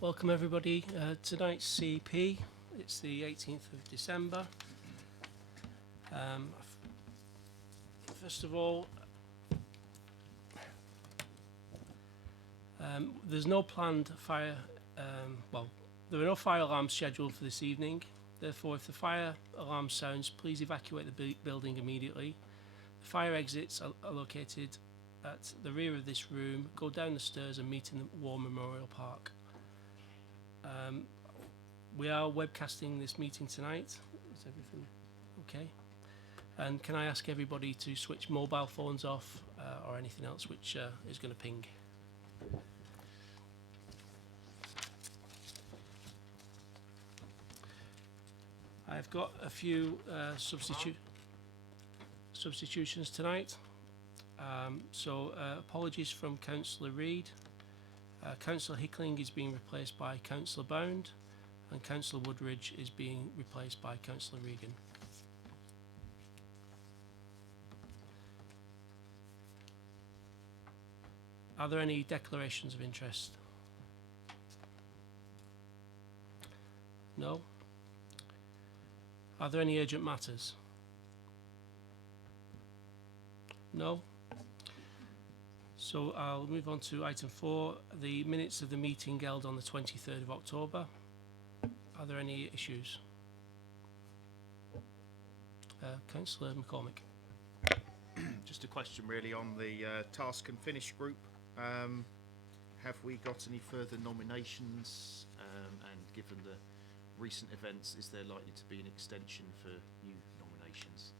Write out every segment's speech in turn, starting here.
Welcome everybody. Tonight's CEP, it's the 18th of December. First of all, there's no planned fire, there are no fire alarms scheduled for this evening. Therefore, if the fire alarm sounds, please evacuate the building immediately. The fire exits are located at the rear of this room. Go down the stairs and meet in the War Memorial Park. We are webcasting this meeting tonight. Is everything okay? And can I ask everybody to switch mobile phones off or anything else which is going to ping? I've got a few substitutions tonight. Apologies from Councillor Reid. Councillor Hickling is being replaced by Councillor Bound, and Councillor Woodridge is being replaced by Councillor Regan. Are there any declarations of interest? No? Are there any urgent matters? No? So I'll move on to item 4, the minutes of the meeting held on the 23rd of October. Are there any issues? Councillor McCormick. Just a question really on the task and finish group. Have we got any further nominations, and given the recent events, is there likely to be an extension for new nominations?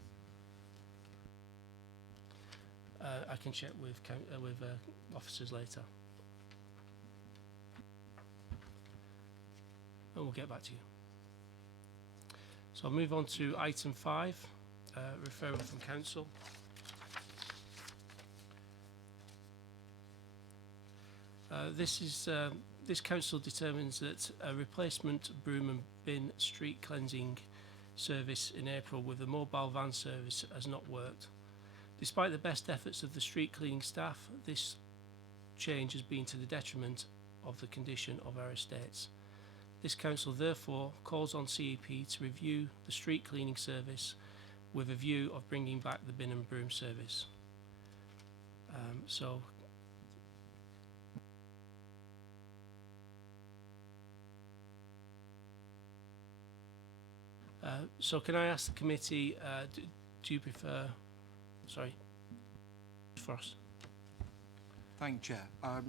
I can check with officers later. And we'll get back to you. So I'll move on to item 5, referral from council. This council determines that a replacement broom and bin street cleansing service in April with a mobile van service has not worked. Despite the best efforts of the street cleaning staff, this change has been to the detriment of the condition of our estates. This council therefore calls on CEP to review the street cleaning service with a view of bringing back the bin and broom service. So can I ask the committee, do you prefer, sorry, Frost? Thank you, Chair. I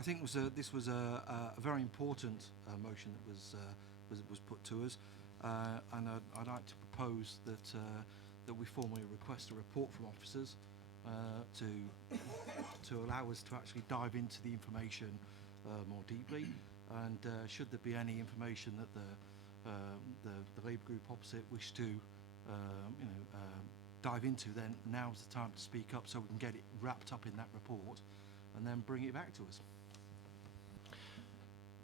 think this was a very important motion that was put to us, and I'd like to propose that we formally request a report from officers to allow us to actually dive into the information more deeply, and should there be any information that the Labour group opposite wish to dive into, then now's the time to speak up so we can get it wrapped up in that report and then bring it back to us.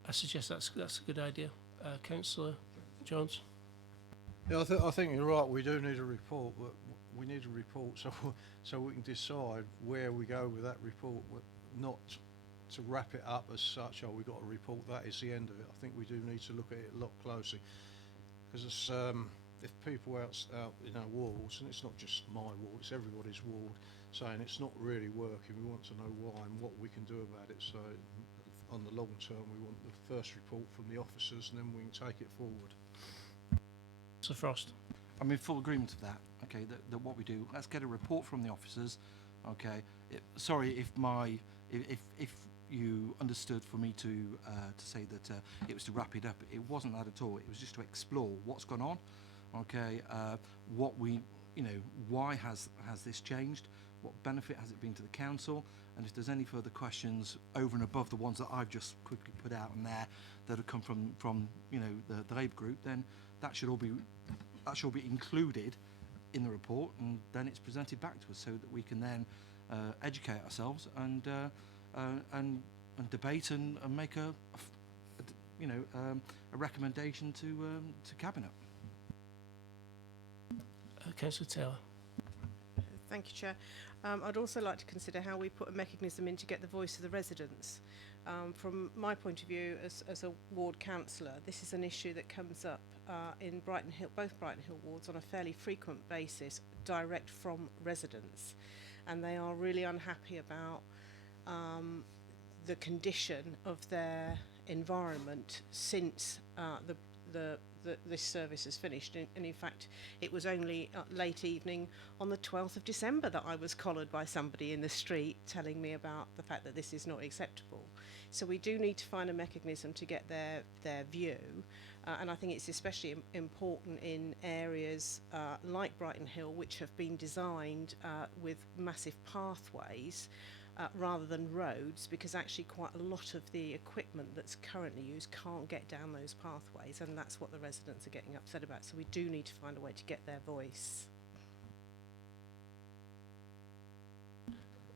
I suggest that's a good idea. Councillor Jones? Yeah, I think you're right. We do need a report, but we need a report so we can decide where we go with that report, not to wrap it up as such. Oh, we've got a report, that is the end of it. I think we do need to look at it a lot closely, because it's, if people out in our wards, and it's not just my ward, it's everybody's ward, saying it's not really working, we want to know why and what we can do about it. So on the long term, we want the first report from the officers, and then we can take it forward. Sir Frost? I'm in full agreement of that. Okay, that what we do, let's get a report from the officers. Okay, sorry if you understood for me to say that it was to wrap it up. It wasn't that at all. It was just to explore what's gone on. Okay, what we, why has this changed? What benefit has it been to the council? And if there's any further questions over and above the ones that I've just quickly put out in there that have come from the Labour group, then that should all be included in the report, and then it's presented back to us so that we can then educate ourselves and debate and make a recommendation to cabinet. Councillor Taylor? Thank you, Chair. I'd also like to consider how we put a mechanism in to get the voice of the residents. From my point of view as a ward councillor, this is an issue that comes up in Brighton Hill, both Brighton Hill wards, on a fairly frequent basis, direct from residents, and they are really unhappy about the condition of their environment since this service has finished. And in fact, it was only late evening on the 12th of December that I was collared by somebody in the street telling me about the fact that this is not acceptable. So we do need to find a mechanism to get their view, and I think it's especially important in areas like Brighton Hill, which have been designed with massive pathways rather than roads, because actually quite a lot of the equipment that's currently used can't get down those pathways, and that's what the residents are getting upset about. So we do need to find a way to get their voice.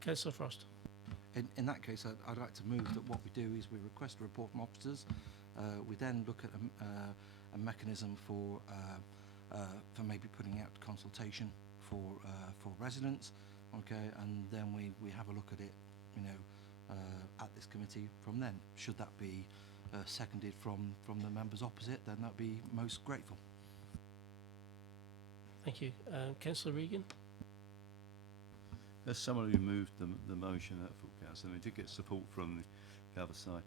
Councillor Frost. In that case, I'd like to move that what we do is we request a report from officers. We then look at a mechanism for maybe putting out consultation for residents. Okay, and then we have a look at it, at this committee from then. Should that be seconded from the members opposite, then that'd be most grateful. Thank you. Councillor Regan. As someone who moved the motion at full council, and we did get support from the other side,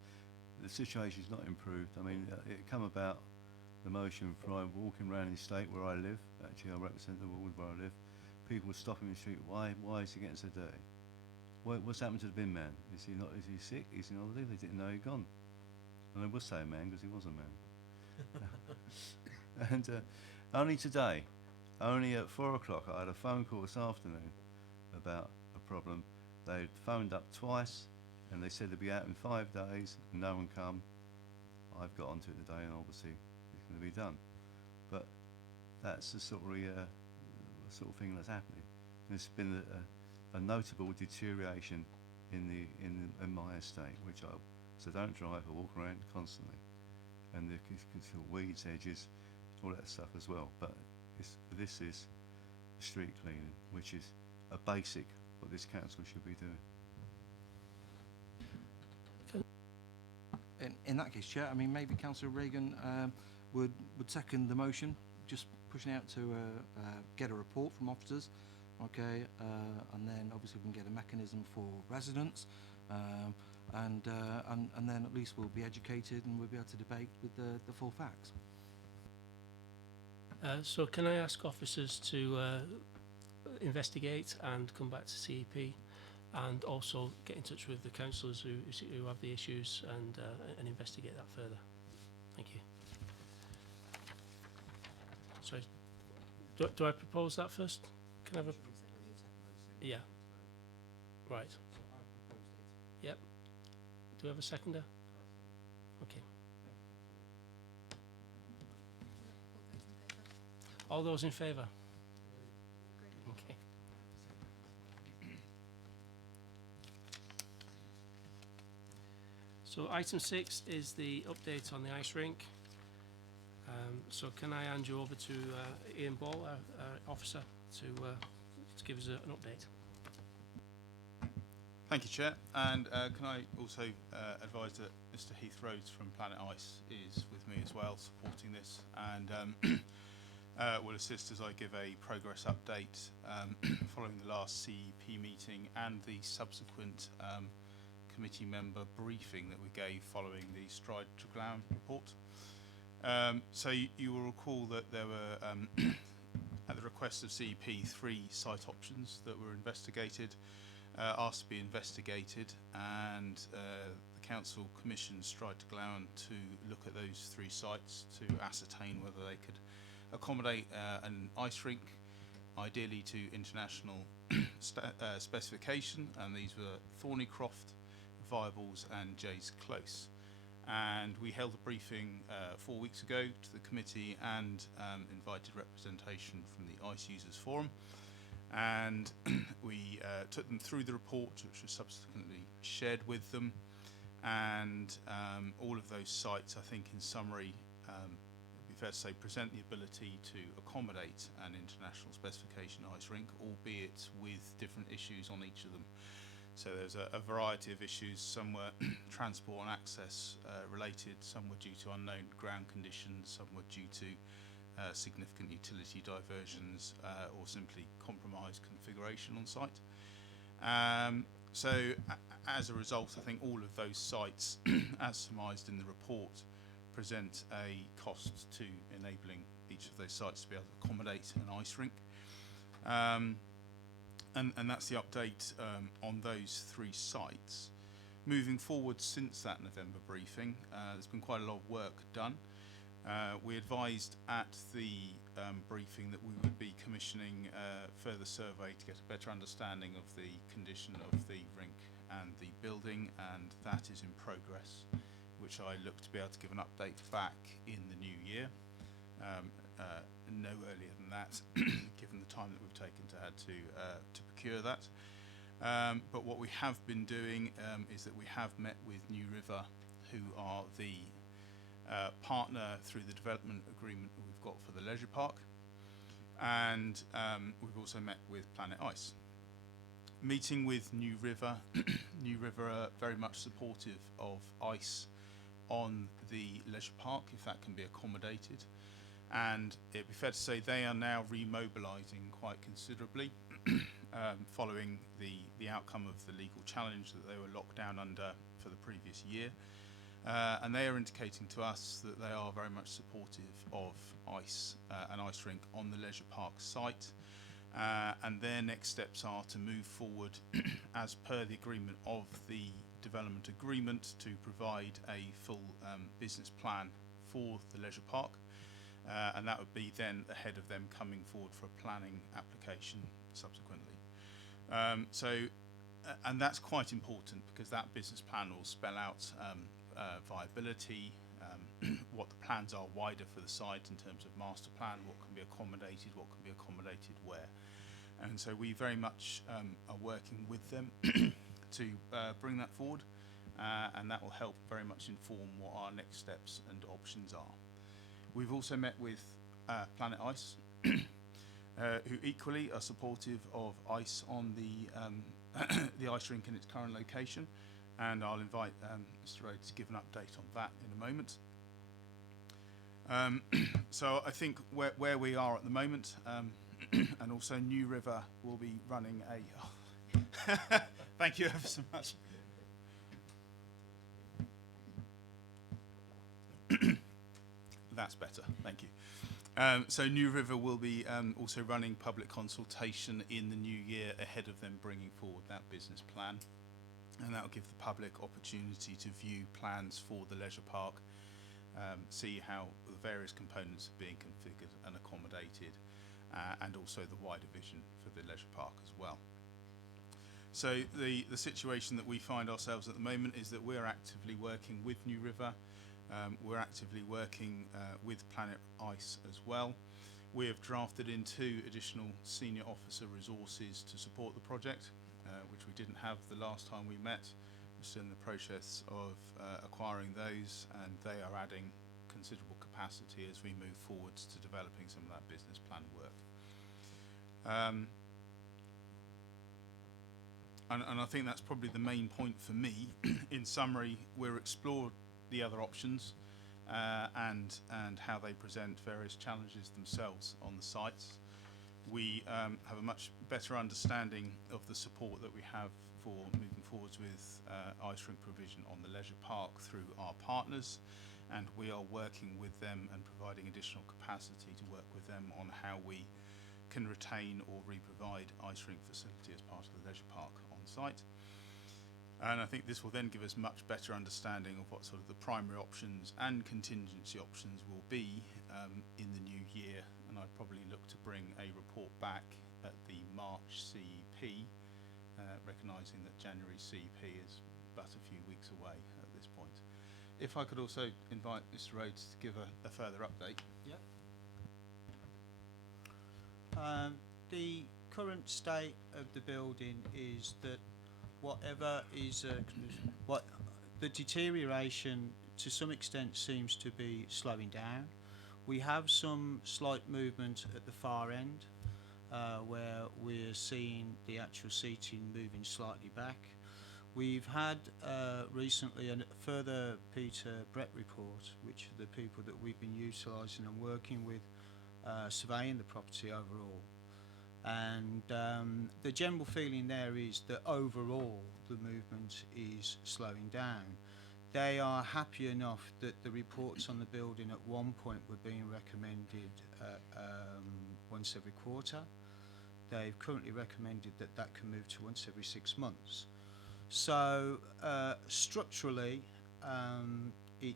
the situation's not improved. I mean, it come about, the motion, from walking around the estate where I live. Actually, I represent the ward where I live. People were stopping in the street. Why is he getting so dirty? What's happened to the bin man? Is he sick? Is he on holiday? They didn't know he'd gone. And I was saying man because he was a man. And only today, only at 4 o'clock, I had a phone call this afternoon about a problem. They'd phoned up twice and they said they'd be out in 5 days and no one come. I've got onto it today and obviously it's going to be done. But that's the sort of thing that's happening. There's been a notable deterioration in my estate, so don't drive, I walk around constantly, and the weeds, edges, all that stuff as well. But this is street cleaning, which is a basic what this council should be doing. In that case, Chair, I mean, maybe Councillor Regan would second the motion, just pushing out to get a report from officers, okay, and then obviously we can get a mechanism for residents, and then at least we'll be educated and we'll be able to debate with the full facts. So can I ask officers to investigate and come back to CEP, and also get in touch with the councillors who have the issues and investigate that further? Thank you. Sorry, do I propose that first? Can I have a... Yeah. Right. Yep. Do we have a seconder? Okay. All those in favour? Okay. So item 6 is the update on the ice rink. So can I hand you over to Ian Ball, our officer, to give us an update? Thank you, Chair. And can I also advise that Mr. Heath Rhodes from Planet Ice is with me as well, supporting this, and will assist as I give a progress update following the last CEP meeting and the subsequent committee member briefing that we gave following the Stride to Glown report. So you will recall that there were, at the request of CEP, 3 site options that were investigated, asked to be investigated, and the council commissioned Stride to Glown to look at those 3 sites to ascertain whether they could accommodate an ice rink, ideally to international specification, and these were Thornycroft, Viables and Jay's Close. And we held a briefing 4 weeks ago to the committee and invited representation from the Ice Users Forum, and we took them through the report, which was subsequently shared with them, and all of those sites, I think in summary, it would be fair to say, present the ability to accommodate an international specification ice rink, albeit with different issues on each of them. So there's a variety of issues. Some were transport and access related, some were due to unknown ground conditions, some were due to significant utility diversions or simply compromised configuration on site. As a result, I think all of those sites, as surmised in the report, present a cost to enabling each of those sites to be able to accommodate an ice rink. And that's the update on those 3 sites. Moving forward since that November briefing, there's been quite a lot of work done. We advised at the briefing that we would be commissioning a further survey to get a better understanding of the condition of the rink and the building, and that is in progress, which I look to be able to give an update back in the new year. No earlier than that, given the time that we've taken to procure that. But what we have been doing is that we have met with New River, who are the partner through the development agreement that we've got for the leisure park, and we've also met with Planet Ice. Meeting with New River, New River are very much supportive of ice on the leisure park, if that can be accommodated. And it'd be fair to say they are now remobilising quite considerably following the outcome of the legal challenge that they were locked down under for the previous year. And they are indicating to us that they are very much supportive of ice, an ice rink on the leisure park site. And their next steps are to move forward as per the agreement of the development agreement to provide a full business plan for the leisure park. And that would be then ahead of them coming forward for a planning application subsequently. And that's quite important because that business plan will spell out viability, what the plans are wider for the site in terms of master plan, what can be accommodated, what can be accommodated where. And so we very much are working with them to bring that forward, and that will help very much inform what our next steps and options are. We've also met with Planet Ice, who equally are supportive of ice on the ice rink in its current location, and I'll invite Mr. Rhodes to give an update on that in a moment. So I think where we are at the moment, and also New River will be running a... Thank you ever so much. That's better, thank you. So New River will be also running public consultation in the new year ahead of them bringing forward that business plan. And that will give the public opportunity to view plans for the leisure park, see how the various components are being configured and accommodated, and also the wider vision for the leisure park as well. So the situation that we find ourselves at the moment is that we're actively working with New River. We're actively working with Planet Ice as well. We have drafted in 2 additional senior officer resources to support the project, which we didn't have the last time we met. We're still in the process of acquiring those, and they are adding considerable capacity as we move forwards to developing some of that business plan work. And I think that's probably the main point for me. In summary, we're explored the other options and how they present various challenges themselves on the sites. We have a much better understanding of the support that we have for moving forwards with ice rink provision on the leisure park through our partners, and we are working with them and providing additional capacity to work with them on how we can retain or re-provide ice rink facility as part of the leisure park on site. And I think this will then give us much better understanding of what sort of the primary options and contingency options will be in the new year. And I'd probably look to bring a report back at the March CEP, recognising that January CEP is but a few weeks away at this point. If I could also invite Mr. Rhodes to give a further update. Yeah. The current state of the building is that whatever is the deterioration to some extent seems to be slowing down. We have some slight movement at the far end where we're seeing the actual seating moving slightly back. We've had recently a further Peter Brett report, which are the people that we've been utilising and working with, surveying the property overall. And the general feeling there is that overall the movement is slowing down. They are happy enough that the reports on the building at one point were being recommended once every quarter. They've currently recommended that that can move to once every 6 months. So structurally, it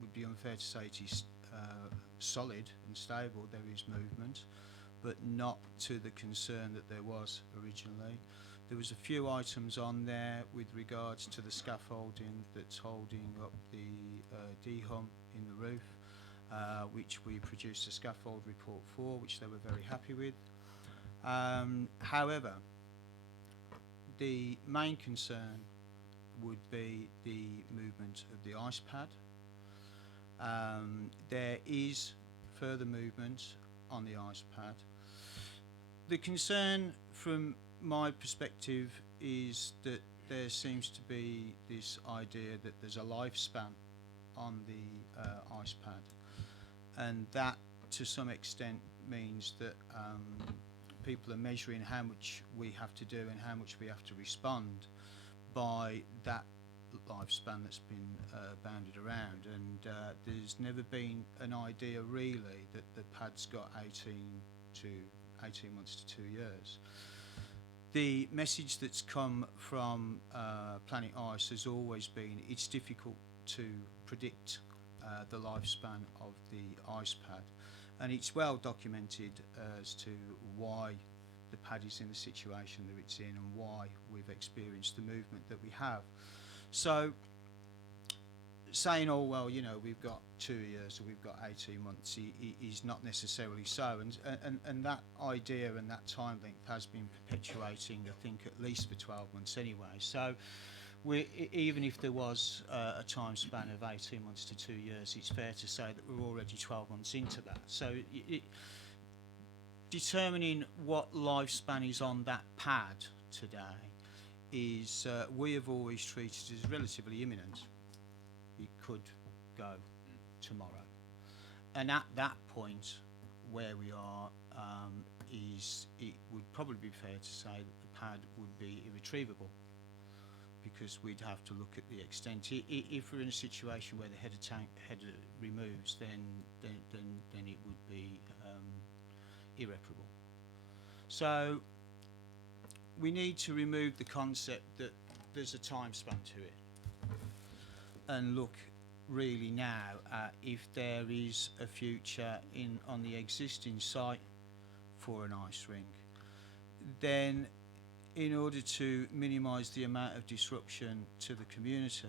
would be unfair to say it is solid and stable. There is movement, but not to the concern that there was originally. There was a few items on there with regards to the scaffolding that's holding up the D-hum in the roof, which we produced a scaffold report for, which they were very happy with. However, the main concern would be the movement of the ice pad. There is further movement on the ice pad. The concern from my perspective is that there seems to be this idea that there's a lifespan on the ice pad, and that to some extent means that people are measuring how much we have to do and how much we have to respond by that lifespan that's been bounded around, and there's never been an idea really that the pad's got 18 months to 2 years. The message that's come from Planet Ice has always been it's difficult to predict the lifespan of the ice pad, and it's well documented as to why the pad is in the situation that it's in and why we've experienced the movement that we have. So saying, oh well, you know, we've got 2 years or we've got 18 months is not necessarily so, and that idea and that time length has been perpetuating, I think, at least for 12 months anyway. So even if there was a time span of 18 months to 2 years, it's fair to say that we're already 12 months into that. So determining what lifespan is on that pad today is we have always treated as relatively imminent. It could go tomorrow, and at that point where we are it would probably be fair to say that the pad would be irretrievable, because we'd have to look at the extent. If we're in a situation where the header removes, then it would be irreparable. So we need to remove the concept that there's a time span to it and look really now at if there is a future on the existing site for an ice rink. Then in order to minimise the amount of disruption to the community,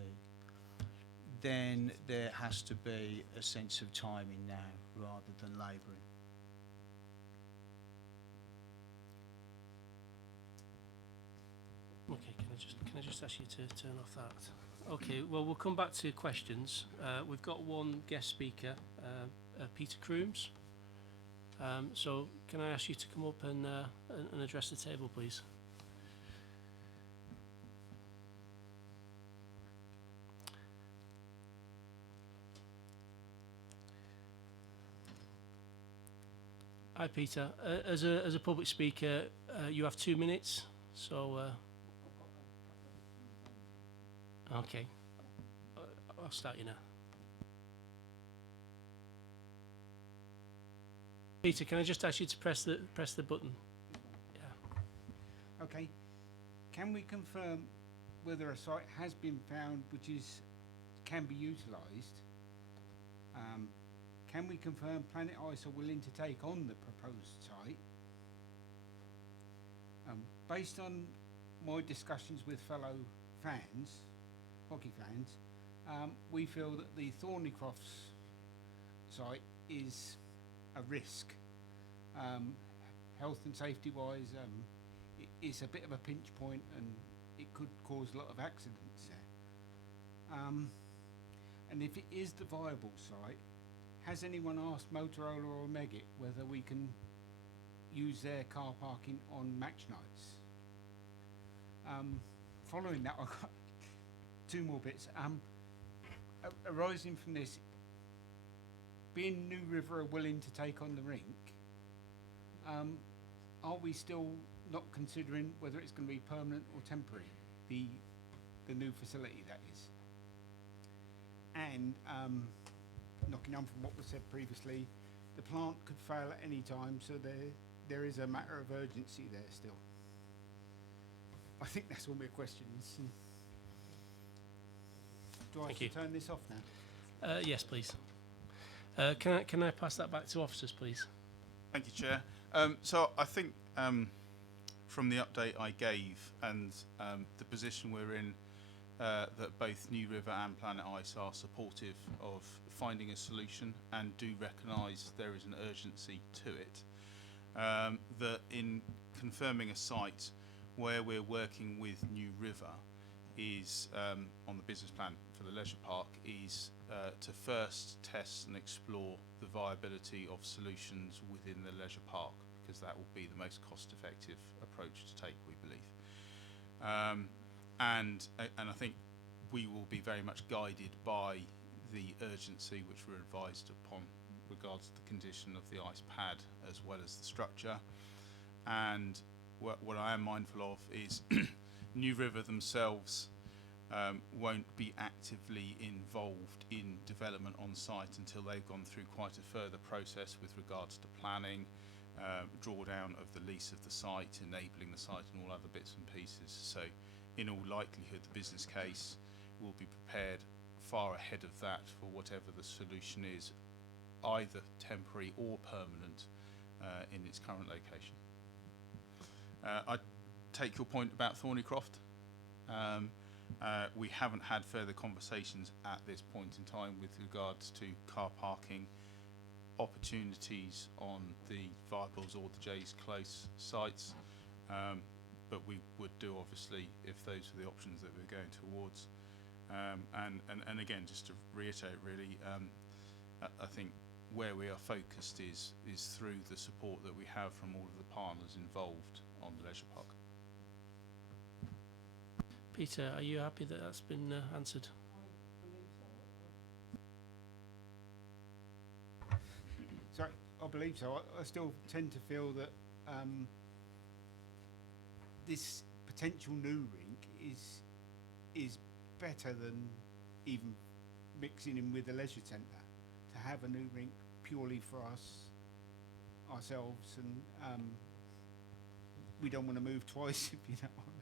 then there has to be a sense of timing now rather than labouring. Okay, can I just ask you to turn off that? Okay, well, we'll come back to questions. We've got one guest speaker, Peter Crooms. So can I ask you to come up and address the table, please? Hi, Peter. As a public speaker, you have 2 minutes. So, okay, I'll start you now. Peter, can I just ask you to press the button? Yeah. Okay. Can we confirm whether a site has been found which can be utilised? Can we confirm Planet Ice are willing to take on the proposed site? Based on my discussions with fellow fans, hockey fans, we feel that the Thornycrofts site is a risk. Health and safety wise, it's a bit of a pinch point and it could cause a lot of accidents there. And if it is the viable site, has anyone asked Motorola or Megit whether we can use their car parking on match nights? Following that, I've got two more bits. Arising from this, being New River are willing to take on the rink, are we still not considering whether it's going to be permanent or temporary, the new facility that is? And knocking on from what was said previously, the plant could fail at any time, so there is a matter of urgency there still. I think that's all my questions. Do I have Thank to you. turn this off now? Yes, please. Can I pass that back to officers, please? Thank you, Chair. So I think from the update I gave and the position we're in, that both New River and Planet Ice are supportive of finding a solution and do recognise there is an urgency to it. That in confirming a site where we're working with New River is on the business plan for the leisure park is to first test and explore the viability of solutions within the leisure park, because that will be the most cost-effective approach to take, we believe. And I think we will be very much guided by the urgency which we're advised upon regards to the condition of the ice pad as well as the structure. And what I am mindful of is New River themselves won't be actively involved in development on site until they've gone through quite a further process with regards to planning, drawdown of the lease of the site, enabling the site and all other bits and pieces. So in all likelihood the business case will be prepared far ahead of that for whatever the solution is, either temporary or permanent in its current location. I take your point about Thornycroft. We haven't had further conversations at this point in time with regards to car parking opportunities on the Viables or the Jay's Close sites, but we would do obviously if those were the options that we're going towards. And again, just to reiterate really, I think where we are focused is through the support that we have from all of the partners involved on the leisure park. Peter, are you happy that that's been answered? Sorry, I believe so. I still tend to feel that this potential new rink is better than even mixing in with a leisure centre. To have a new rink purely for ourselves, and we don't want to move twice, if you know what I mean.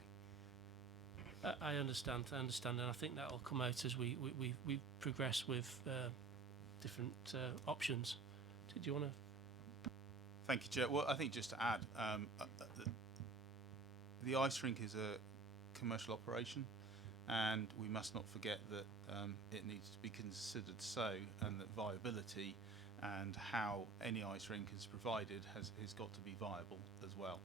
I understand, and I think that will come out as we progress with different options. Did you want to? Thank you, Chair. Well, I think just to add, the ice rink is a commercial operation, and we must not forget that it needs to be considered so, and that viability and how any ice rink is provided has got to be viable as well.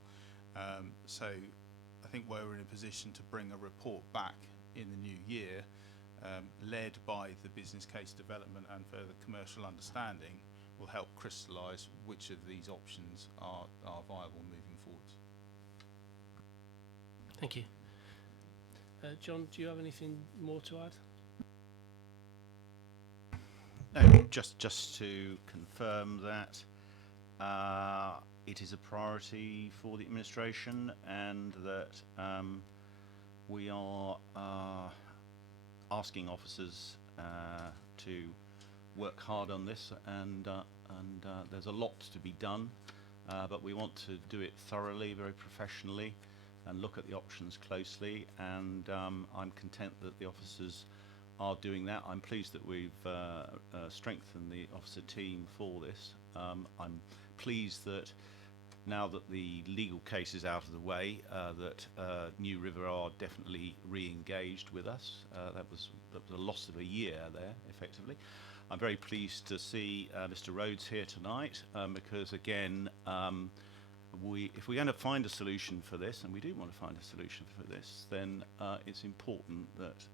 So I think where we're in a position to bring a report back in the new year, led by the business case development and further commercial understanding, will help crystallise which of these options are viable moving forwards. Thank you. John, do you have anything more to add? No, just to confirm that it is a priority for the administration, and that we are asking officers to work hard on this, and there's a lot to be done, but we want to do it thoroughly, very professionally, and look at the options closely, and I'm content that the officers are doing that. I'm pleased that we've strengthened the officer team for this. I'm pleased that now that the legal case is out of the way, that New River are definitely re-engaged with us. That was a loss of a year there, effectively. I'm very pleased to see Mr. Rhodes here tonight, because again, if we're going to find a solution for this, and we do want to find a solution for this, then it's important that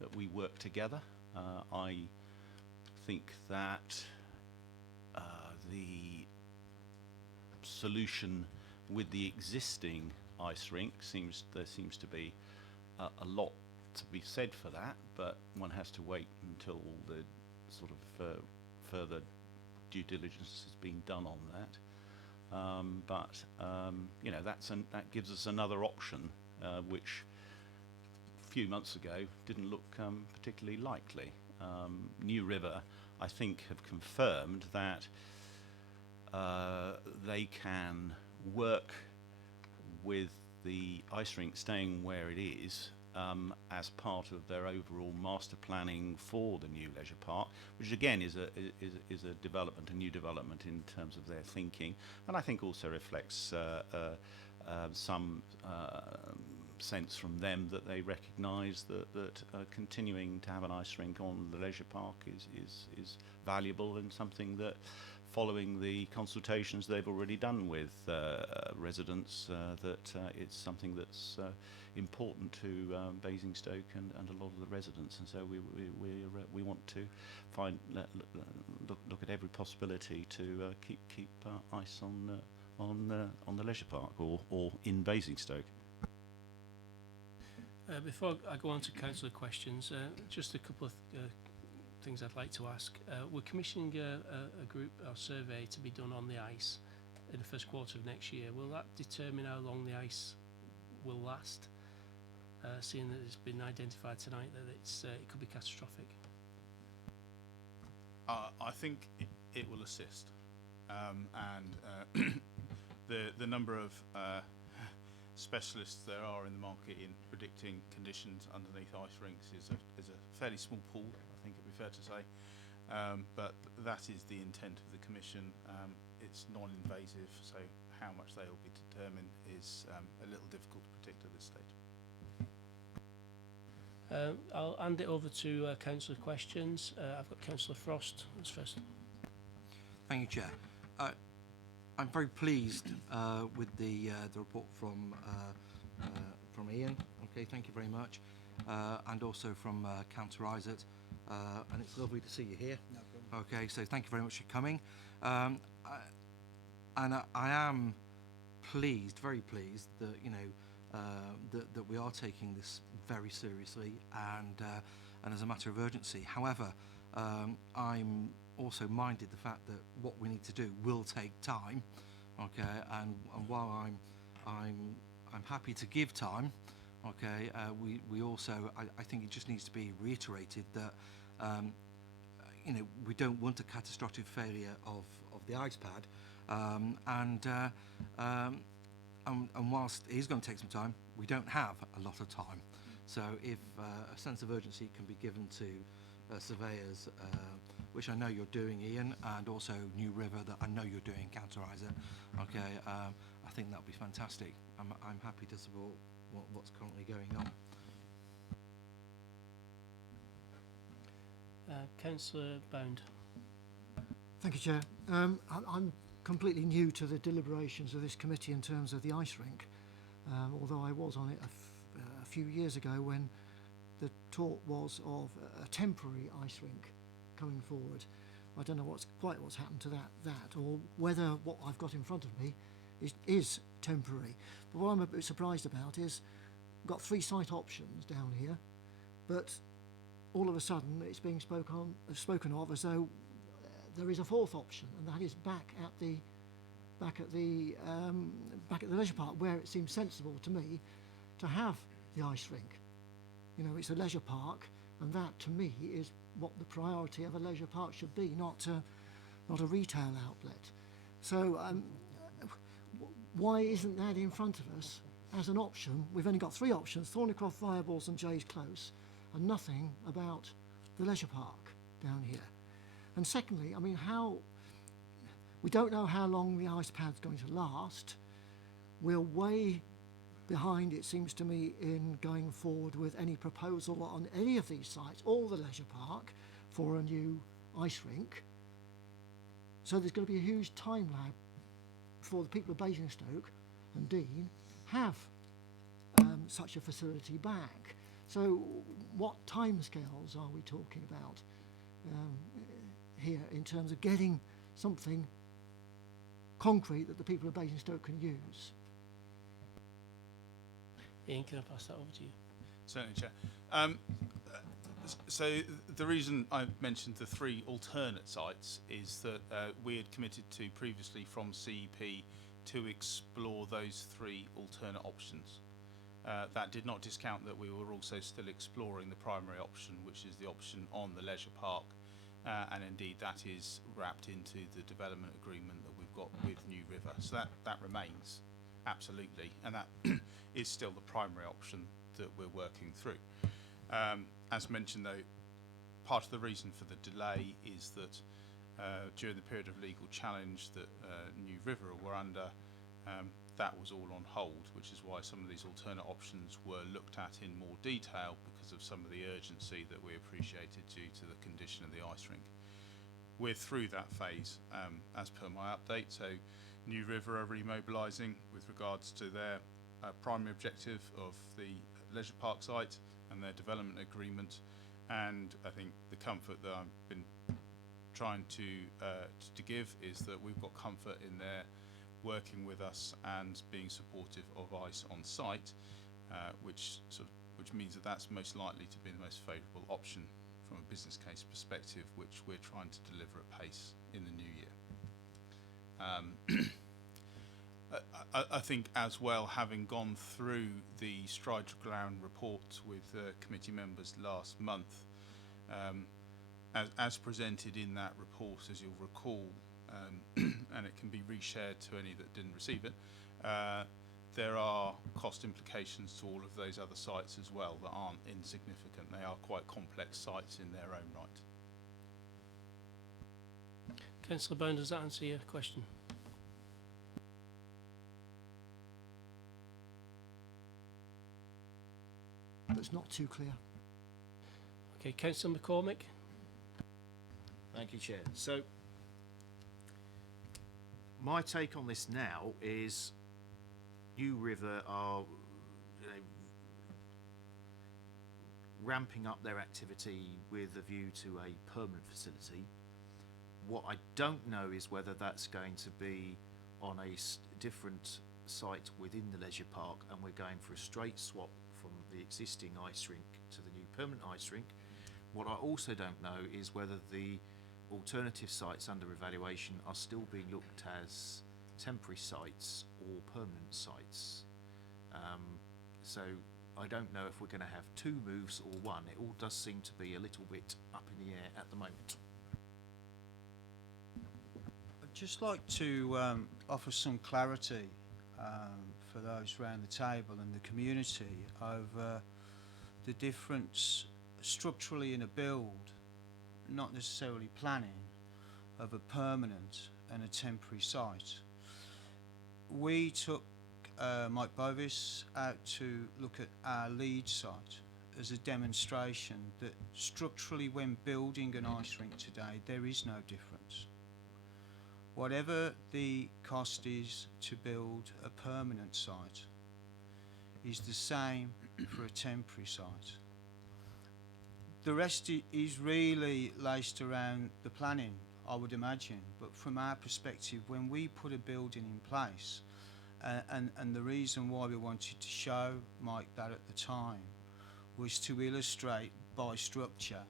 that we work together. I think that the solution with the existing ice rink. There seems to be a lot to be said for that, but one has to wait until the sort of further due diligence has been done on that. You know, that gives us another option, which a few months ago didn't look particularly likely. New River, I think, have confirmed that they can work with the ice rink staying where it is as part of their overall master planning for the new leisure park, which again is a development, a new development in terms of their thinking, and I think also reflects some sense from them that they recognise that continuing to have an ice rink on the leisure park is valuable and something that, following the consultations they've already done with residents, that it's something that's important to Basingstoke and a lot of the residents, and so we want to look at every possibility to keep ice on the leisure park or in Basingstoke. Before I go on to councillor questions, just a couple of things I'd like to ask. We're commissioning a group or survey to be done on the ice in the first quarter of next year. Will that determine how long the ice will last, seeing that it's been identified tonight that it could be catastrophic? I think it will assist, and the number of specialists there are in the market in predicting conditions underneath ice rinks is a fairly small pool, I think it'd be fair to say, but that is the intent of the commission. It's non-invasive, so how much they will be determined is a little difficult to predict at this stage. I'll hand it over to councillor questions. I've got Councillor Frost as first. Thank you, Chair. I'm very pleased with the report from Ian. Okay, thank you very much, and also from Councillor Isaac. And it's lovely to see you here. No problem. Okay, so thank you very much for coming. And I am pleased, very pleased that that we are taking this very seriously and as a matter of urgency. However, I'm also minded the fact that what we need to do will take time, okay, and while I'm happy to give time, okay, we also I think it just needs to be reiterated that we don't want a catastrophic failure of the ice pad, and whilst it is going to take some time, we don't have a lot of time. So if a sense of urgency can be given to surveyors, which I know you're doing, Ian, and also New River that I know you're doing, Councillor Isaac. Okay, I think that would be fantastic. I'm happy to support what's currently going on. Councillor Bound. Thank you, Chair. I'm completely new to the deliberations of this committee in terms of the ice rink, although I was on it a few years ago when the talk was of a temporary ice rink coming forward. I don't know what's happened to that, or whether what I've got in front of me is temporary. But what I'm a bit surprised about is we've got 3 site options down here, but all of a sudden it's being spoken of as though there is a 4th option, and that is back at the leisure park, where it seems sensible to me to have the ice rink. It's a leisure park, and that to me is what the priority of a leisure park should be, not a retail outlet. So why isn't that in front of us as an option? We've only got 3 options: Thornycroft, Viables and Jay's Close, and nothing about the leisure park down here. And secondly, we don't know how long the ice pad's going to last. We're way behind, it seems to me, in going forward with any proposal on any of these sites, or the leisure park, for a new ice rink. So there's going to be a huge time lag before the people of Basingstoke and Dean have such a facility back. So what timescales are we talking about here in terms of getting something concrete that the people of Basingstoke can use? Ian, can I pass that over to you? Certainly, Chair. So the reason I mentioned the 3 alternate sites is that we had committed to previously from CEP to explore those 3 alternate options. That did not discount that we were also still exploring the primary option, which is the option on the leisure park, and indeed that is wrapped into the development agreement that we've got with New River. So that remains, absolutely, and that is still the primary option that we're working through. As mentioned though, part of the reason for the delay is that during the period of legal challenge that New River were under, that was all on hold, which is why some of these alternate options were looked at in more detail because of some of the urgency that we appreciated due to the condition of the ice rink. We're through that phase as per my update, so New River are remobilising with regards to their primary objective of the leisure park site and their development agreement, and I think the comfort that I've been trying to give is that we've got comfort in their working with us and being supportive of ICE on site, which means that that's most likely to be the most favourable option from a business case perspective, which we're trying to deliver at pace in the new year. I think as well, having gone through the Stride to Ground report with committee members last month, as presented in that report, as you'll recall, and it can be reshared to any that didn't receive it, there are cost implications to all of those other sites as well that aren't insignificant. They are quite complex sites in their own right. Councillor Byrne, does that answer your question? That's not too clear. Okay, Councillor McCormick. Thank you, Chair. So my take on this now is New River are ramping up their activity with a view to a permanent facility. What I don't know is whether that's going to be on a different site within the leisure park and we're going for a straight swap from the existing ice rink to the new permanent ice rink. What I also don't know is whether the alternative sites under evaluation are still being looked as temporary sites or permanent sites. So I don't know if we're going to have 2 moves or 1. It all does seem to be a little bit up in the air at the moment. I'd just like to offer some clarity for those around the table and the community over the difference structurally in a build, not necessarily planning, of a permanent and a temporary site. We took Mike Bovis out to look at our lead site as a demonstration that structurally when building an ice rink today there is no difference. Whatever the cost is to build a permanent site is the same for a temporary site. The rest is really laced around the planning, I would imagine, but from our perspective, when we put a building in place, and the reason why we wanted to show Mike that at the time was to illustrate by structure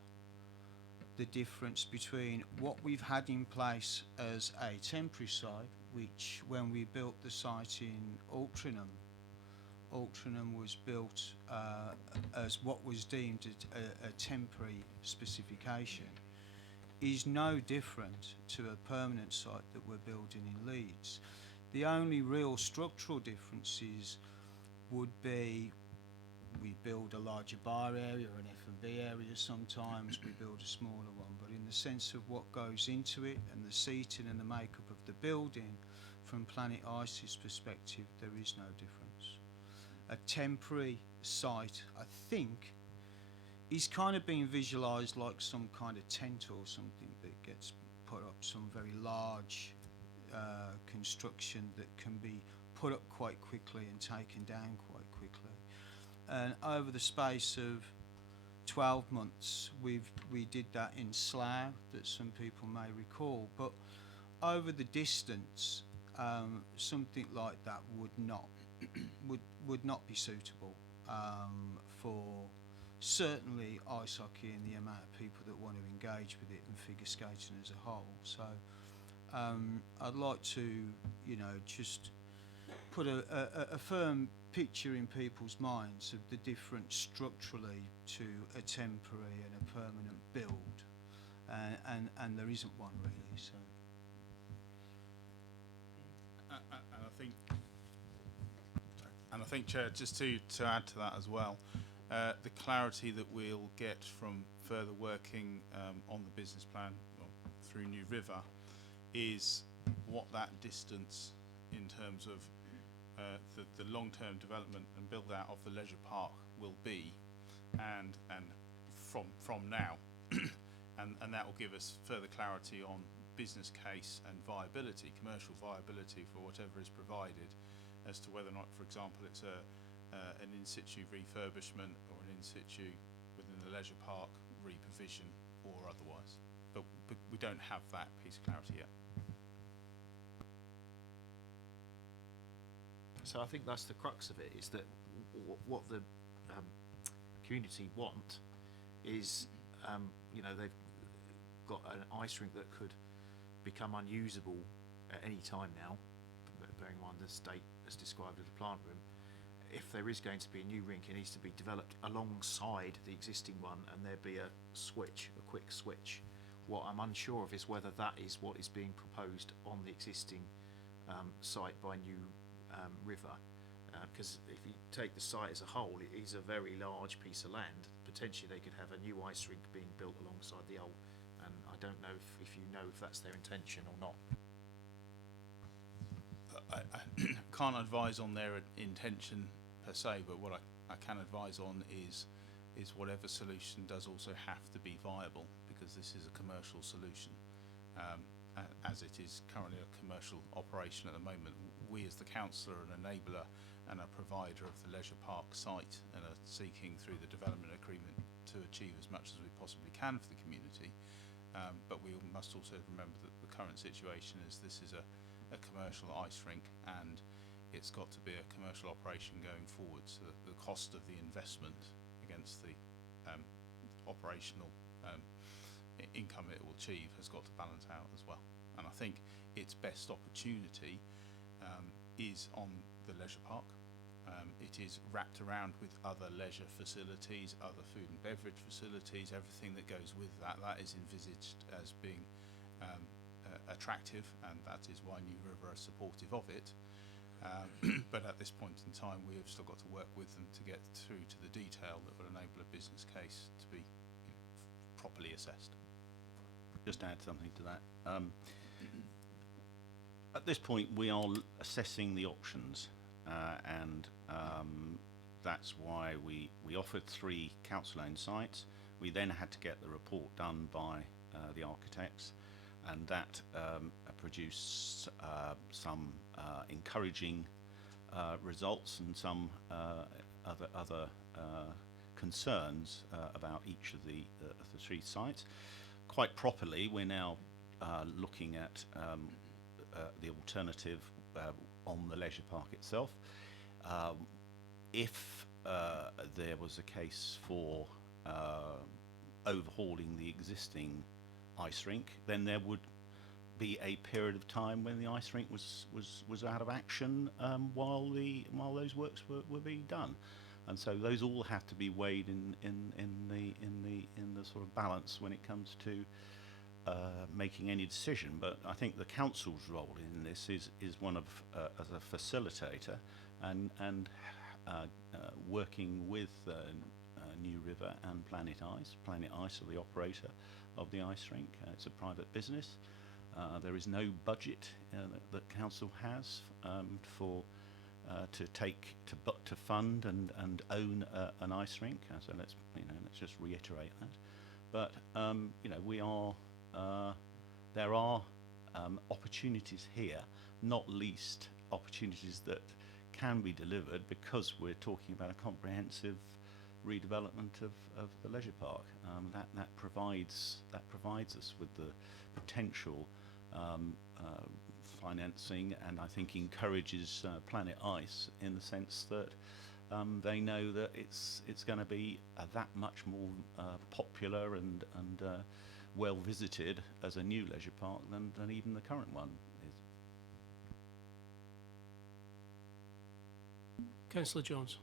the difference between what we've had in place as a temporary site, which when we built the site in Altrincham was built as what was deemed a temporary specification, is no different to a permanent site that we're building in Leeds. The only real structural differences would be we build a larger bar area, an F&B area sometimes, we build a smaller one, but in the sense of what goes into it and the seating and the makeup of the building, from Planet Ice's perspective, there is no difference. A temporary site, I think, is kind of being visualised like some kind of tent or something that gets put up, some very large construction that can be put up quite quickly and taken down quite quickly. And over the space of 12 months, we did that in Slough, that some people may recall. But over the distance, something like that would not would not be suitable for certainly ice hockey and the amount of people that want to engage with it and figure skating as a whole. So I'd like to, you know, just put a firm picture in people's minds of the difference structurally to a temporary and a permanent build, and there isn't one really. So. And I think, Chair, just to add to that as well, the clarity that we'll get from further working on the business plan through New River is what that distance in terms of the long-term development and build-out of the leisure park will be, and from now, and that will give us further clarity on business case and viability, commercial viability for whatever is provided, as to whether or not, for example, it's an in situ refurbishment or an in situ within the leisure park reprovision or otherwise. But we don't have that piece of clarity yet. So I think that's the crux of it, is that what the community want is, you know, they've got an ice rink that could become unusable at any time now, bearing in mind the state as described as a plant room. If there is going to be a new rink, it needs to be developed alongside the existing one, and there be a switch, a quick switch. What I'm unsure of is whether that is what is being proposed on the existing site by New River, because if you take the site as a whole, it is a very large piece of land. Potentially they could have a new ice rink being built alongside the old, and I don't know if you know if that's their intention or not. I can't advise on their intention per se, but what I can advise on is whatever solution does also have to be viable, because this is a commercial solution. As it is currently a commercial operation at the moment, we as the council are an enabler and a provider of the leisure park site, and are seeking through the development agreement to achieve as much as we possibly can for the community. But we must also remember that the current situation is this is a commercial ice rink, and it's got to be a commercial operation going forward, so that the cost of the investment against the operational income it will achieve has got to balance out as well. And I think its best opportunity is on the leisure park. It is wrapped around with other leisure facilities, other food and beverage facilities, everything that goes with that. That is envisaged as being attractive, and that is why New River are supportive of it. But at this point in time, we have still got to work with them to get through to the detail that will enable a business case to be properly assessed. Just to add something to that. At this point, we are assessing the options, and that's why we offered 3 council-owned sites. We then had to get the report done by the architects, and that produced some encouraging results and some other concerns about each of the 3 sites. Quite properly, we're now looking at the alternative on the leisure park itself. If there was a case for overhauling the existing ice rink, then there would be a period of time when the ice rink was out of action while those works were being done. And so those all have to be weighed in the sort of balance when it comes to making any decision. But I think the council's role in this is one of as a facilitator and working with New River and Planet Ice. Planet Ice are the operator of the ice rink. It's a private business. There is no budget that council has for to fund and own an ice rink. So let's just reiterate that. But there are opportunities here, not least opportunities that can be delivered because we're talking about a comprehensive redevelopment of the leisure park. That provides us with the potential financing, and I think encourages Planet Ice in the sense that they know that it's going to be that much more popular and well visited as a new leisure park than even the current one is. Councillor Jones.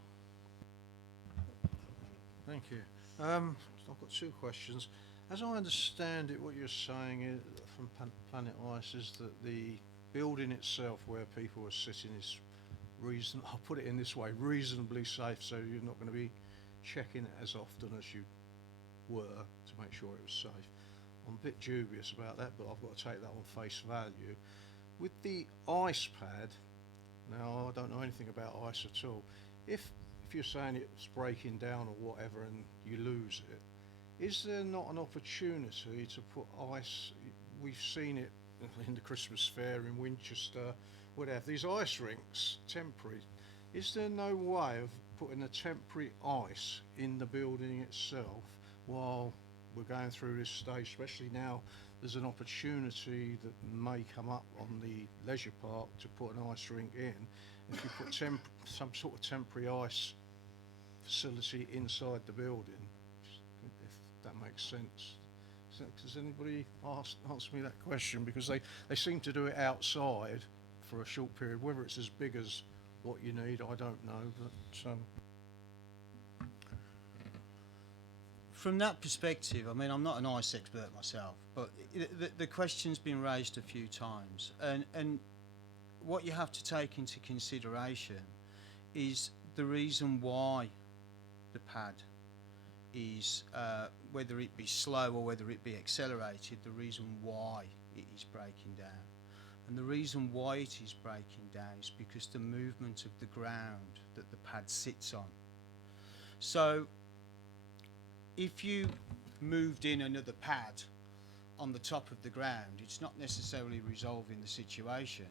Thank you. I've got two questions. As I understand it, what you're saying is, from Planet Ice, is that the building itself where people are sitting is I'll put it in this way, reasonably safe, so you're not going to be checking it as often as you were to make sure it was safe. I'm a bit dubious about that, but I've got to take that on face value. With the ice pad, now I don't know anything about ice at all. If you're saying it's breaking down or whatever and you lose it, is there not an opportunity to put ice? We've seen it in the Christmas fair in Winchester, whatever, these ice rinks, temporary. Is there no way of putting a temporary ice in the building itself while we're going through this stage, especially now there's an opportunity that may come up on the leisure park to put an ice rink in? If you put some sort of temporary ice facility inside the building, if that makes sense. Does anybody answer me that question? Because they seem to do it outside for a short period. Whether it's as big as what you need, I don't know. But from that perspective, I mean, I'm not an ice expert myself, but the question's been raised a few times, and what you have to take into consideration is the reason why the pad is, whether it be slow or whether it be accelerated, the reason why it is breaking down. And the reason why it is breaking down is because the movement of the ground that the pad sits on. So if you moved in another pad on the top of the ground, it's not necessarily resolving the situation.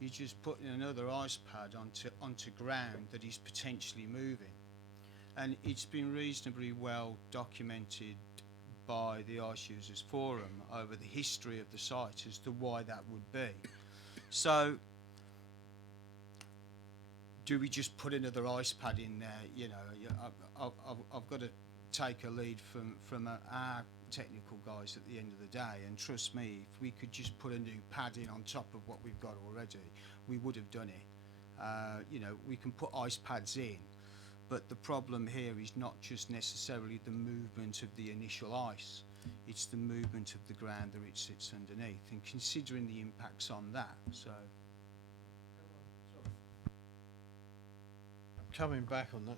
You're just putting another ice pad onto ground that is potentially moving. And it's been reasonably well documented by the Ice Users Forum over the history of the site as to why that would be. So, do we just put another ice pad in there? You know, I've got to take a lead from our technical guys at the end of the day, and trust me, if we could just put a new pad in on top of what we've got already, we would have done it. You know, we can put ice pads in, but the problem here is not just necessarily the movement of the initial ice, it's the movement of the ground that it sits underneath, and considering the impacts on that. So, coming back on that,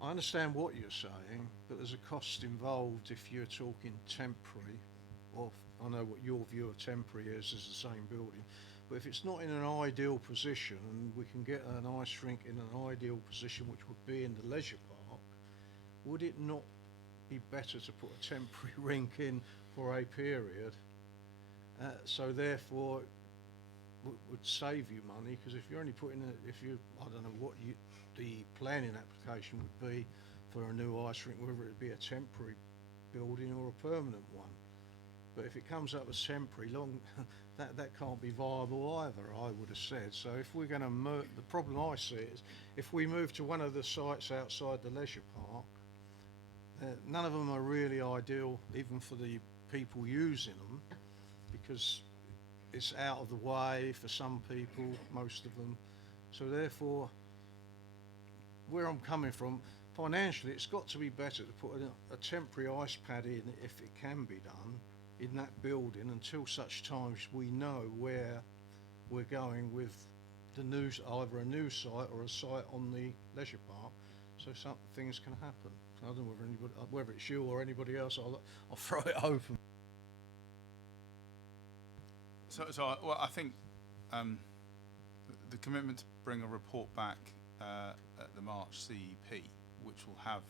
I understand what you're saying, but there's a cost involved if you're talking temporary, or I know what your view of temporary is the same building, but if it's not in an ideal position and we can get an ice rink in an ideal position, which would be in the leisure park, would it not be better to put a temporary rink in for a period? So therefore would save you money, because if you're only putting I don't know what the planning application would be for a new ice rink, whether it be a temporary building or a permanent one. But if it comes up as temporary, that can't be viable either, I would have said. So if we're going to move, the problem I see is if we move to one of the sites outside the leisure park, none of them are really ideal, even for the people using them, because it's out of the way for some people, most of them. So therefore, where I'm coming from, financially, it's got to be better to put a temporary ice pad in, if it can be done, in that building until such times we know where we're going with the either a new site or a site on the leisure park, so some things can happen. I don't know whether it's you or anybody else. I'll throw it open. So well, I think the commitment to bring a report back at the March CEP, which will have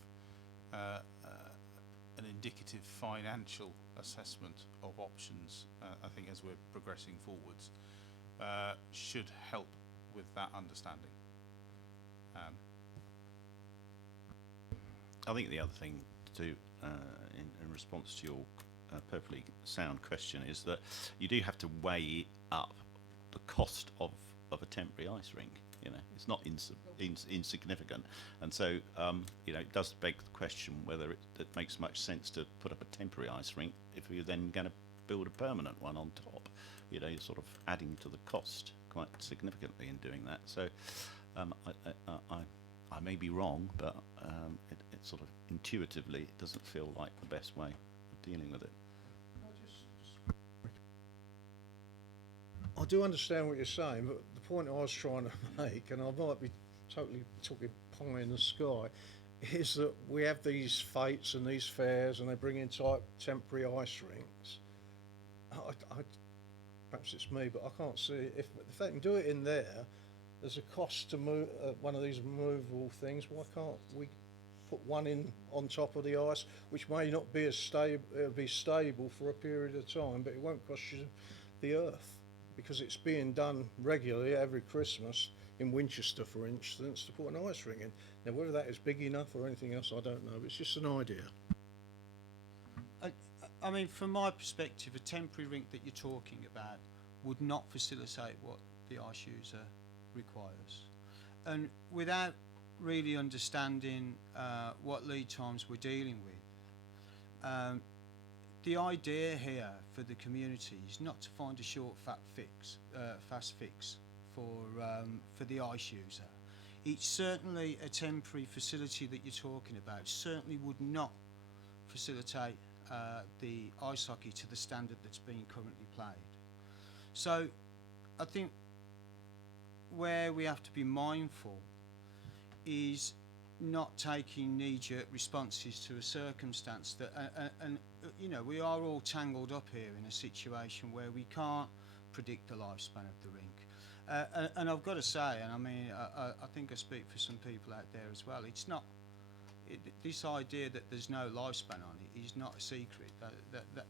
an indicative financial assessment of options, I think as we're progressing forwards, should help with that understanding. I think the other thing to do in response to your perfectly sound question is that you do have to weigh up the cost of a temporary ice rink. You know, it's not insignificant, and so you know, it does beg the question whether it makes much sense to put up a temporary ice rink if you're then going to build a permanent one on top. You know, you're sort of adding to the cost quite significantly in doing that. So I may be wrong, but it sort of intuitively it doesn't feel like the best way of dealing with it. I do understand what you're saying, but the point I was trying to make, and I might be totally talking pie in the sky, is that we have these fetes and these fairs, and they bring in temporary ice rinks. Perhaps it's me, but I can't see if they can do it in there. There's a cost to move one of these removable things. Why can't we put one in on top of the ice, which may not be as stable, be stable for a period of time, but it won't cost you the earth, because it's being done regularly every Christmas in Winchester, for instance, to put an ice rink in. Now, whether that is big enough or anything else, I don't know. But it's just an idea. I mean, from my perspective, a temporary rink that you're talking about would not facilitate what the ice user requires. And without really understanding what lead times we're dealing with, the idea here for the community is not to find a short, fast fix for the ice user. It's certainly a temporary facility that you're talking about. Certainly would not facilitate the ice hockey to the standard that's being currently played. So I think where we have to be mindful is not taking knee-jerk responses to a circumstance that, and you know, we are all tangled up here in a situation where we can't predict the lifespan of the rink. And I've got to say, and I mean, I think I speak for some people out there as well, it's not, this idea that there's no lifespan on it is not a secret.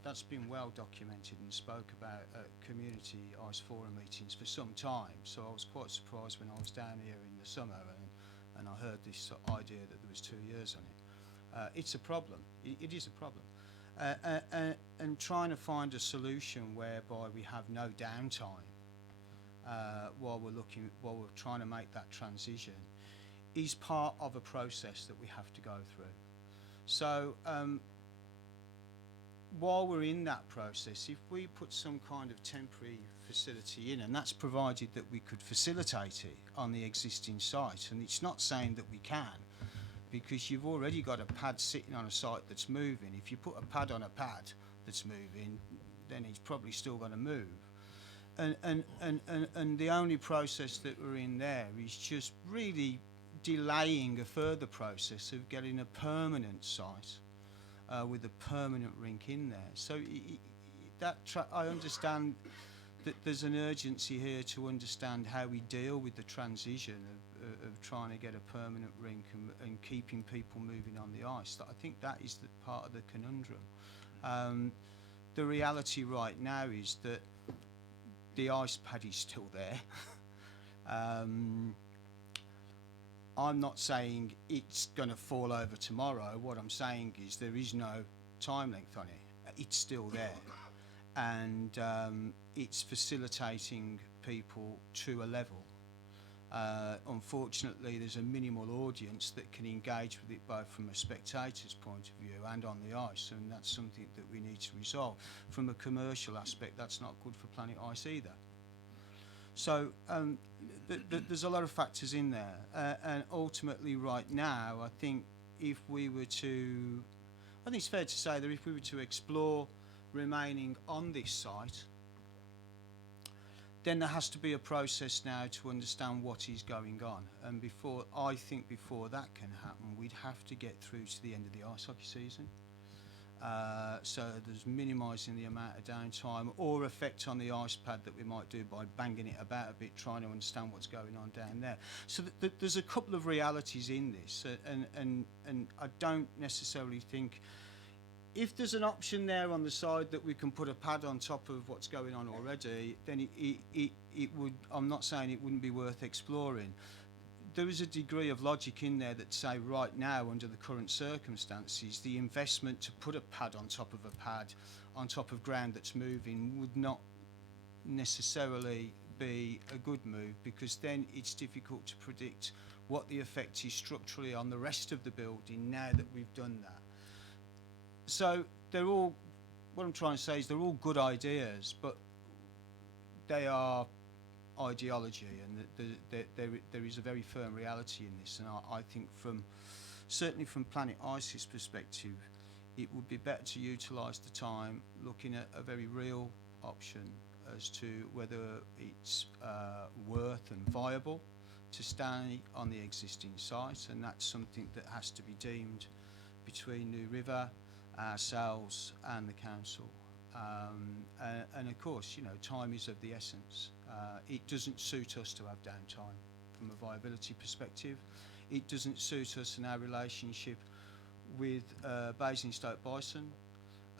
That's been well documented and spoke about at community ice forum meetings for some time. So I was quite surprised when I was down here in the summer and I heard this idea that there was 2 years on it. It's a problem. It is a problem. And trying to find a solution whereby we have no downtime while we're trying to make that transition is part of a process that we have to go through. So while we're in that process, if we put some kind of temporary facility in, and that's provided that we could facilitate it on the existing site, and it's not saying that we can, because you've already got a pad sitting on a site that's moving. If you put a pad on a pad that's moving, then it's probably still going to move. And the only process that we're in there is just really delaying a further process of getting a permanent site with a permanent rink in there. So I understand that there's an urgency here to understand how we deal with the transition of trying to get a permanent rink and keeping people moving on the ice. I think that is the part of the conundrum. The reality right now is that the ice pad is still there. I'm not saying it's going to fall over tomorrow. What I'm saying is there is no time length on it. It's still there. And it's facilitating people to a level. Unfortunately, there's a minimal audience that can engage with it both from a spectator's point of view and on the ice, and that's something that we need to resolve. From a commercial aspect, that's not good for Planet Ice either. So there's a lot of factors in there, and ultimately right now, I think if we were to, I think it's fair to say that if we were to explore remaining on this site, then there has to be a process now to understand what is going on. And before that can happen, we'd have to get through to the end of the ice hockey season. So there's minimising the amount of downtime or effect on the ice pad that we might do by banging it about a bit, trying to understand what's going on down there. So there's a couple of realities in this, and I don't necessarily think, if there's an option there on the side that we can put a pad on top of what's going on already, then it would, I'm not saying it wouldn't be worth exploring. There is a degree of logic in there that say right now, under the current circumstances, the investment to put a pad on top of a pad on top of ground that's moving would not necessarily be a good move, because then it's difficult to predict what the effect is structurally on the rest of the building now that we've done that. So they're all, what I'm trying to say is they're all good ideas, but they are ideology, and there is a very firm reality in this. And I think certainly from Planet Ice's perspective, it would be better to utilise the time looking at a very real option as to whether it's worth and viable to stay on the existing site, and that's something that has to be deemed between New River, ourselves and the council. And of course, you know, time is of the essence. It doesn't suit us to have downtime from a viability perspective. It doesn't suit us in our relationship with Basingstoke Bison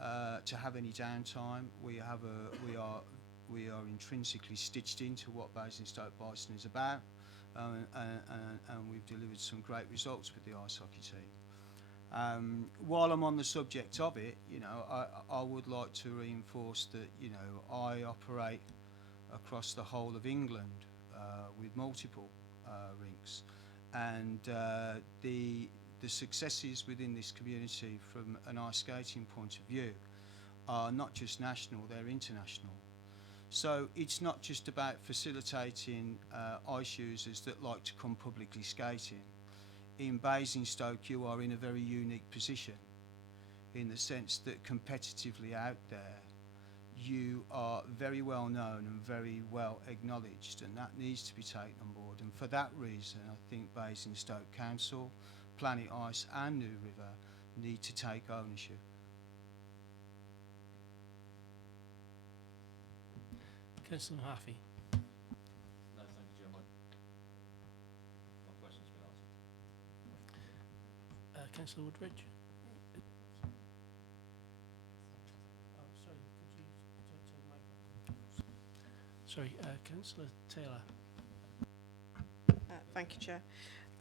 to have any downtime. We are intrinsically stitched into what Basingstoke Bison is about, and we've delivered some great results with the ice hockey team. While I'm on the subject of it, you know, I would like to reinforce that, you know, I operate across the whole of England with multiple rinks, and the successes within this community from an ice skating point of view are not just national, they're international. So it's not just about facilitating ice users that like to come publicly skating. In Basingstoke, you are in a very unique position in the sense that competitively out there, you are very well known and very well acknowledged, and that needs to be taken on board. And for that reason, I think Basingstoke Council, Planet Ice and New River need to take ownership. Councillor Mahaffey. No, thank you, Chair. My question's been answered. Councillor Woodridge. Oh, sorry, could you turn the mic? Sorry, Councillor Taylor. Thank you, Chair.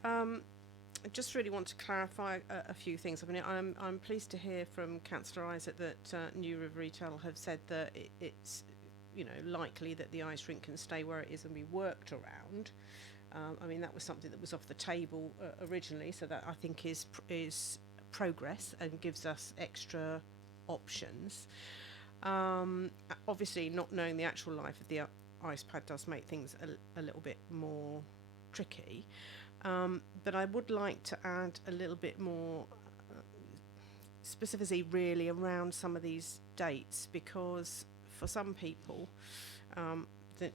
I just really want to clarify a few things. I mean, I'm pleased to hear from Councillor Isaac that New River Retail have said that it's, you know, likely that the ice rink can stay where it is and be worked around. I mean, that was something that was off the table originally, so that I think is progress and gives us extra options. Obviously, not knowing the actual life of the ice pad does make things a little bit more tricky. But I would like to add a little bit more specificity really around some of these dates, because for some people the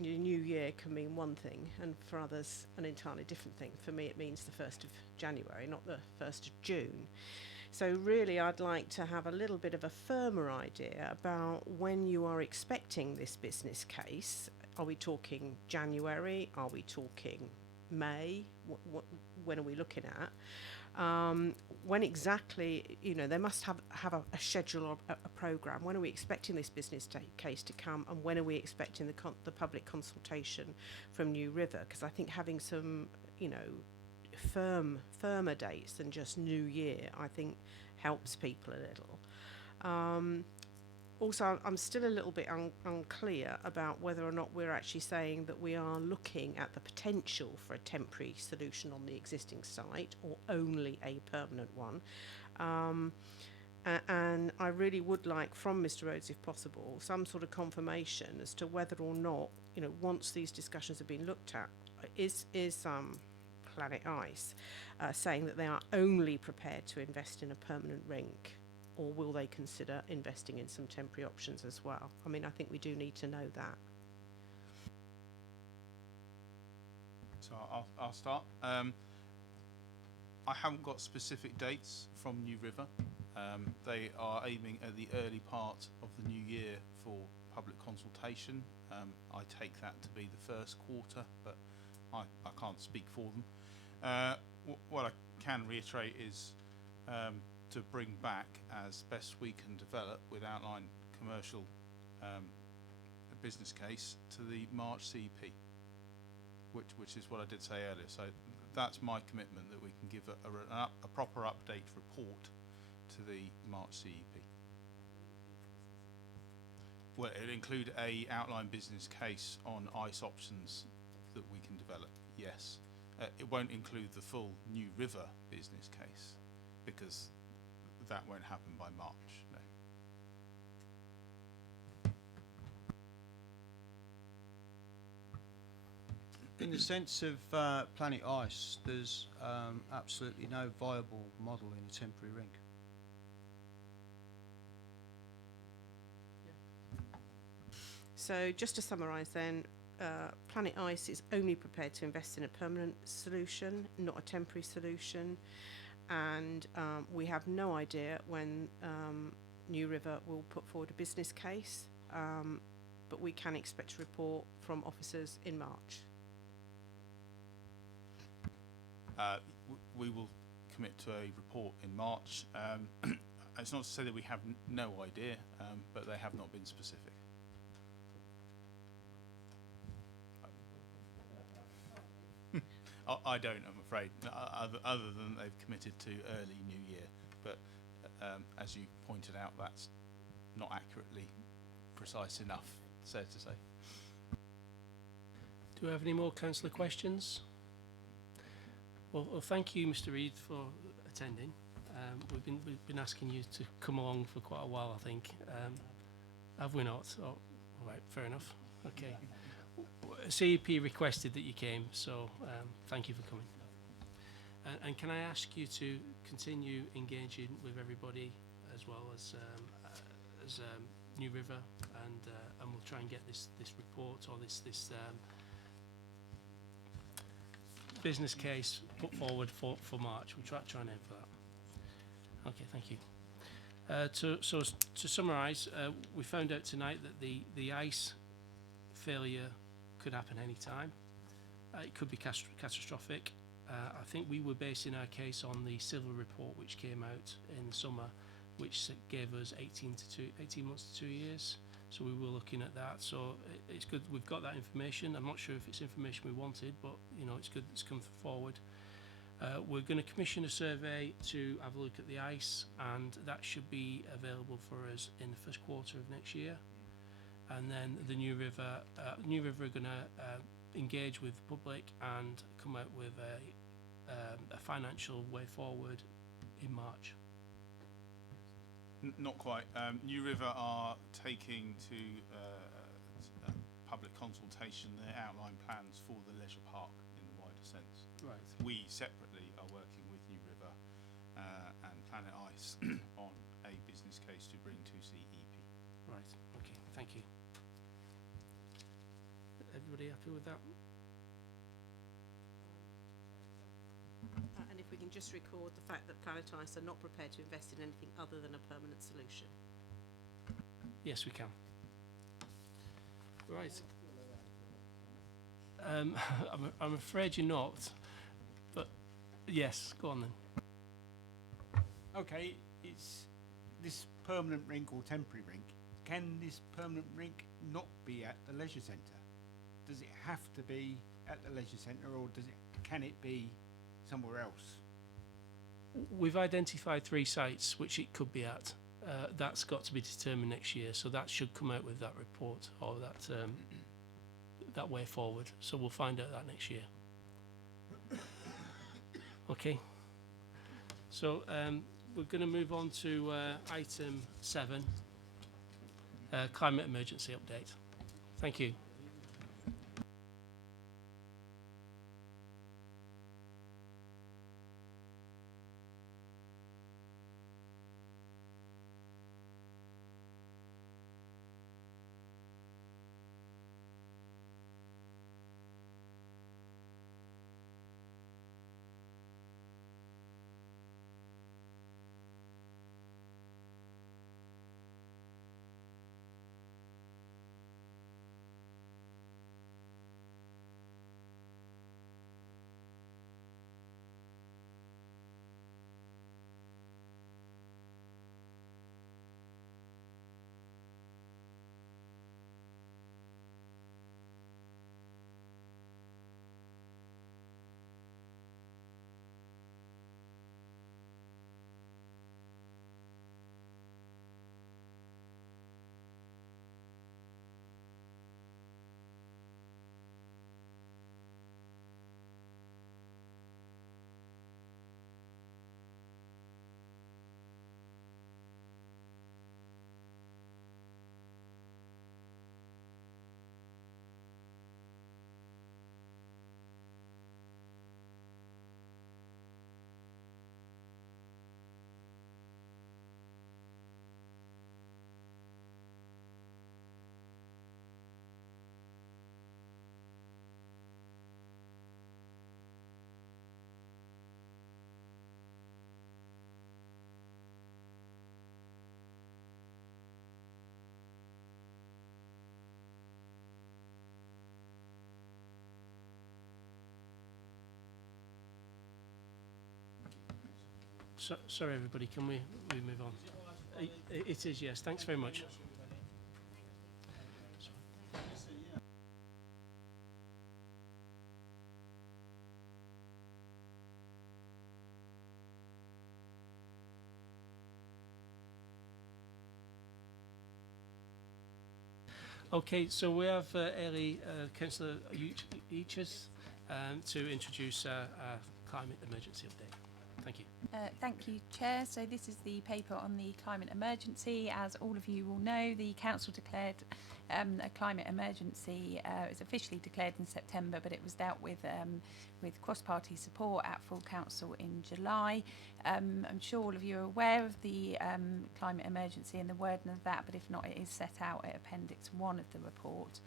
new year can mean one thing, and for others an entirely different thing. For me, it means the 1st of January, not the 1st of June. So really I'd like to have a little bit of a firmer idea about when you are expecting this business case. Are we talking January? Are we talking May? When are we looking at? When exactly, you know, they must have a schedule or a programme. When are we expecting this business case to come, and when are we expecting the public consultation from New River? Because I think having some, you know, firmer dates than just New Year, I think helps people a little. Also, I'm still a little bit unclear about whether or not we're actually saying that we are looking at the potential for a temporary solution on the existing site or only a permanent one. And I really would like from Mr. Rhodes, if possible, some sort of confirmation as to whether or not, you know, once these discussions have been looked at, is Planet Ice saying that they are only prepared to invest in a permanent rink, or will they consider investing in some temporary options as well? I mean, I think we do need to know that. So I'll start. I haven't got specific dates from New River. They are aiming at the early part of the new year for public consultation. I take that to be the first quarter, but I can't speak for them. What I can reiterate is to bring back as best we can develop with outline commercial business case to the March CEP, which is what I did say earlier. So that's my commitment, that we can give a proper update report to the March CEP. Well, it'll include a outline business case on ICE options that we can develop, yes. It won't include the full New River business case, because that won't happen by March, no. In the sense of Planet Ice, there's absolutely no viable model in a temporary rink. So just to summarise then, Planet Ice is only prepared to invest in a permanent solution, not a temporary solution. And we have no idea when New River will put forward a business case, but we can expect a report from officers in March. We will commit to a report in March. It's not to say that we have no idea, but they have not been specific. I don't, I'm afraid, other than they've committed to early New Year. But as you pointed out, that's not accurately precise enough, so to say. Do we have any more councillor questions? Well, thank you, Mr. Reid, for attending. We've been asking you to come along for quite a while, I think. Have we not? Oh, all right, fair enough. Okay. CEP requested that you came, so thank you for coming. And can I ask you to continue engaging with everybody, as well as New River, and we'll try and get this report or this business case put forward for March. We'll try and aim for that. Okay, thank you. So to summarise, we found out tonight that the ice failure could happen any time. It could be catastrophic. I think we were basing our case on the civil report which came out in the summer, which gave us 18 months to 2 years. So we were looking at that. So it's good we've got that information. I'm not sure if it's information we wanted, but you know, it's good it's come forward. We're going to commission a survey to have a look at the ice, and that should be available for us in the first quarter of next year. And then the New River are going to engage with the public and come out with a financial way forward in March. Not quite. New River are taking to public consultation their outline plans for the leisure park in the wider sense. Right. We separately are working with New River and Planet Ice on a business case to bring to CEP. Right. Okay. Thank you. Everybody happy with that? And if we can just record the fact that Planet Ice are not prepared to invest in anything other than a permanent solution. Yes, we can. Right. I'm afraid you're not, but yes, go on then. Okay, it's this permanent rink or temporary rink. Can this permanent rink not be at the leisure centre? Does it have to be at the leisure centre, or can it be somewhere else? We've identified 3 sites which it could be at. That's got to be determined next year, so that should come out with that report or that way forward. So we'll find out that next year. Okay. So we're going to move on to item 7, climate emergency update. Thank you. Sorry, everybody, can we move on? It is, yes. Thanks very much. Okay, so we have Councillor Eaches to introduce our climate emergency update. Thank you. Thank you, Chair. So this is the paper on the climate emergency. As all of you will know, the Council declared a climate emergency. It was officially declared in September, but it was dealt with cross-party support at full council in July. I'm sure all of you are aware of the climate emergency and the wording of that, but if not, it is set out at Appendix 1 of the report.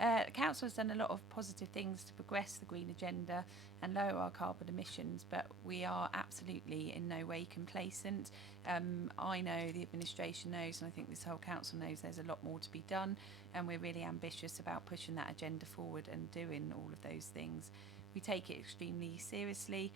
The Council has done a lot of positive things to progress the green agenda and lower our carbon emissions, but we are absolutely in no way complacent. I know, the administration knows, and I think this whole Council knows there's a lot more to be done, and we're really ambitious about pushing that agenda forward and doing all of those things. We take it extremely seriously,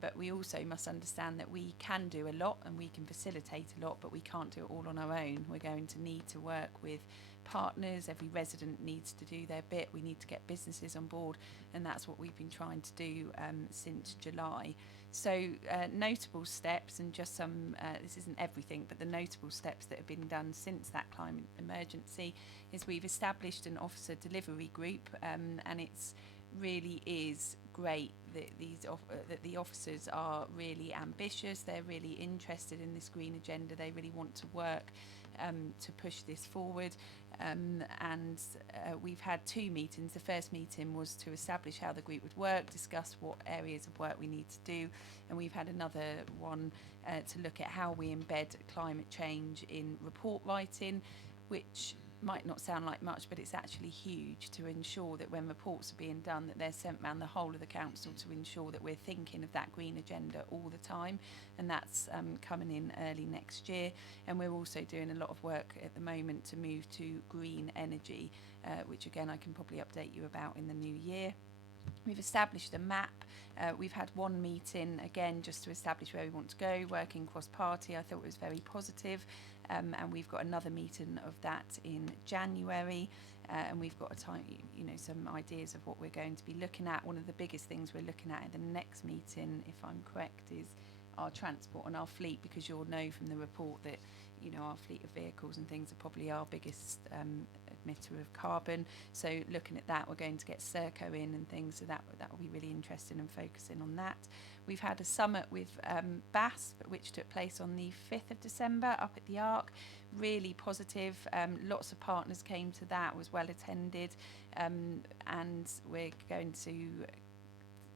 but we also must understand that we can do a lot and we can facilitate a lot, but we can't do it all on our own. We're going to need to work with partners. Every resident needs to do their bit. We need to get businesses on board, and that's what we've been trying to do since July. So notable steps, and just some, this isn't everything, but the notable steps that have been done since that climate emergency is we've established an officer delivery group, and it's really is great that that the officers are really ambitious. They're really interested in this green agenda. They really want to work to push this forward, and we've had 2 meetings. The first meeting was to establish how the group would work, discuss what areas of work we need to do, and we've had another one to look at how we embed climate change in report writing, which might not sound like much, but it's actually huge, to ensure that when reports are being done, that they're sent round the whole of the council, to ensure that we're thinking of that green agenda all the time, and that's coming in early next year. And we're also doing a lot of work at the moment to move to green energy, which again I can probably update you about in the new year. We've established a map. We've had 1 meeting, again, just to establish where we want to go, working cross-party. I thought it was very positive. And we've got another meeting of that in January. And we've got some ideas of what we're going to be looking at. One of the biggest things we're looking at in the next meeting, if I'm correct, is our transport and our fleet, because you'll know from the report that our fleet of vehicles and things are probably our biggest emitter of carbon. So looking at that, we're going to get Serco in and things, so that will be really interesting, and focusing on that. We've had a summit with BAS, which took place on the 5th of December up at the Arc. Really positive. Lots of partners came to that, was well attended, and we're going to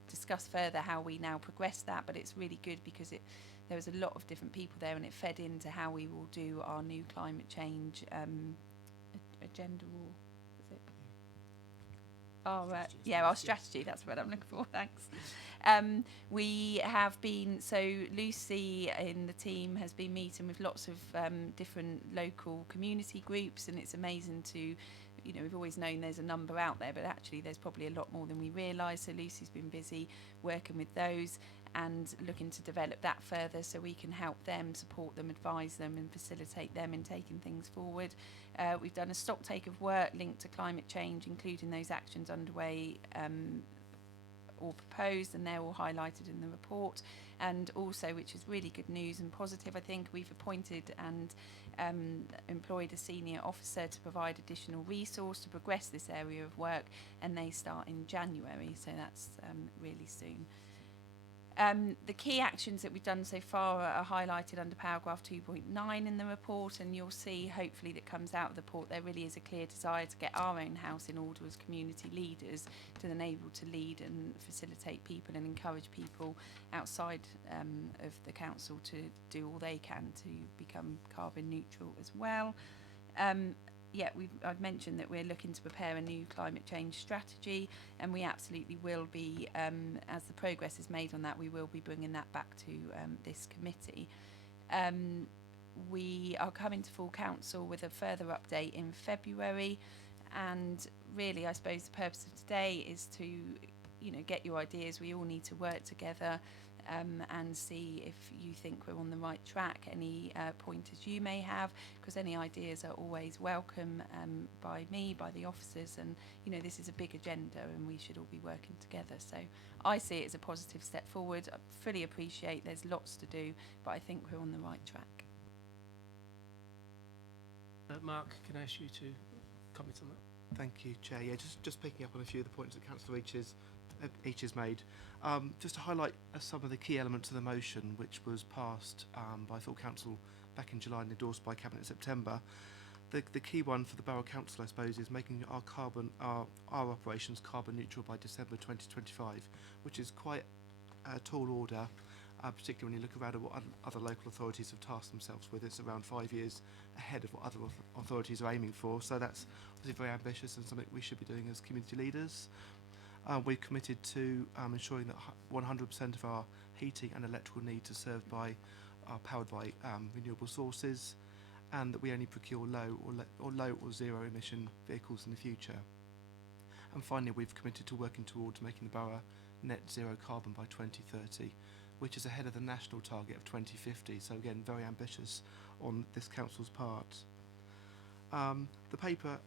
discuss further how we now progress that, but it's really good because there was a lot of different people there, and it fed into how we will do our new climate change agenda, or is it? Our strategy, that's what I'm looking for, thanks. We have been, so Lucy in the team has been meeting with lots of different local community groups, and it's amazing to, we've always known there's a number out there, but actually there's probably a lot more than we realise. So Lucy's been busy working with those and looking to develop that further, so we can help them, support them, advise them, and facilitate them in taking things forward. We've done a stock take of work linked to climate change, including those actions underway or proposed, and they're all highlighted in the report. And also, which is really good news and positive, I think, we've appointed and employed a senior officer to provide additional resource to progress this area of work, and they start in January, so that's really soon. The key actions that we've done so far are highlighted under paragraph 2.9 in the report, and you'll see, hopefully, that comes out of the report there really is a clear desire to get our own house in order as community leaders, to then able to lead and facilitate people and encourage people outside of the council to do all they can to become carbon neutral as well. I've mentioned that we're looking to prepare a new climate change strategy, and we absolutely will be, as the progress is made on that, we will be bringing that back to this committee. We are coming to full council with a further update in February, and really I suppose the purpose of today is to get your ideas. We all need to work together and see if you think we're on the right track, any pointers you may have, because any ideas are always welcome by me, by the officers, and you know, this is a big agenda and we should all be working together. So I see it as a positive step forward. I fully appreciate there's lots to do, but I think we're on the right track. Mark, can I ask you to comment on that? Thank you, Chair. Yeah, just picking up on a few of the points that Councillor Each has made. Just to highlight some of the key elements of the motion, which was passed by full council back in July and endorsed by Cabinet in September. The key one for the Borough Council, I suppose, is making our operations carbon neutral by December 2025, which is quite a tall order, particularly when you look around at what other local authorities have tasked themselves with. It's around 5 years ahead of what other authorities are aiming for, so that's obviously very ambitious and something we should be doing as community leaders. We're committed to ensuring that 100% of our heating and electrical needs are powered by renewable sources, and that we only procure low or zero emission vehicles in the future. And finally, we've committed to working towards making the borough net zero carbon by 2030, which is ahead of the national target of 2050. So again, very ambitious on this council's part. The paper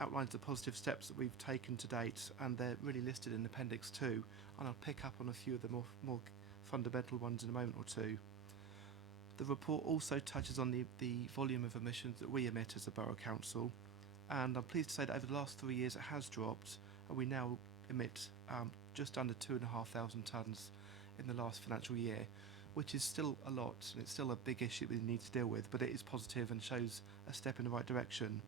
outlines the positive steps that we've taken to date, and they're really listed in Appendix 2, and I'll pick up on a few of the more fundamental ones in a moment or two. The report also touches on the volume of emissions that we emit as a borough council, and I'm pleased to say that over the last 3 years it has dropped, and we now emit just under 2,500 tonnes in the last financial year, which is still a lot, and it's still a big issue that we need to deal with, but it is positive and shows a step in the right direction.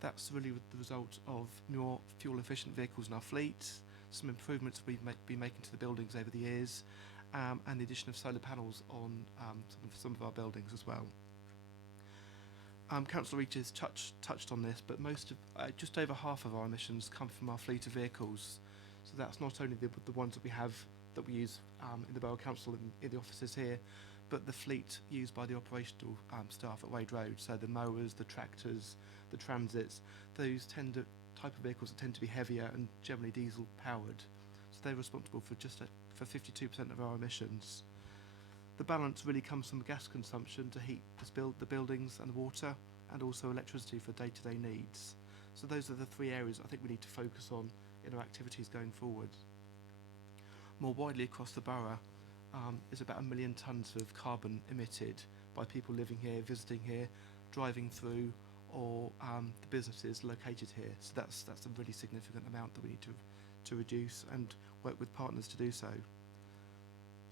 That's really the result of more fuel-efficient vehicles in our fleet, some improvements we've been making to the buildings over the years, and the addition of solar panels on some of our buildings as well. Councillor Reach has touched on this, but just over half of our emissions come from our fleet of vehicles. So that's not only the ones that we use in the Borough Council in the offices here, but the fleet used by the operational staff at Wade Road. So the mowers, the tractors, the transits, those type of vehicles that tend to be heavier and generally diesel powered. So they're responsible for for 52% of our emissions. The balance really comes from gas consumption to heat the buildings and the water, and also electricity for day-to-day needs. So those are the three areas I think we need to focus on in our activities going forward. More widely across the borough is about 1 million tonnes of carbon emitted by people living here, visiting here, driving through, or the businesses located here. So that's a really significant amount that we need to reduce and work with partners to do so.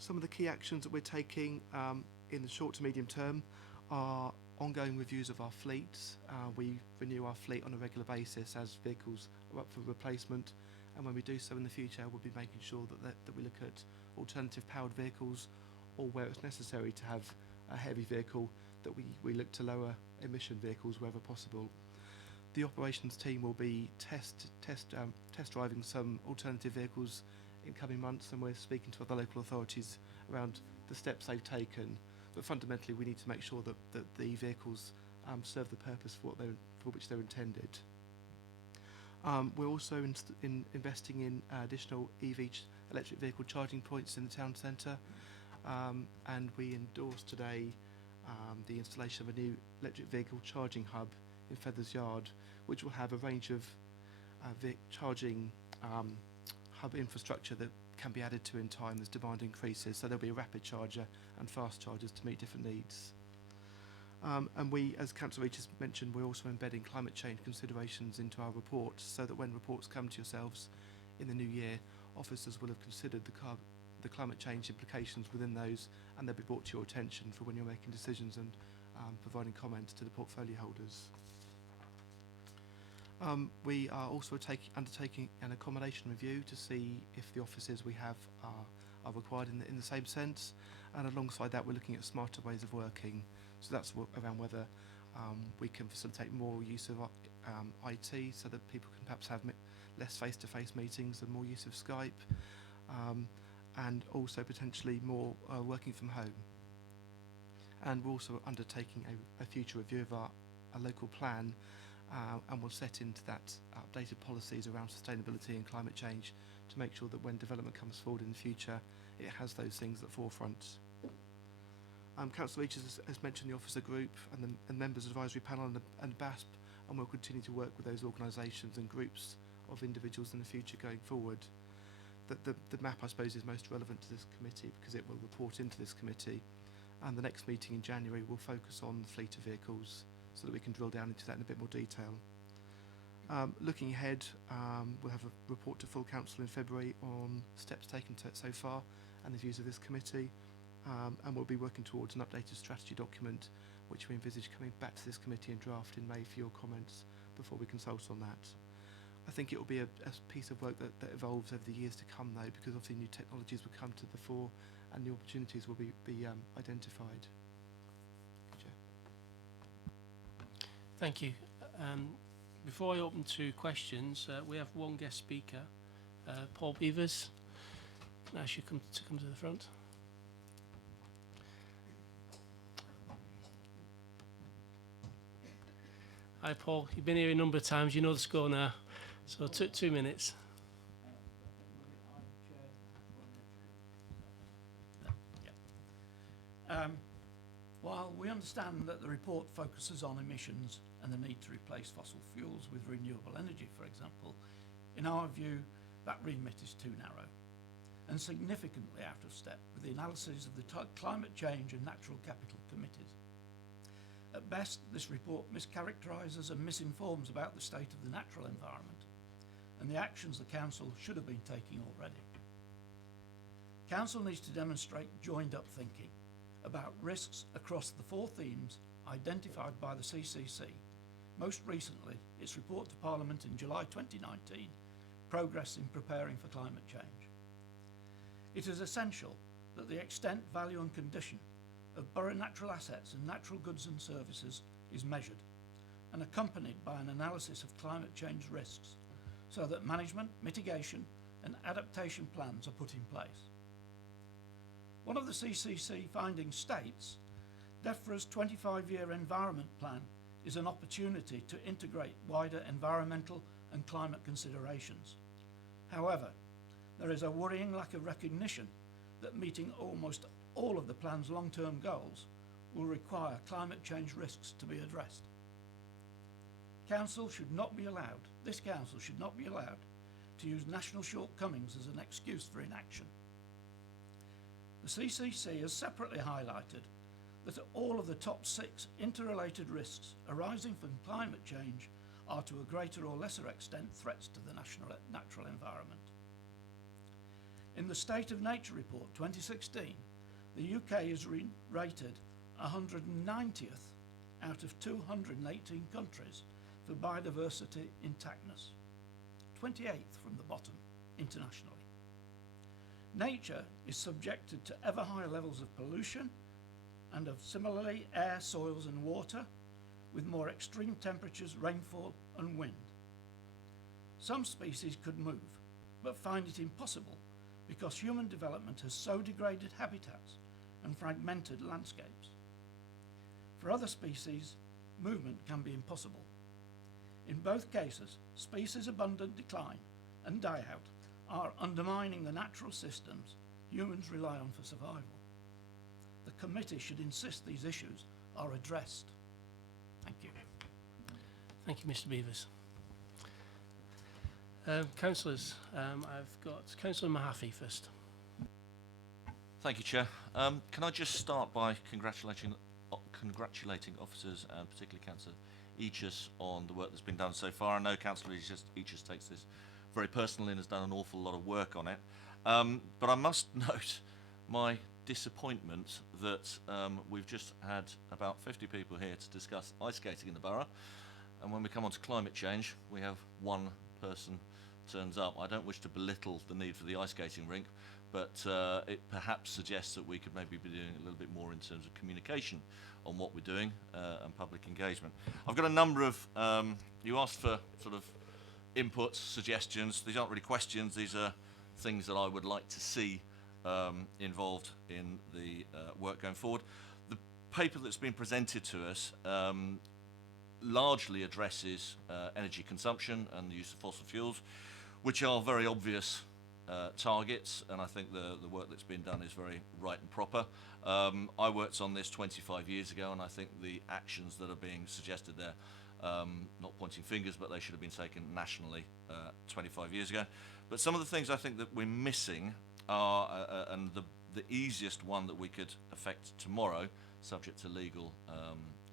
Some of the key actions that we're taking in the short to medium term are ongoing reviews of our fleets. We renew our fleet on a regular basis as vehicles are up for replacement, and when we do so in the future, we'll be making sure that we look at alternative powered vehicles, or where it's necessary to have a heavy vehicle, that we look to lower emission vehicles wherever possible. The operations team will be test driving some alternative vehicles in coming months, and we're speaking to other local authorities around the steps they've taken. But fundamentally, we need to make sure that the vehicles serve the purpose for which they're intended. We're also investing in additional electric vehicle charging points in the town centre, and we endorsed today the installation of a new electric vehicle charging hub in Feathers Yard, which will have a range of charging hub infrastructure that can be added to in time as demand increases. So there'll be a rapid charger and fast chargers to meet different needs. And we, as Councillor Reach has mentioned, we're also embedding climate change considerations into our reports, so that when reports come to yourselves in the new year, officers will have considered the climate change implications within those, and they'll be brought to your attention for when you're making decisions and providing comments to the portfolio holders. We are also undertaking an accommodation review to see if the offices we have are required in the same sense, and alongside that we're looking at smarter ways of working. So that's around whether we can facilitate more use of IT, so that people can perhaps have less face-to-face meetings and more use of Skype, and also potentially more working from home. And we're also undertaking a future review of our local plan, and we'll set into that updated policies around sustainability and climate change to make sure that when development comes forward in the future, it has those things at the forefront. Councillor Leach has mentioned the officer group and the members advisory panel and BASP, and we'll continue to work with those organisations and groups of individuals in the future going forward. The map, I suppose, is most relevant to this committee because it will report into this committee, and the next meeting in January will focus on the fleet of vehicles so that we can drill down into that in a bit more detail. Looking ahead, we'll have a report to full council in February on steps taken so far and the views of this committee, and we'll be working towards an updated strategy document which we envisage coming back to this committee in draft in May for your comments before we consult on that. I think it will be a piece of work that evolves over the years to come though, because obviously new technologies will come to the fore and new opportunities will be identified. Chair. Thank you. Before I open to questions, we have one guest speaker, Paul Beavers. Can I ask you to come to the front? Hi Paul, you've been here a number of times, you know the score now. So 2 minutes. While we understand that the report focuses on emissions and the need to replace fossil fuels with renewable energy, for example, in our view, that remit is too narrow and significantly out of step with the analyses of the climate change and natural capital committees. At best, this report mischaracterises and misinforms about the state of the natural environment and the actions the Council should have been taking already. Council needs to demonstrate joined-up thinking about risks across the 4 themes identified by the CCC, most recently its report to Parliament in July 2019, Progress in Preparing for Climate Change. It is essential that the extent, value and condition of borough natural assets and natural goods and services is measured and accompanied by an analysis of climate change risks so that management, mitigation and adaptation plans are put in place. One of the CCC findings states, DEFRA's 25-year environment plan is an opportunity to integrate wider environmental and climate considerations. However, there is a worrying lack of recognition that meeting almost all of the plan's long-term goals will require climate change risks to be addressed. This council should not be allowed to use national shortcomings as an excuse for inaction. The CCC has separately highlighted that all of the top 6 interrelated risks arising from climate change are to a greater or lesser extent threats to the natural environment. In the State of Nature Report 2016, the UK is rated 190th out of 218 countries for biodiversity intactness, 28th from the bottom internationally. Nature is subjected to ever higher levels of pollution and of similarly air, soils and water with more extreme temperatures, rainfall and wind. Some species could move but find it impossible because human development has so degraded habitats and fragmented landscapes. For other species, movement can be impossible. In both cases, species abundant decline and die out are undermining the natural systems humans rely on for survival. The committee should insist these issues are addressed. Thank you. Thank you, Mr Beavers. Councillors, I've got Councillor Mahaffey first. Thank you, Chair. Can I just start by congratulating officers and particularly Councillor Eachus on the work that's been done so far. I know Councillor Eachus takes this very personally and has done an awful lot of work on it. But I must note my disappointment that we've just had about 50 people here to discuss ice skating in the borough, and when we come on to climate change we have one person turns up. I don't wish to belittle the need for the ice skating rink, but it perhaps suggests that we could maybe be doing a little bit more in terms of communication on what we're doing and public engagement. I've got a number of, you asked for sort of inputs, suggestions. These aren't really questions, these are things that I would like to see involved in the work going forward. The paper that's been presented to us largely addresses energy consumption and the use of fossil fuels, which are very obvious targets, and I think the work that's been done is very right and proper. I worked on this 25 years ago, and I think the actions that are being suggested there, not pointing fingers, but they should have been taken nationally 25 years ago. But some of the things I think that we're missing are, and the easiest one that we could affect tomorrow, subject to legal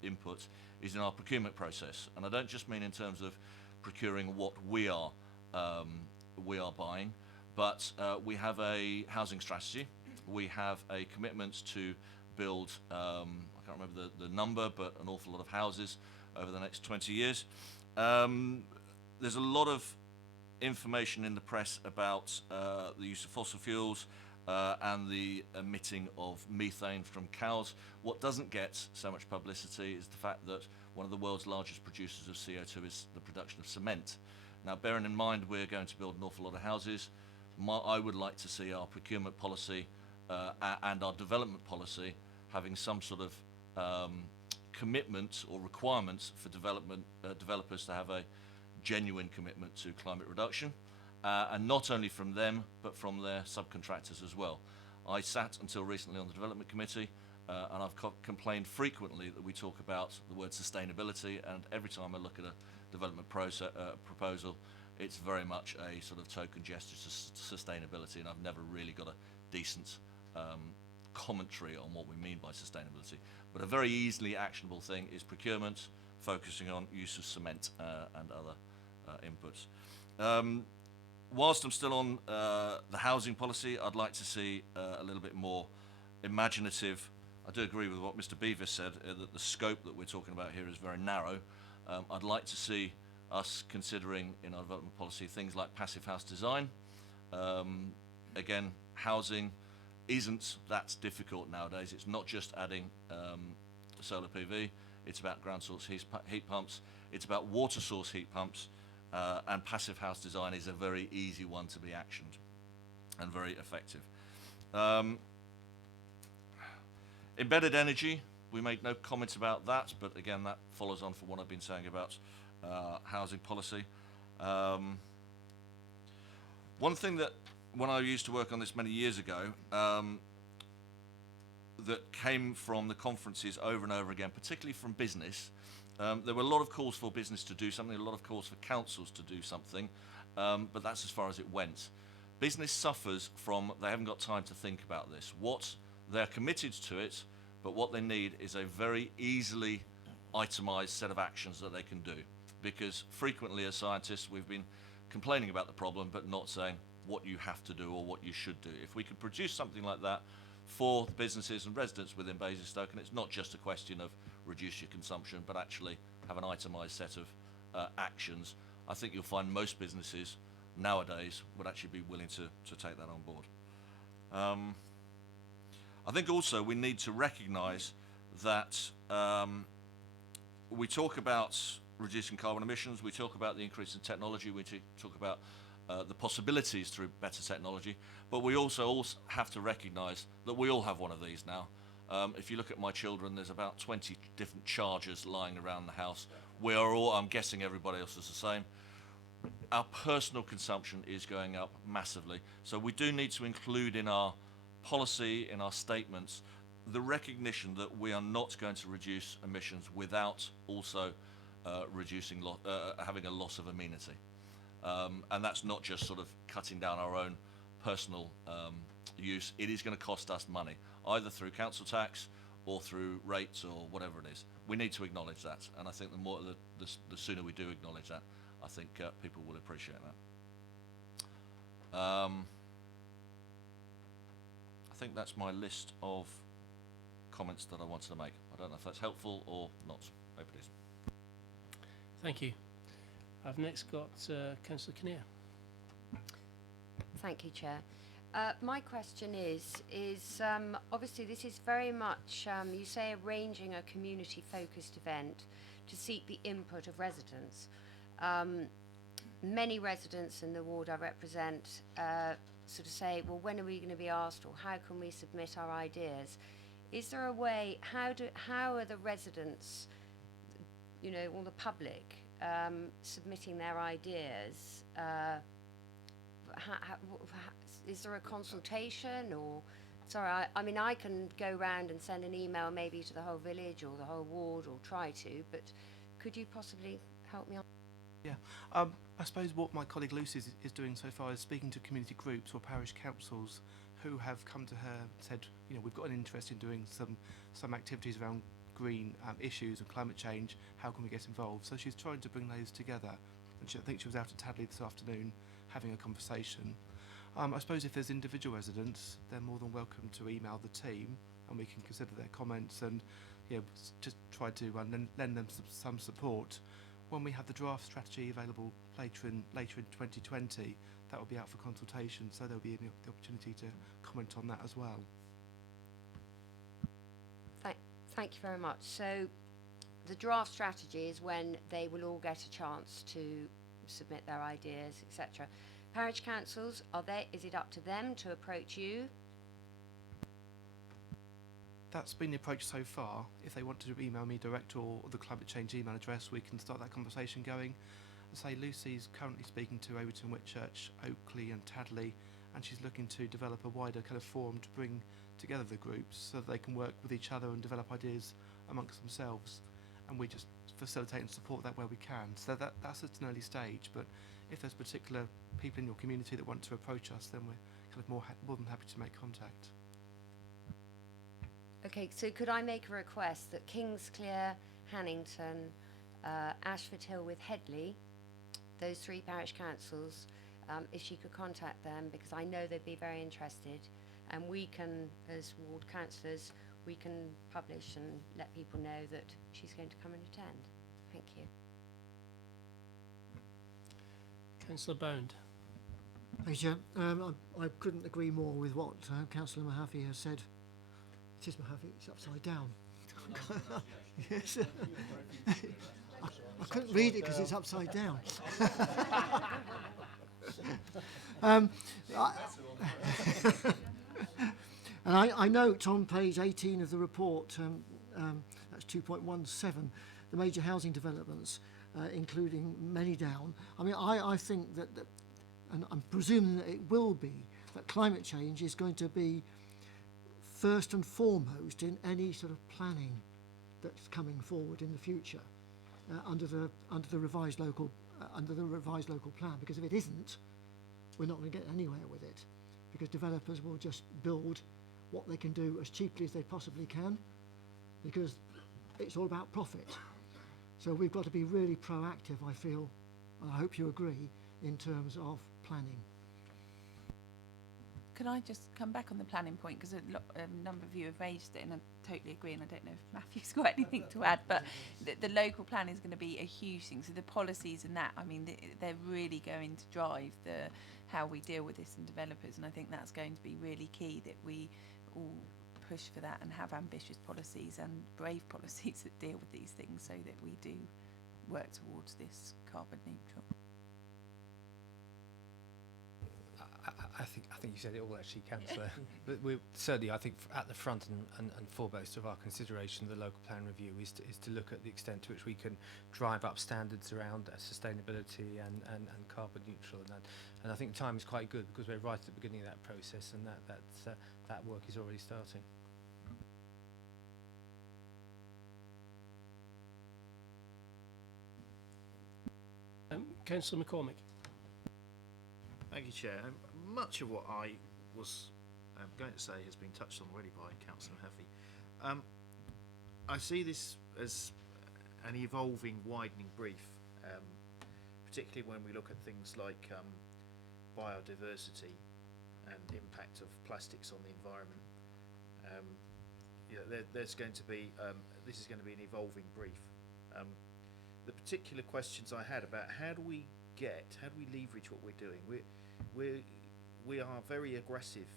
input, is in our procurement process. And I don't just mean in terms of procuring what we are buying, but we have a housing strategy. We have a commitment to build, I can't remember the number, but an awful lot of houses over the next 20 years. There's a lot of information in the press about the use of fossil fuels and the emitting of methane from cows. What doesn't get so much publicity is the fact that one of the world's largest producers of CO2 is the production of cement. Now, bearing in mind we're going to build an awful lot of houses, I would like to see our procurement policy and our development policy having some sort of commitment or requirements for developers to have a genuine commitment to climate reduction, and not only from them, but from their subcontractors as well. I sat until recently on the development committee, and I've complained frequently that we talk about the word sustainability, and every time I look at a development proposal, it's very much a sort of token gesture to sustainability, and I've never really got a decent commentary on what we mean by sustainability. But a very easily actionable thing is procurement, focusing on use of cement and other inputs. Whilst I'm still on the housing policy, I'd like to see a little bit more imaginative. I do agree with what Mr. Beavis said, that the scope that we're talking about here is very narrow. I'd like to see us considering in our development policy things like passive house design. Again, housing isn't that difficult nowadays. It's not just adding solar PV, it's about ground source heat pumps, it's about water source heat pumps, and passive house design is a very easy one to be actioned and very effective. Embedded energy, we make no comments about that, but again, that follows on from what I've been saying about housing policy. One thing that, when I used to work on this many years ago, that came from the conferences over and over again, particularly from business, there were a lot of calls for business to do something, a lot of calls for councils to do something, but that's as far as it went. Business suffers from, they haven't got time to think about this. They're committed to it, but what they need is a very easily itemized set of actions that they can do. Because frequently as scientists, we've been complaining about the problem, but not saying what you have to do or what you should do. If we could produce something like that for the businesses and residents within Basingstoke, and it's not just a question of reduce your consumption, but actually have an itemized set of actions, I think you'll find most businesses nowadays would actually be willing to take that on board. I think also we need to recognise that we talk about reducing carbon emissions, we talk about the increase in technology, we talk about the possibilities through better technology, but we also have to recognise that we all have one of these now. If you look at my children, there's about 20 different chargers lying around the house. We are all, I'm guessing everybody else is the same. Our personal consumption is going up massively, so we do need to include in our policy, in our statements, the recognition that we are not going to reduce emissions without also having a loss of amenity. And that's not just sort of cutting down our own personal use. It is going to cost us money, either through council tax or through rates or whatever it is. We need to acknowledge that, and I think the sooner we do acknowledge that, I think people will appreciate that. I think that's my list of comments that I wanted to make. I don't know if that's helpful or not. Hope it is. Thank you. I've next got Councillor Kinnear. Thank you, Chair. My question is obviously this is very much, you say, arranging a community-focused event to seek the input of residents. Many residents in the ward I represent sort of say, well, when are we going to be asked, or how can we submit our ideas? Is there a way, how are the residents, you know, or the public is there a consultation or? Sorry, I mean, I can go round and send an email maybe to the whole village or the whole ward, or try to, but could you possibly help me on? Yeah, I suppose what my colleague Lucy is doing so far is speaking to community groups or parish councils who have come to her and said, you know, we've got an interest in doing some activities around green issues and climate change. How can we get involved? So she's trying to bring those together. And I think she was out at Tadley this afternoon having a conversation. I suppose if there's individual residents, they're more than welcome to email the team, and we can consider their comments and, you know, just try to lend them some support. When we have the draft strategy available later in 2020, that will be out for consultation, so there'll be the opportunity to comment on that as well. Thank you very much. So the draft strategy is when they will all get a chance to submit their ideas, etc. Parish councils, is it up to them to approach you? That's been the approach so far. If they want to email me direct or the climate change email address, we can start that conversation going. I say Lucy's currently speaking to Overton, Whitchurch, Oakley and Tadley, and she's looking to develop a wider kind of forum to bring together the groups so that they can work with each other and develop ideas amongst themselves, and we just facilitate and support that where we can. So that's at an early stage, but if there's particular people in your community that want to approach us, then we're kind of more than happy to make contact. Okay, so could I make a request that Kingsclear, Hannington, Ashford Hill with Headley, those 3 parish councils, if she could contact them, because I know they'd be very interested, and we can, as ward councillors, we can publish and let people know that she's going to come and attend. Thank you. Councillor Bound. Thank you, Chair. I couldn't agree more with what Councillor Mahaffey has said. It is Mahaffey, it's upside down. Yes. I couldn't read it because it's upside down. And I note on page 18 of the report, that's 2.17, the major housing developments, including many down. I mean, I think that, and I'm presuming that it will be, that climate change is going to be first and foremost in any sort of planning that's coming forward in the future under the revised local plan. Because if it isn't, we're not going to get anywhere with it, because developers will just build what they can do as cheaply as they possibly can, because it's all about profit. So we've got to be really proactive, I feel, and I hope you agree, in terms of planning. Can I just come back on the planning point, because a number of you have raised it, and I totally agree, and I don't know if Matthew's got anything to add, but the local plan is going to be a huge thing. So the policies and that, I mean, they're really going to drive how we deal with this and developers, and I think that's going to be really key, that we all push for that and have ambitious policies and brave policies that deal with these things, so that we do work towards this carbon neutral. I think you said it all, actually, Councillor. But we're certainly, I think, at the front and foremost of our consideration of the local plan review is to look at the extent to which we can drive up standards around sustainability and carbon neutral, and I think time is quite good, because we're right at the beginning of that process, and that work is already starting. Councillor McCormick. Thank you, Chair. Much of what I was going to say has been touched on already by Councillor Mahaffey. I see this as an evolving, widening brief, particularly when we look at things like biodiversity and the impact of plastics on the environment. There's going to be this is going to be an evolving brief. The particular questions I had about how do we leverage what we're doing? We are very aggressive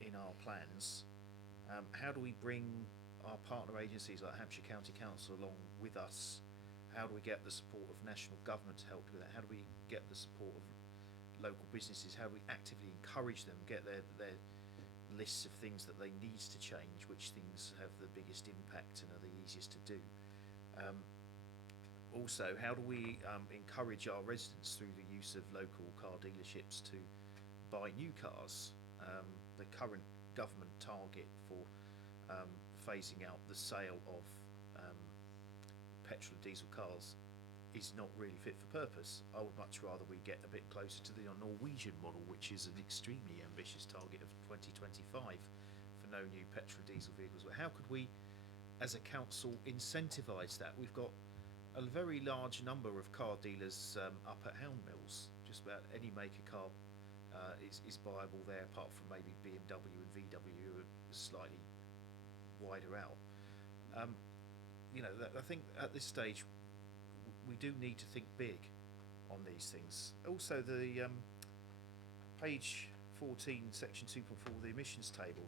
in our plans. How do we bring our partner agencies like Hampshire County Council along with us? How do we get the support of national government to help with that? How do we get the support of local businesses? How do we actively encourage them, get their lists of things that they need to change, which things have the biggest impact and are the easiest to do? Also, how do we encourage our residents through the use of local car dealerships to buy new cars. The current government target for phasing out the sale of petrol and diesel cars is not really fit for purpose. I would much rather we get a bit closer to the Norwegian model, which is an extremely ambitious target of 2025 for no new petrol and diesel vehicles. But how could we, as a council, incentivise that? We've got a very large number of car dealers up at Hound Mills. Just about any make of car is viable there, apart from maybe BMW and VW, who are slightly wider out. You know, I think at this stage we do need to think big on these things. Also, the page 14, section 2.4, the emissions table.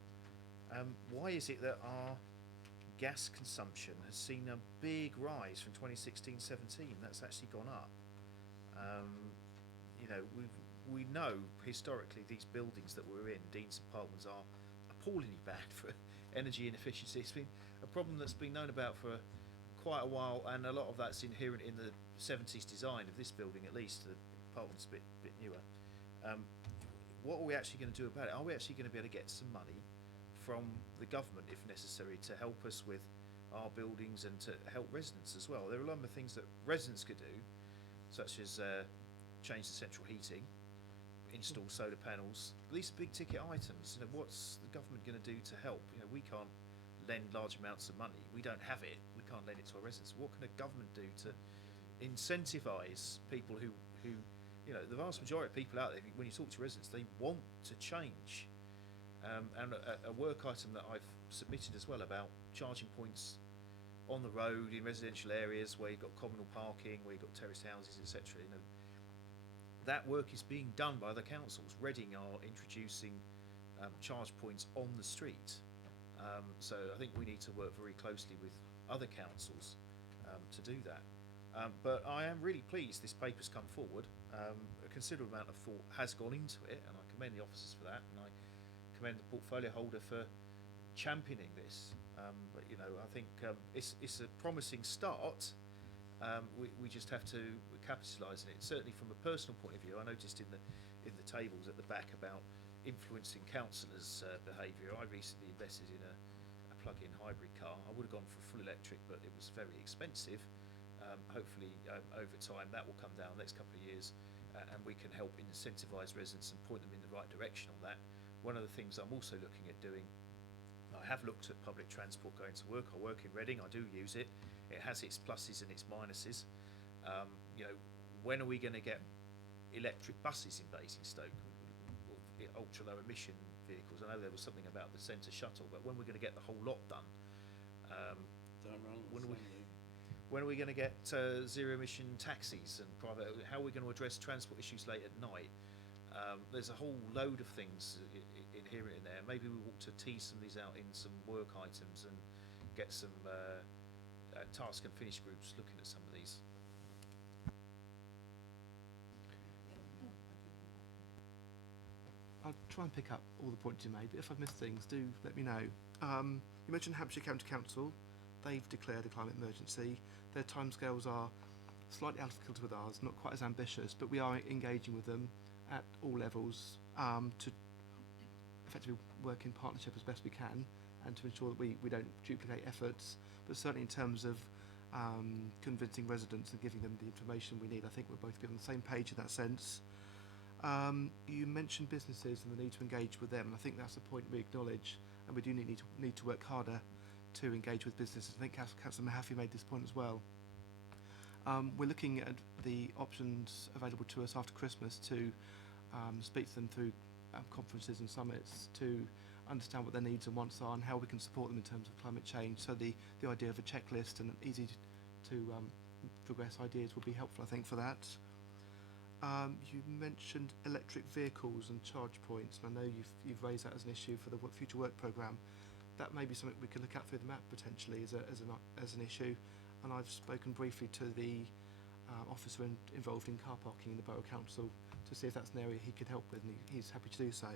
Why is it that our gas consumption has seen a big rise from 2016-17? That's actually gone up. You know, we know historically these buildings that we're in, Dean's Apartments, are appallingly bad for energy inefficiency. It's been a problem that's been known about for quite a while, and a lot of that's inherent in the 70s design of this building, at least. The apartment's a bit newer. What are we actually going to do about it? Are we actually going to be able to get some money from the government, if necessary, to help us with our buildings and to help residents as well? There are a number of things that residents could do, such as change the central heating, install solar panels. These are big ticket items. You know, what's the government going to do to help? You know, we can't lend large amounts of money. We don't have it. We can't lend it to our residents. What can a government do to incentivise people who you know, the vast majority of people out there, when you talk to residents, they want to change. And a work item that I've submitted as well about charging points on the road in residential areas where you've got communal parking, where you've got terraced houses, etc. You know, that work is being done by the councils. Reading are introducing charge points on the street. So I think we need to work very closely with other councils to do that. But I am really pleased this paper's come forward. A considerable amount of thought has gone into it, and I commend the officers for that, and I commend the portfolio holder for championing this. But you know, I think it's a promising start. We just have to capitalise on it. Certainly, from a personal point of view, I noticed in the tables at the back about influencing councillors' behaviour. I recently invested in a plug-in hybrid car. I would have gone for full electric, but it was very expensive. Hopefully, over time, that will come down the next couple of years, and we can help incentivise residents and point them in the right direction on that. One of the things I'm also looking at doing, I have looked at public transport going to work. I work in Reading. I do use it. It has its pluses and its minuses. You know, when are we going to get electric buses in Basingstoke? Ultra low emission vehicles. I know there was something about the centre shuttle, but when we're going to get the whole lot done? When are we going to get zero emission taxis and private? How are we going to address transport issues late at night? There's a whole load of things inherent in there. Maybe we want to tease some of these out in some work items and get some task and finish groups looking at some of these. I'll try and pick up all the points you made, but if I've missed things, do let me know. You mentioned Hampshire County Council. They've declared a climate emergency. Their timescales are slightly out of kilter with ours, not quite as ambitious, but we are engaging with them at all levels to effectively work in partnership as best we can and to ensure that we don't duplicate efforts, but certainly in terms of convincing residents and giving them the information we need. I think we're both on the same page in that sense. You mentioned businesses and the need to engage with them, and I think that's a point we acknowledge, and we do need to work harder to engage with businesses. I think Councillor Mahaffey made this point as well. We're looking at the options available to us after Christmas to speak to them through conferences and summits to understand what their needs and wants are and how we can support them in terms of climate change. So the idea of a checklist and easy to progress ideas will be helpful, I think, for that. You mentioned electric vehicles and charge points, and I know you've raised that as an issue for the future work programme. That may be something we could look at through the map potentially as an issue. And I've spoken briefly to the officer involved in car parking in the Borough Council to see if that's an area he could help with, and he's happy to do so.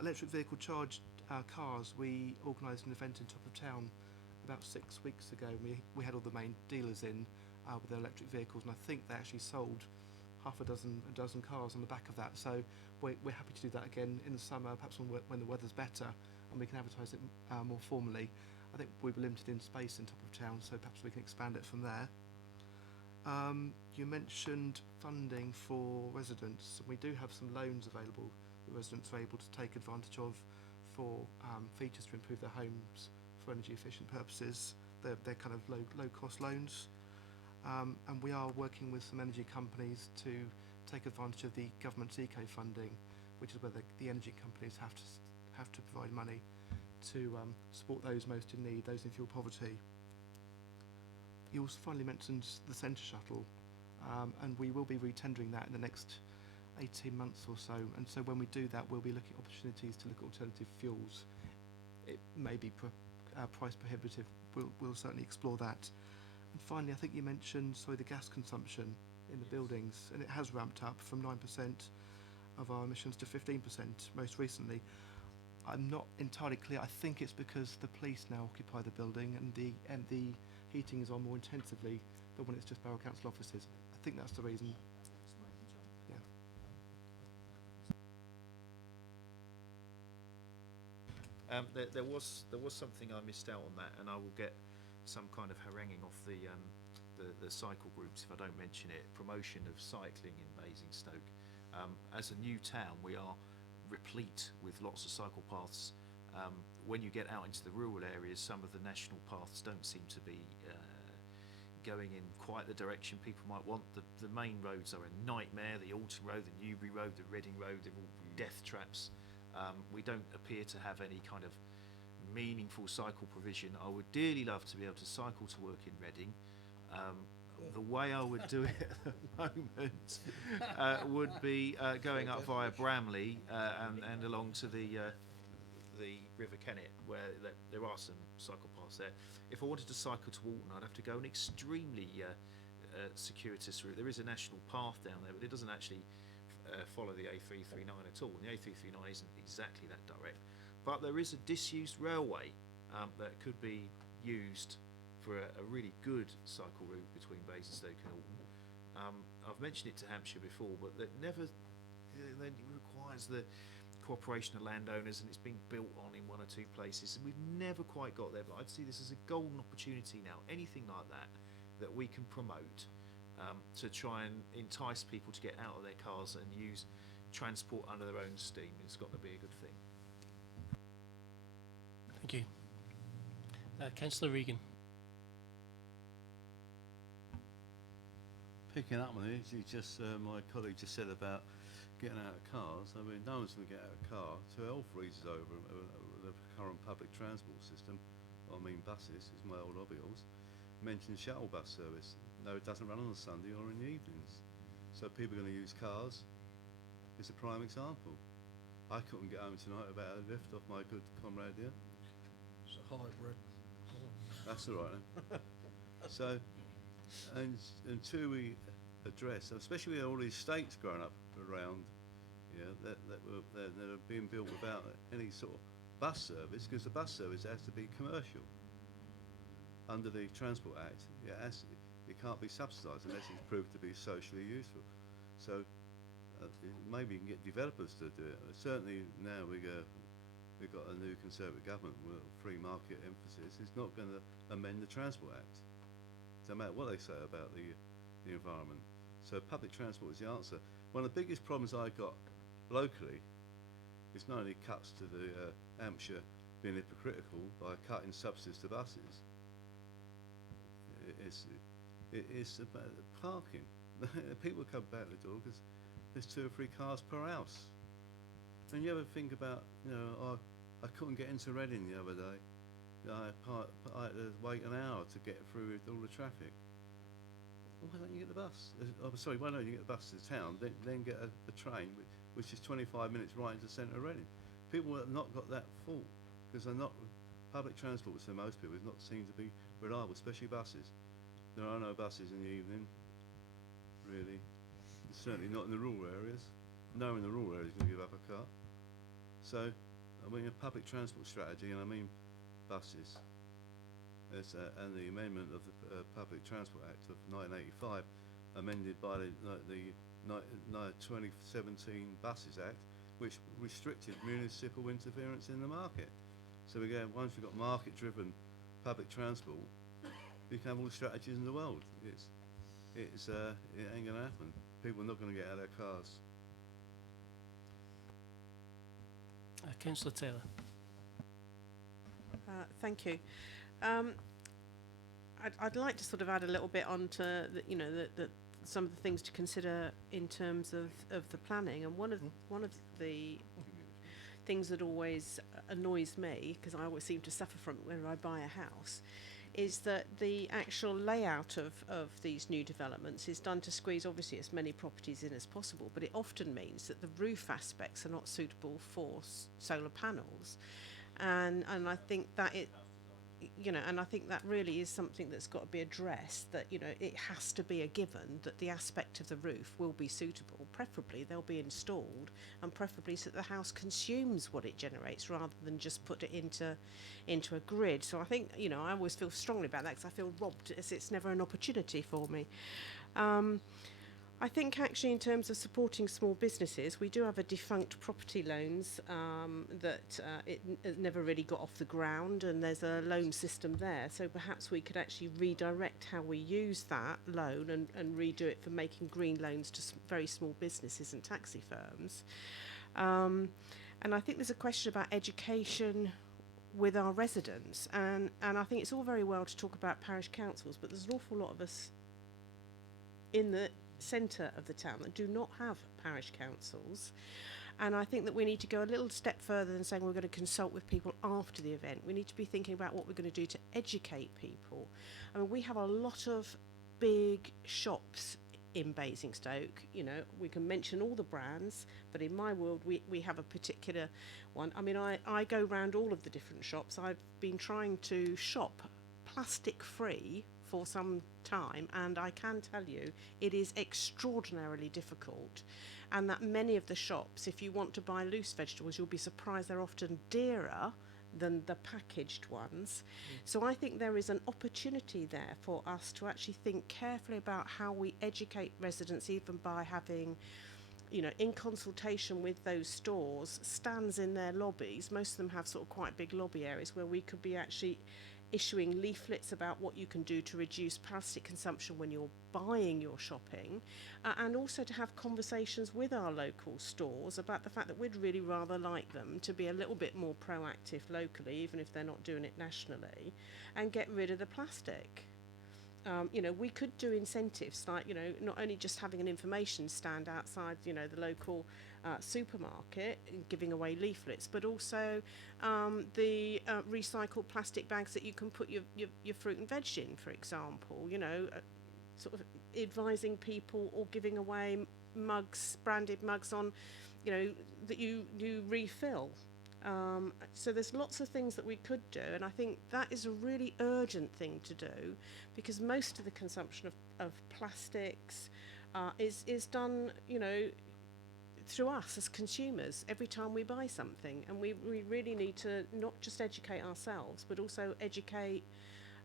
Electric vehicle charged cars, we organised an event in top of town about 6 weeks ago. We had all the main dealers in with their electric vehicles, and I think they actually sold a dozen cars on the back of that. So we're happy to do that again in the summer, perhaps when the weather's better and we can advertise it more formally. I think we were limited in space in top of town, so perhaps we can expand it from there. You mentioned funding for residents. We do have some loans available that residents are able to take advantage of for features to improve their homes for energy efficient purposes. They're kind of low cost loans. And we are working with some energy companies to take advantage of the government's eco funding, which is where the energy companies have to provide money to support those most in need, those in fuel poverty. You also finally mentioned the centre shuttle, and we will be retendering that in the next 18 months or so. And so when we do that, we'll be looking at opportunities to look at alternative fuels. It may be price prohibitive. We'll certainly explore that. And finally, I think you mentioned the gas consumption in the buildings, and it has ramped up from 9% of our emissions to 15% most recently. I'm not entirely clear. I think it's because the police now occupy the building and the heating is on more intensively than when it's just Borough Council offices. I think that's the reason. Yeah. There was something I missed out on that, and I will get some kind of haranguing off the cycle groups if I don't mention it. Promotion of cycling in Basingstoke. As a new town, we are replete with lots of cycle paths. When you get out into the rural areas, some of the national paths don't seem to be going in quite the direction people might want. The main roads are a nightmare. The Alton Road, the Newbury Road, the Reading Road, they're all death traps. We don't appear to have any kind of meaningful cycle provision. I would dearly love to be able to cycle to work in Reading. The way I would do it at the moment would be going up via Bramley and along to the River Kennet, where there are some cycle paths there. If I wanted to cycle to Alton, I'd have to go an extremely circuitous route. There is a national path down there, but it doesn't actually follow the A339 at all. And the A339 isn't exactly that direct. But there is a disused railway that could be used for a really good cycle route between Basingstoke and Alton. I've mentioned it to Hampshire before, but that never it requires the cooperation of landowners, and it's been built on in one or two places, and we've never quite got there. But I'd see this as a golden opportunity now. Anything like that we can promote to try and entice people to get out of their cars and use transport under their own steam. It's got to be a good thing. Thank you. Councillor Regan. Picking up on it, my colleague just said about getting out of cars. I mean, no one's going to get out of a car till hell freezes over the current public transport system. I mean, buses is my old hobby horse. Mentioned shuttle bus service. No, it doesn't run on a Sunday or in the evenings. So people are going to use cars. It's a prime example. I couldn't get home tonight without a lift off my good comrade here. It's a hybrid. That's all right then. So, until we address, especially with all these estates growing up around, that are being built without any sort of bus service, because the bus service has to be commercial. Under the Transport Act, it can't be subsidised unless it's proved to be socially useful. So maybe you can get developers to do it. Certainly now we've got a new Conservative government with free market emphasis. It's not going to amend the Transport Act, no matter what they say about the environment. So public transport is the answer. One of the biggest problems I got locally is not only cuts to the Hampshire being hypocritical by cutting subsidies to buses. It's about parking. People come back the door because there's 2 or 3 cars per house. And you ever think about, I couldn't get into Reading the other day. I had to wait an hour to get through all the traffic. Well, why don't you get the bus? Why don't you get the bus to town, then get a train, which is 25 minutes right into the centre of Reading? People have not got that thought, because they're not, public transport to most people is not seen to be reliable, especially buses. There are no buses in the evening, really. Certainly not in the rural areas. No one in the rural areas is going to give up a car. So, I mean, a public transport strategy, and I mean buses, and the amendment of the Public Transport Act of 1985 amended by the 2017 Buses Act, which restricted municipal interference in the market. So again, once we've got market-driven public transport, you can have all the strategies in the world. It ain't going to happen. People are not going to get out of their cars. Councillor Taylor. Thank you. I'd like to sort of add a little bit onto the some of the things to consider in terms of the planning. And one of the things that always annoys me, because I always seem to suffer from it when I buy a house, is that the actual layout of these new developments is done to squeeze obviously as many properties in as possible, but it often means that the roof aspects are not suitable for solar panels, and I think that and I think that really is something that's got to be addressed, that it has to be a given that the aspect of the roof will be suitable, preferably they'll be installed, and preferably so that the house consumes what it generates rather than just put it into a grid. So I think I always feel strongly about that, because I feel robbed, as it's never an opportunity for me. I think actually in terms of supporting small businesses, we do have a defunct property loans that it never really got off the ground, and there's a loan system there. So perhaps we could actually redirect how we use that loan and redo it for making green loans to very small businesses and taxi firms. And I think there's a question about education with our residents, and I think it's all very well to talk about parish councils, but there's an awful lot of us in the centre of the town that do not have parish councils, and I think that we need to go a little step further than saying we're going to consult with people after the event. We need to be thinking about what we're going to do to educate people. I mean, we have a lot of big shops in Basingstoke. We can mention all the brands, but in my world we have a particular one. I mean, I go round all of the different shops. I've been trying to shop plastic free for some time, and I can tell you it is extraordinarily difficult, and that many of the shops, if you want to buy loose vegetables, you'll be surprised they're often dearer than the packaged ones. So I think there is an opportunity there for us to actually think carefully about how we educate residents, even by having in consultation with those stores, stands in their lobbies. Most of them have sort of quite big lobby areas where we could be actually issuing leaflets about what you can do to reduce plastic consumption when you're buying your shopping, and also to have conversations with our local stores about the fact that we'd really rather like them to be a little bit more proactive locally, even if they're not doing it nationally, and get rid of the plastic. We could do incentives like, not only just having an information stand outside, the local supermarket and giving away leaflets, but also the recycled plastic bags that you can put your fruit and veg in, for example, sort of advising people or giving away mugs, branded mugs on, that you refill. So there's lots of things that we could do, and I think that is a really urgent thing to do, because most of the consumption of plastics is done, through us as consumers every time we buy something, and we really need to not just educate ourselves, but also educate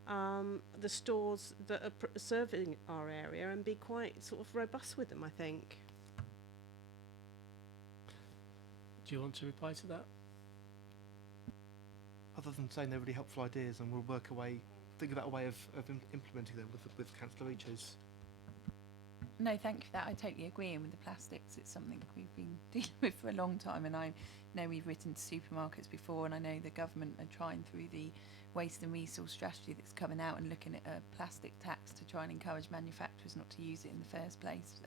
the stores that are serving our area, and be quite sort of robust with them, I think. Do you want to reply to that? Other than saying they're really helpful ideas, and we'll think about a way of implementing them with Councillor Each's. No, thank you for that. I totally agree. And with the plastics, it's something we've been dealing with for a long time. And I know we've written to supermarkets before, and I know the government are trying through the waste and resource strategy that's coming out and looking at a plastic tax to try and encourage manufacturers not to use it in the first place.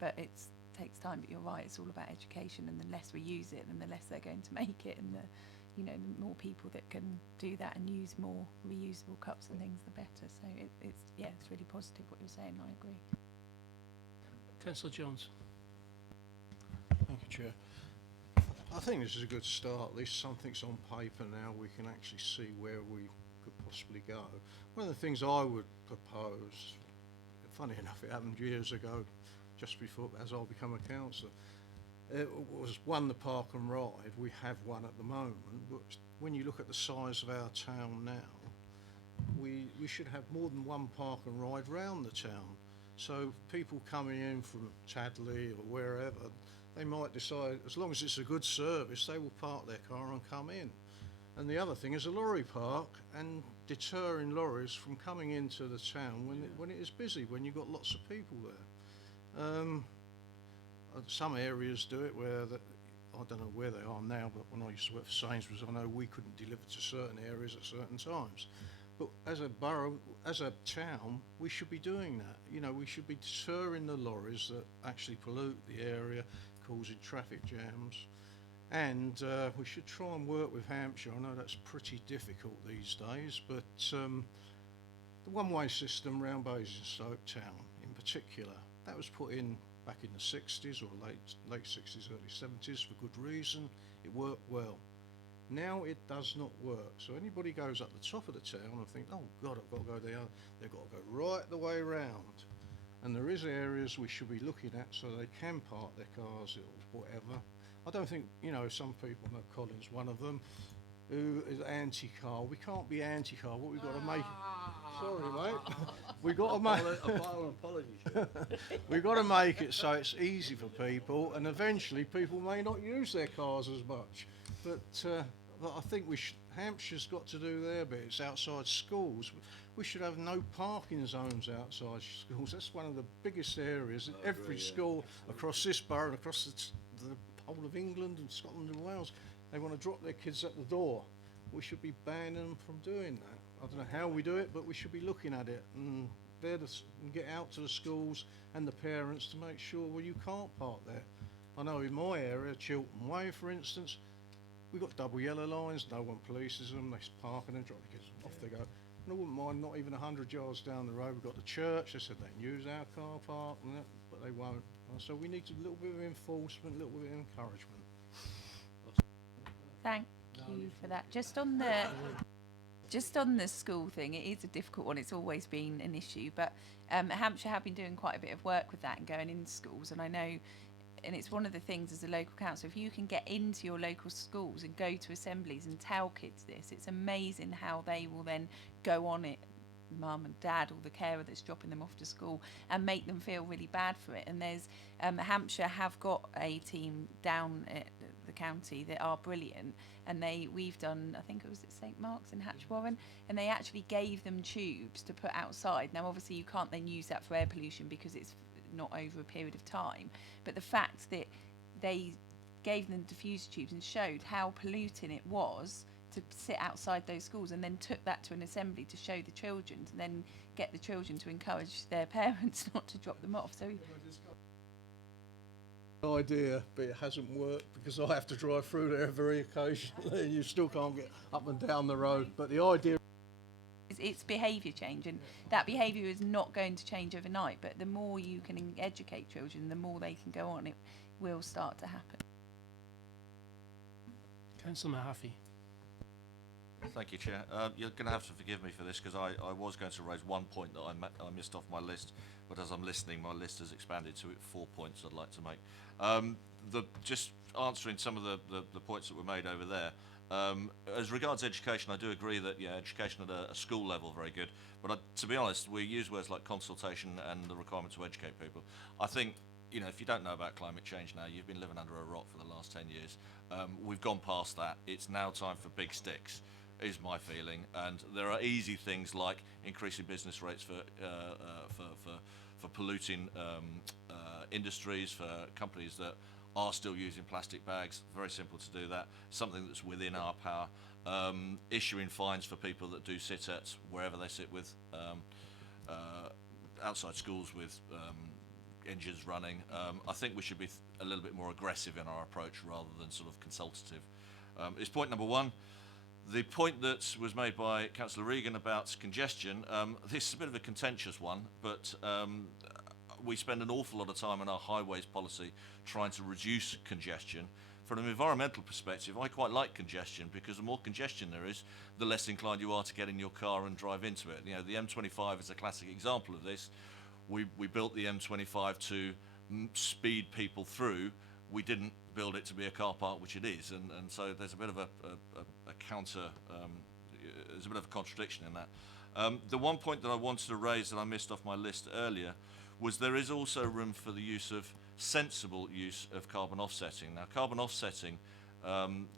But it takes time. But you're right, it's all about education, and the less we use it, then the less they're going to make it, and the more people that can do that and use more reusable cups and things, the better. So it's really positive what you're saying. I agree. Councillor Jones. Thank you, Chair. I think this is a good start. At least something's on paper now. We can actually see where we could possibly go. One of the things I would propose, funny enough, it happened years ago, just before, as I become a councillor, it was the park and ride. We have one at the moment, but when you look at the size of our town now, we should have more than one park and ride round the town. So people coming in from Chadley or wherever, they might decide, as long as it's a good service, they will park their car and come in. And the other thing is a lorry park and deterring lorries from coming into the town when it is busy, when you've got lots of people there. Some areas do it where I don't know where they are now, but when I used to work for Sainsbury's, I know we couldn't deliver to certain areas at certain times. But as a borough, as a town, we should be doing that. You know, we should be deterring the lorries that actually pollute the area, causing traffic jams. And we should try and work with Hampshire. I know that's pretty difficult these days, but the one-way system round Basingstoke town in particular, that was put in back in the 60s or late 60s, early 70s for good reason. It worked well. Now it does not work. So anybody goes up the top of the town and think, oh God, I've got to go down. They've got to go right the way round. And there is areas we should be looking at so they can park their cars or whatever. I don't think, you know, some people, I know Colin's one of them, who is anti-car. We can't be anti-car. What we've got to make... Sorry, mate. We've got to make... We've got to make it so it's easy for people, and eventually people may not use their cars as much. But I think Hampshire's got to do their bit. It's outside schools. We should have no parking zones outside schools. That's one of the biggest areas. Every school across this borough and across the whole of England and Scotland and Wales, they want to drop their kids at the door. We should be banning them from doing that. I don't know how we do it, but we should be looking at it and get out to the schools and the parents to make sure, well, you can't park there. I know in my area, Chiltern Way, for instance, we've got double yellow lines, no one polices them, they park and then drop the kids, off they go. And I wouldn't mind not even 100 yards down the road, we've got the church, they said they can use our car park, and that, but they won't. So we need a little bit of enforcement, a little bit of encouragement. Thank you for that. Just on the school thing, it is a difficult one. It's always been an issue, but Hampshire have been doing quite a bit of work with that and going into schools. And I know, and it's one of the things as a local council, if you can get into your local schools and go to assemblies and tell kids this, it's amazing how they will then go on it, mum and dad or the carer that's dropping them off to school, and make them feel really bad for it. And there's Hampshire have got a team down at the county that are brilliant, and we've done, I think it was at St Mark's in Hatchwarren, and they actually gave them tubes to put outside. Now obviously you can't then use that for air pollution because it's not over a period of time, but the fact that they gave them diffuser tubes and showed how polluting it was to sit outside those schools, and then took that to an assembly to show the children, to then get the children to encourage their parents not to drop them off. So idea, but it hasn't worked because I have to drive through there very occasionally and you still can't get up and down the road. But the idea, it's behaviour change, and that behaviour is not going to change overnight, but the more you can educate children, the more they can go on, it will start to happen. Councillor Mahaffey. Thank you, Chair. You're going to have to forgive me for this because I was going to raise one point that I missed off my list, but as I'm listening, my list has expanded to 4 points I'd like to make. Just answering some of the points that were made over there. As regards education, I do agree that education at a school level very good, but to be honest, we use words like consultation and the requirement to educate people. I think, if you don't know about climate change now, you've been living under a rock for the last 10 years. We've gone past that. It's now time for big sticks, is my feeling, and there are easy things like increasing business rates for polluting industries, for companies that are still using plastic bags. Very simple to do that. Something that's within our power. Issuing fines for people that do sit at wherever they sit with outside schools with engines running. I think we should be a little bit more aggressive in our approach rather than sort of consultative. Is point number one. The point that was made by Councillor Regan about congestion, this is a bit of a contentious one, but we spend an awful lot of time in our highways policy trying to reduce congestion. From an environmental perspective, I quite like congestion because the more congestion there is, the less inclined you are to get in your car and drive into it. The M25 is a classic example of this. We built the M25 to speed people through. We didn't build it to be a car park, which it is, and so there's a bit of a there's a bit of a contradiction in that. The one point that I wanted to raise that I missed off my list earlier was there is also room for the use of sensible use of carbon offsetting. Now, carbon offsetting,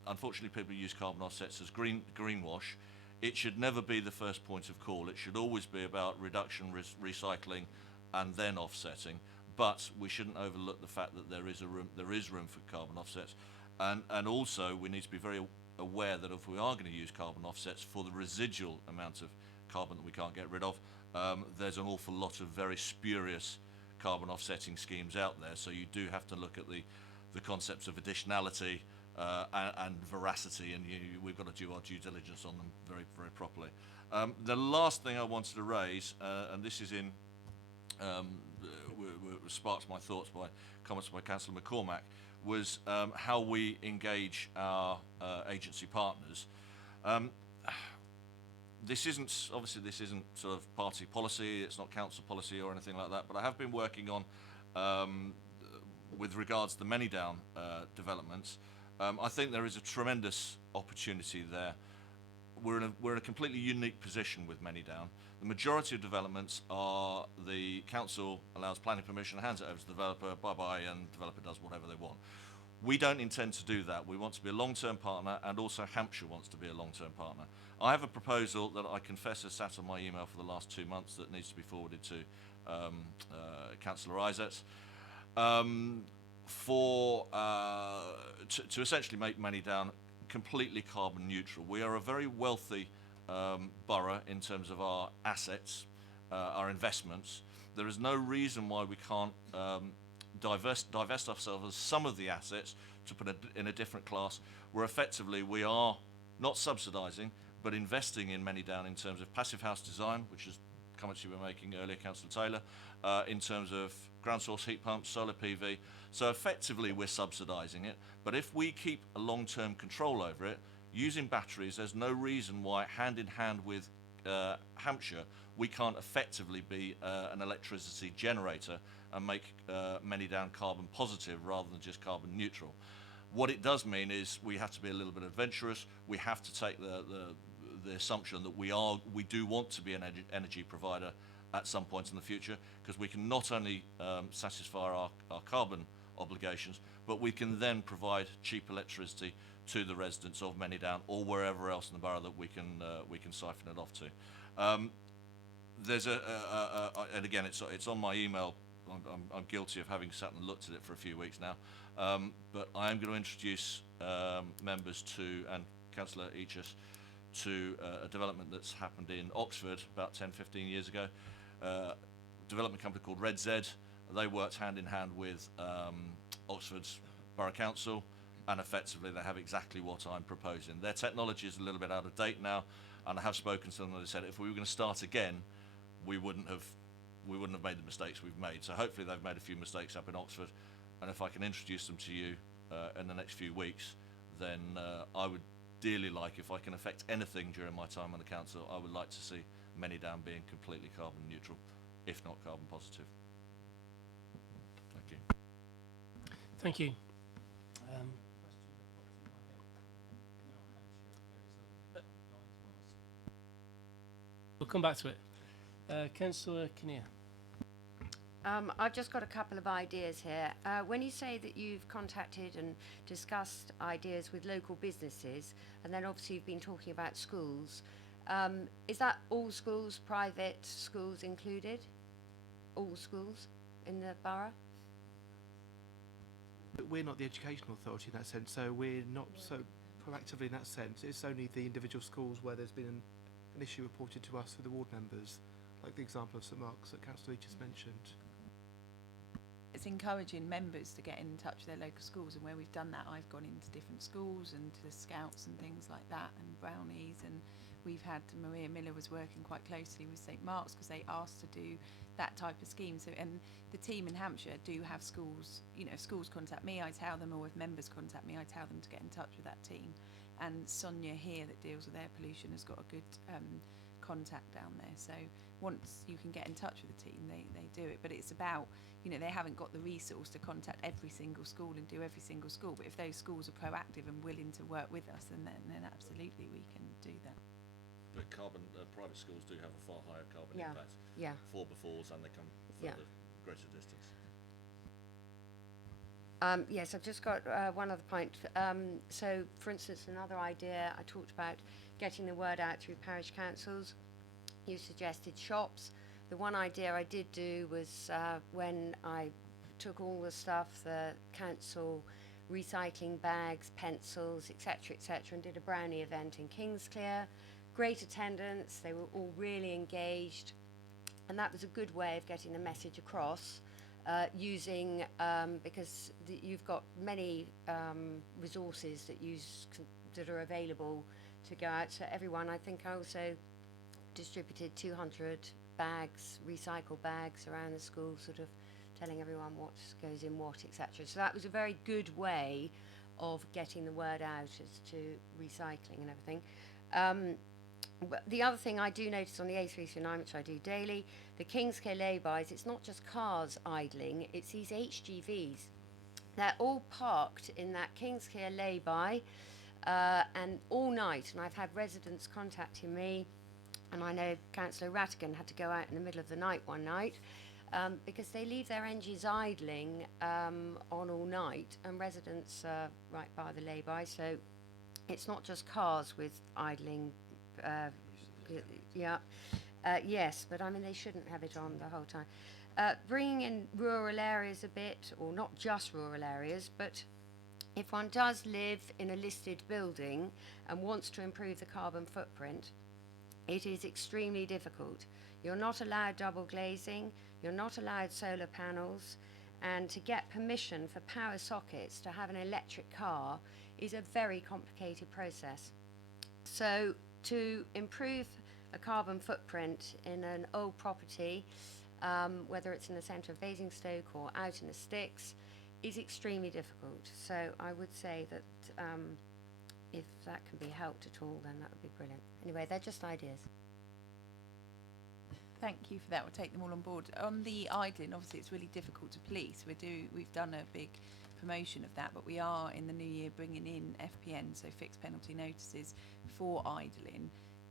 unfortunately, people use carbon offsets as greenwash. It should never be the first point of call. It should always be about reduction, recycling, and then offsetting. But we shouldn't overlook the fact that there is room for carbon offsets, and also we need to be very aware that if we are going to use carbon offsets for the residual amount of carbon that we can't get rid of, there's an awful lot of very spurious carbon offsetting schemes out there. So you do have to look at the concepts of additionality and veracity, and we've got to do our due diligence on them very, very properly. The last thing I wanted to raise, and this is in sparked my thoughts by comments by Councillor McCormack, was how we engage our agency partners. This isn't sort of party policy, it's not council policy or anything like that, but I have been working on, with regards to the Manydown developments, I think there is a tremendous opportunity there. We're in a completely unique position with Manydown. The majority of developments are the council allows planning permission, hands it over to the developer, bye-bye, and the developer does whatever they want. We don't intend to do that. We want to be a long-term partner, and also Hampshire wants to be a long-term partner. I have a proposal that I confess has sat on my email for the last 2 months that needs to be forwarded to Councillor Isaacs, to essentially make Manydown completely carbon neutral. We are a very wealthy borough in terms of our assets, our investments. There is no reason why we can't divest ourselves of some of the assets to put in a different class, where effectively we are not subsidising but investing in Manydown in terms of passive house design, which is comments you were making earlier, Councillor Taylor, in terms of ground source heat pumps, solar PV. So effectively we're subsidising it, but if we keep a long-term control over it, using batteries, there's no reason why, hand in hand with Hampshire, we can't effectively be an electricity generator and make Manydown carbon positive rather than just carbon neutral. What it does mean is we have to be a little bit adventurous. We have to take the assumption that we do want to be an energy provider at some point in the future, because we can not only satisfy our carbon obligations, but we can then provide cheap electricity to the residents of Manydown or wherever else in the borough that we can siphon it off to. There's and again, it's on my email. I'm guilty of having sat and looked at it for a few weeks now, but I am going to introduce members to, and Councillor Eachus, to a development that's happened in Oxford about 10-15 years ago. Development company called Red Z. They worked hand in hand with Oxford's Borough Council, and effectively they have exactly what I'm proposing. Their technology is a little bit out of date now, and I have spoken to them and they said if we were going to start again, we wouldn't have made the mistakes we've made. So hopefully they've made a few mistakes up in Oxford, and if I can introduce them to you in the next few weeks, then I would dearly like, if I can affect anything during my time on the council, I would like to see Manydown being completely carbon neutral, if not carbon positive. Thank you. Thank you. We'll come back to it. Councillor Kinnear. I've just got a couple of ideas here. When you say that you've contacted and discussed ideas with local businesses, and then obviously you've been talking about schools, is that all schools, private schools included? All schools in the borough? We're not the educational authority in that sense, so we're not so proactively in that sense. It's only the individual schools where there's been an issue reported to us through the ward members, like the example of St Mark's that Councillor Each mentioned. It's encouraging members to get in touch with their local schools, and where we've done that, I've gone into different schools and to scouts and things like that, and brownies, and we've had Maria Miller was working quite closely with St Mark's because they asked to do that type of scheme. So, and the team in Hampshire do have schools, you know, if schools contact me, I tell them, or if members contact me, I tell them to get in touch with that team. And Sonia here that deals with air pollution has got a good contact down there. So once you can get in touch with the team, they do it. But it's about, you know, they haven't got the resource to contact every single school and do every single school. But if those schools are proactive and willing to work with us, then absolutely we can do that. But private schools do have a far higher carbon impact. Yeah. For befores, and they come further greater distance. Yes, I've just got one other point. So, for instance, another idea I talked about getting the word out through parish councils. You suggested shops. The one idea I did do was when I took all the stuff, the council recycling bags, pencils, etc., and did a brownie event in Kingsclear. Great attendance. They were all really engaged, and that was a good way of getting the message across. Using because you've got many resources that are available to go out. So everyone, I think I also distributed 200 bags, recycled bags around the school, sort of telling everyone what goes in what, etc. So that was a very good way of getting the word out as to recycling and everything. But the other thing I do notice on the A339, which I do daily, the Kingsclear laybys, it's not just cars idling, it's these HGVs. They're all parked in that Kingsclear layby and all night, and I've had residents contacting me, and I know Councillor Rattigan had to go out in the middle of the night one night because they leave their engines idling on all night, and residents are right by the lay-by, so it's not just cars with idling. Yes, but I mean they shouldn't have it on the whole time. Bringing in rural areas a bit, or not just rural areas, but if one does live in a listed building and wants to improve the carbon footprint, it is extremely difficult. You're not allowed double glazing, you're not allowed solar panels, and to get permission for power sockets to have an electric car is a very complicated process. So to improve a carbon footprint in an old property, whether it's in the centre of Basingstoke or out in the sticks, is extremely difficult. So I would say that if that can be helped at all, then that would be brilliant. Anyway, they're just ideas. Thank you for that. We'll take them all on board. On the idling, obviously it's really difficult to police. We've done a big promotion of that, but we are in the new year bringing in FPN, so fixed penalty notices for idling.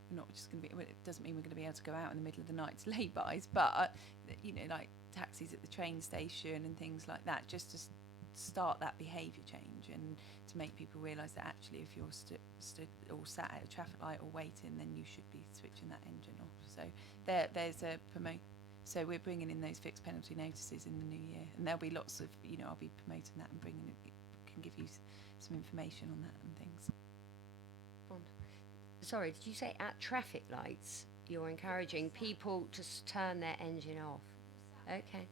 We're not just going to be, well, it doesn't mean we're going to be able to go out in the middle of the night to lay-bys, but you know, like taxis at the train station and things like that, just to start that behaviour change and to make people realise that actually if you're stood or sat at a traffic light or waiting, then you should be switching that engine off. So there's a So we're bringing in those fixed penalty notices in the new year, and there'll be lots of, you know, I'll be promoting that and bringing it, can give you some information on that and things. Sorry, did you say at traffic lights you're encouraging people to turn their engine off? Okay.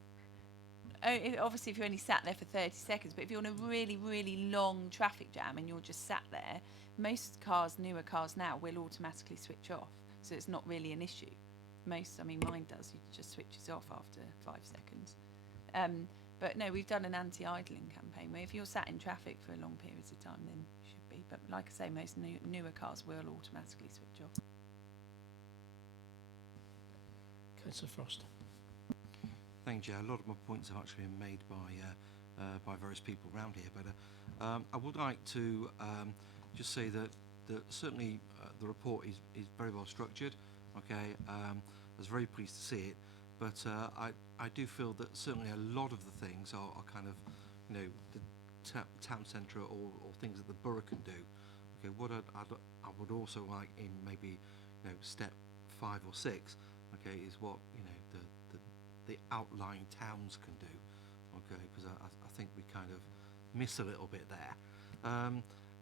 Obviously, if you're only sat there for 30 seconds, but if you're in a really, really long traffic jam and you're just sat there, most cars, newer cars now, will automatically switch off, so it's not really an issue. Most, I mean, mine does. It just switches off after 5 seconds. But no, we've done an anti-idling campaign where if you're sat in traffic for long periods of time, then you should be. But like I say, most newer cars will automatically switch off. Councillor Frost. Thank you. A lot of my points have actually been made by various people around here, but I would like to just say that certainly the report is very well structured. Okay, I was very pleased to see it, but I do feel that certainly a lot of the things are kind of, you know, the town centre or things that the borough can do. Okay, what I would also like in maybe, you know, step 5 or 6, okay, is what, you know, the outlying towns can do. Okay, because I think we kind of miss a little bit there.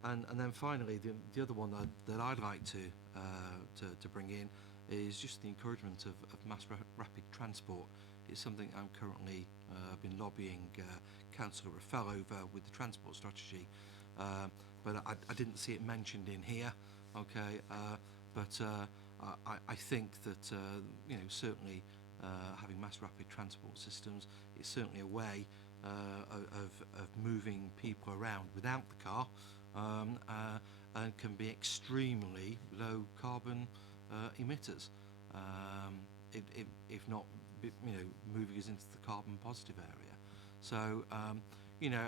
And then finally, the other one that I'd like to bring in is just the encouragement of mass rapid transport. It's something I'm currently been lobbying Councillor Raffel over with the transport strategy, but I didn't see it mentioned in here. Okay, but I think that you know, certainly having mass rapid transport systems is certainly a way of moving people around without the car, and can be extremely low carbon emitters, if not, you know, moving us into the carbon positive area. So you know,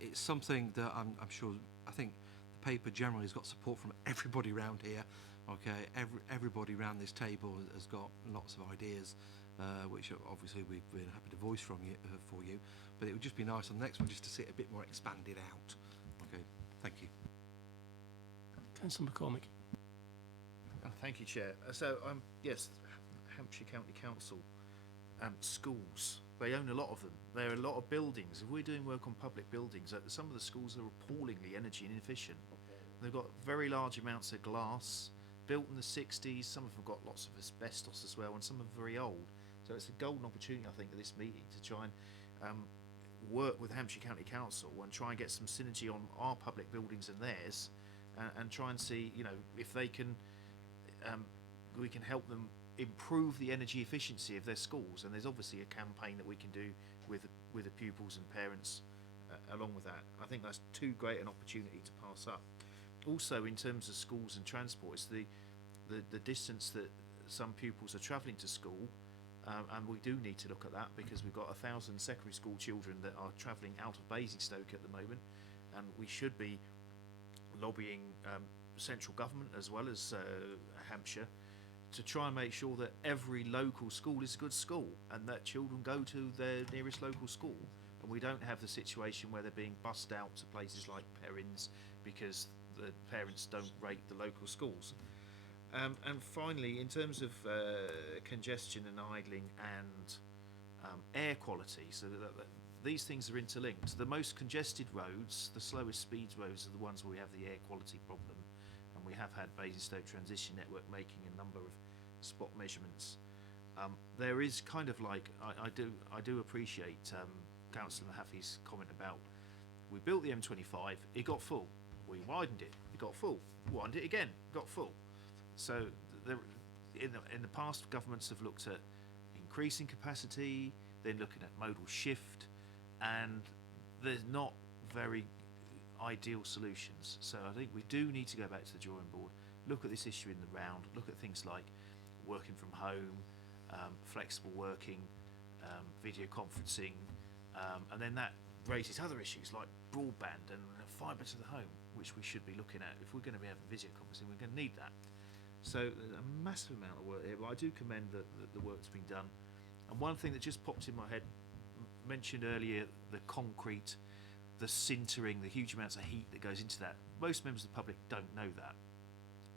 it's something that I'm sure, I think the paper generally has got support from everybody around here. Okay, everybody around this table has got lots of ideas which obviously we've been happy to voice from you for you. But it would just be nice on the next one just to see it a bit more expanded out. Okay, thank you. Councillor McCormick. Thank you, Chair. So, yes, Hampshire County Council, schools, they own a lot of them. There are a lot of buildings. If we're doing work on public buildings, some of the schools are appallingly energy inefficient. They've got very large amounts of glass, built in the 60s. Some of them got lots of asbestos as well, and some are very old. So it's a golden opportunity, I think, at this meeting to try and work with Hampshire County Council and try and get some synergy on our public buildings and theirs, and try and see, you know, if they can, we can help them improve the energy efficiency of their schools. And there's obviously a campaign that we can do with the pupils and parents along with that. I think that's too great an opportunity to pass up. Also, in terms of schools and transport, it's the distance that some pupils are travelling to school, and we do need to look at that, because we've got 1,000 secondary school children that are travelling out of Basingstoke at the moment, and we should be lobbying central government as well as Hampshire to try and make sure that every local school is a good school and that children go to their nearest local school, and we don't have the situation where they're being bussed out to places like Perrins because the parents don't rate the local schools. And finally, in terms of congestion and idling and air quality, so that these things are interlinked. The most congested roads, the slowest speed roads, are the ones where we have the air quality problem, and we have had Basingstoke Transition Network making a number of spot measurements. There is kind of like, I do appreciate Councillor Mahaffey's comment about, we built the M25, it got full. We widened it, it got full. Widened it again, got full. So in the past, governments have looked at increasing capacity, then looking at modal shift, and there's not very ideal solutions. So I think we do need to go back to the drawing board, look at this issue in the round, look at things like working from home, flexible working, video conferencing, and then that raises other issues like broadband and fibre to the home, which we should be looking at. If we're going to be having video conferencing, we're going to need that. So there's a massive amount of work here, but I do commend the work that's been done. And one thing that just popped in my head, mentioned earlier, the concrete, the sintering, the huge amounts of heat that goes into that. Most members of the public don't know that.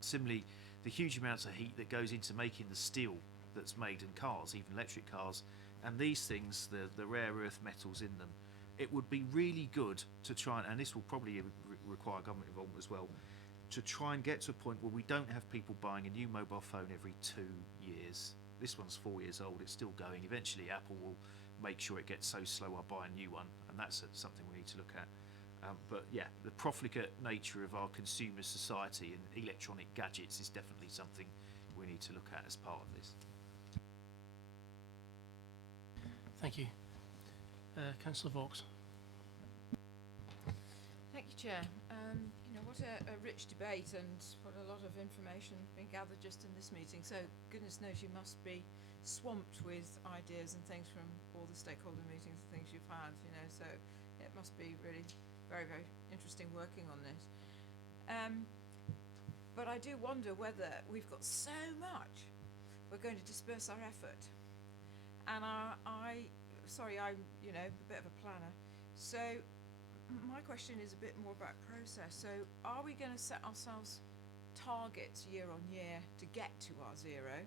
Similarly, the huge amounts of heat that goes into making the steel that's made in cars, even electric cars, and these things, the rare earth metals in them, it would be really good to try, and this will probably require government involvement as well, to try and get to a point where we don't have people buying a new mobile phone every 2 years. This one's 4 years old, it's still going. Eventually Apple will make sure it gets so slow I'll buy a new one, and that's something we need to look at. But yeah, the profligate nature of our consumer society and electronic gadgets is definitely something we need to look at as part of this. Thank you. Councillor Vaux. Thank you, Chair. You know, what a rich debate, and what a lot of information being gathered just in this meeting. So goodness knows you must be swamped with ideas and things from all the stakeholder meetings and things you've had, you know, so it must be really very, very interesting working on this. But I do wonder whether we've got so much we're going to disperse our effort. And I'm, you know, a bit of a planner. So my question is a bit more about process. So are we going to set ourselves targets year on year to get to our zero?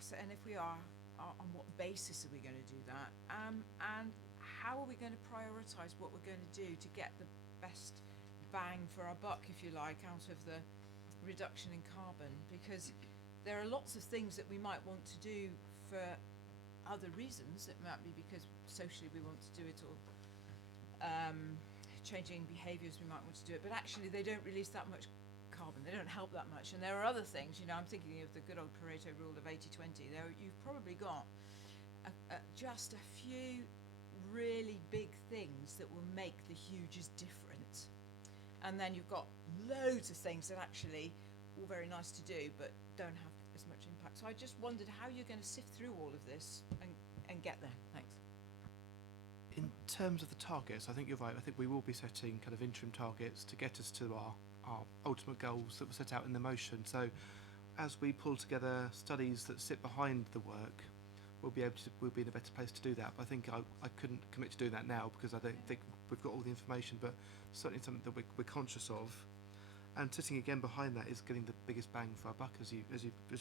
So, and if we are, on what basis are we going to do that? And how are we going to prioritise what we're going to do to get the best bang for our buck, if you like, out of the reduction in carbon? Because there are lots of things that we might want to do for other reasons. It might be because socially we want to do it, or changing behaviours we might want to do it, but actually they don't release that much carbon, they don't help that much. And there are other things, you know, I'm thinking of the good old Pareto rule of 80-20. There you've probably got just a few really big things that will make the hugest difference, and then you've got loads of things that actually all very nice to do but don't have as much impact. So I just wondered how you're going to sift through all of this and get there. Thanks. In terms of the targets, I think you're right. I think we will be setting kind of interim targets to get us to our ultimate goals that were set out in the motion. So as we pull together studies that sit behind the work, we'll be in a better place to do that. But I think I couldn't commit to doing that now because I don't think we've got all the information, but certainly something that we're conscious of. And sitting again behind that is getting the biggest bang for our buck, as you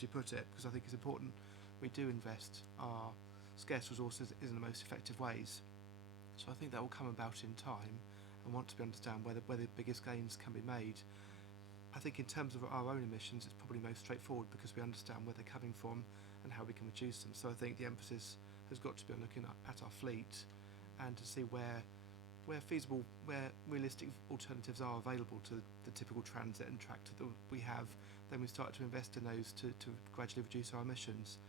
put it, because I think it's important we do invest our scarce resources in the most effective ways. So I think that will come about in time, and want to understand where the biggest gains can be made. I think in terms of our own emissions, it's probably most straightforward because we understand where they're coming from and how we can reduce them. So I think the emphasis has got to be on looking at our fleet and to see where feasible, where realistic alternatives are available to the typical transit and tractor that we have. Then we start to invest in those to gradually reduce our emissions.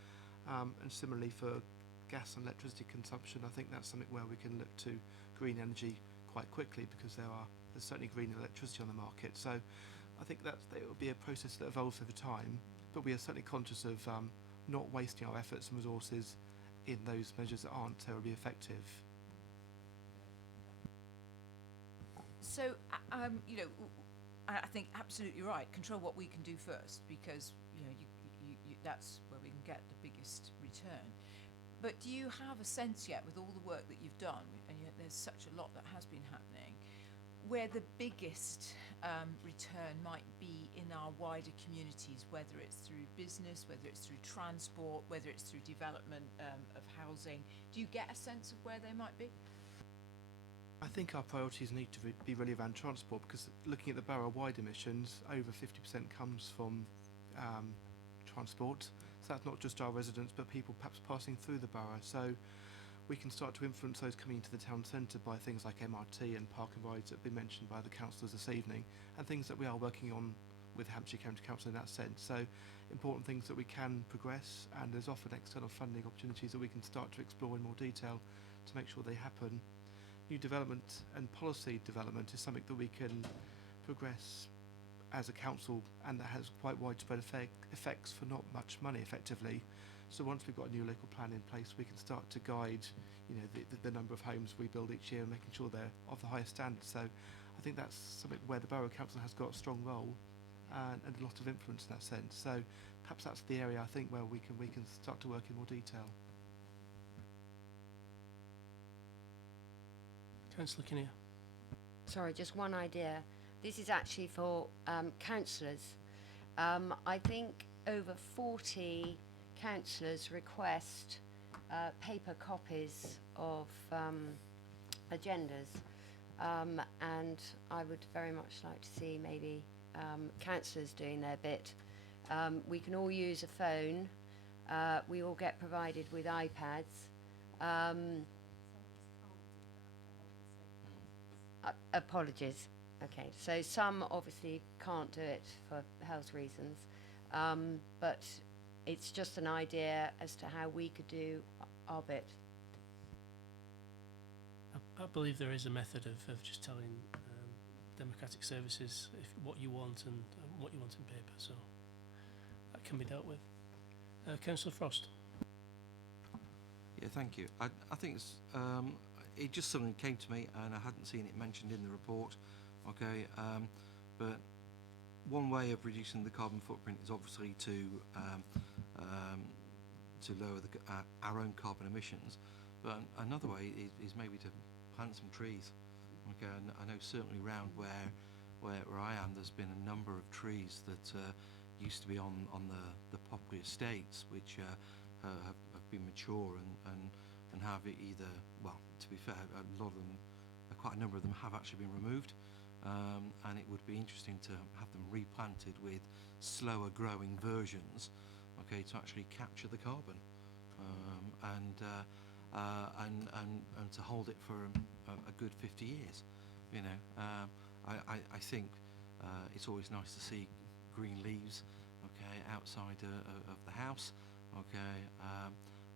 And similarly for gas and electricity consumption, I think that's something where we can look to green energy quite quickly because there's certainly green electricity on the market. So I think that it will be a process that evolves over time, but we are certainly conscious of not wasting our efforts and resources in those measures that aren't terribly effective. So, you know, I think absolutely right. Control what we can do first, because you know that's where we can get the biggest return. But do you have a sense yet, with all the work that you've done, and yet there's such a lot that has been happening, where the biggest return might be in our wider communities, whether it's through business, whether it's through transport, whether it's through development of housing? Do you get a sense of where they might be? I think our priorities need to be really around transport, because looking at the borough-wide emissions, over 50% comes from transport. So that's not just our residents, but people perhaps passing through the borough. So we can start to influence those coming into the town centre by things like MRT and park and rides that have been mentioned by the councillors this evening, and things that we are working on with Hampshire County Council in that sense. So important things that we can progress, and there's often external funding opportunities that we can start to explore in more detail to make sure they happen. New development and policy development is something that we can progress as a council, and that has quite widespread effects for not much money effectively. So once we've got a new local plan in place, we can start to guide, you know, the number of homes we build each year and making sure they're of the highest standard. So I think that's something where the Borough Council has got a strong role and a lot of influence in that sense. So perhaps that's the area I think where we can start to work in more detail. Councillor Kinnear. Sorry, just one idea. This is actually for councillors. I think over 40 councillors request paper copies of agendas, and I would very much like to see maybe councillors doing their bit. We can all use a phone. We all get provided with iPads. Apologies. Okay, so some obviously can't do it for health reasons, but it's just an idea as to how we could do our bit. I believe there is a method of just telling democratic services what you want and what you want in paper, so that can be dealt with. Councillor Frost. Yeah, thank you. I think it's, it just suddenly came to me, and I hadn't seen it mentioned in the report. Okay, but one way of reducing the carbon footprint is obviously to lower our own carbon emissions. But another way is maybe to plant some trees. Okay, and I know certainly round where I am, there's been a number of trees that used to be on the popular estates, which have been mature and have either, well, to be fair, a lot of them, quite a number of them have actually been removed, and it would be interesting to have them replanted with slower growing versions, okay, to actually capture the carbon, and to hold it for a good 50 years. You know, I think it's always nice to see green leaves, okay, outside of the house, okay,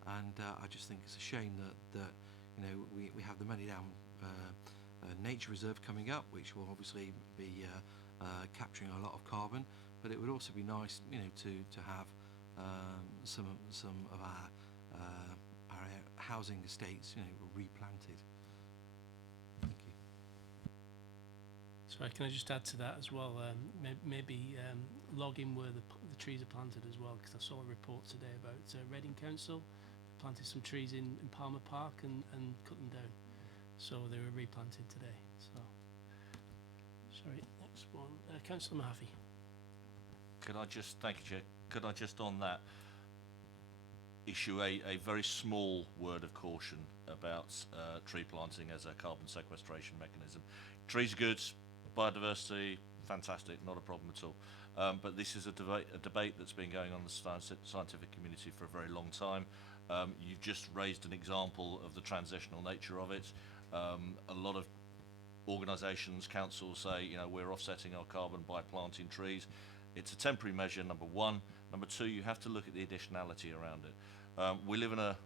and I just think it's a shame that you know we have the Many Down Nature Reserve coming up, which will obviously be capturing a lot of carbon, but it would also be nice, you know, to have some of our housing estates, you know, replanted. Thank you. Sorry, can I just add to that as well? Maybe log in where the trees are planted as well, because I saw a report today about Reading Council planted some trees in Palmer Park and cut them down. So they were replanted today. So, sorry, next one. Councillor Mahaffey. Could I just, thank you, Chair, could I just on that issue a very small word of caution about tree planting as a carbon sequestration mechanism. Trees are good, biodiversity, fantastic, not a problem at all. But this is a debate that's been going on in the scientific community for a very long time. You've just raised an example of the transitional nature of it. A lot of organisations, councils say, you know, we're offsetting our carbon by planting trees. It's a temporary measure, number one. Number two, you have to look at the additionality around it. We live in a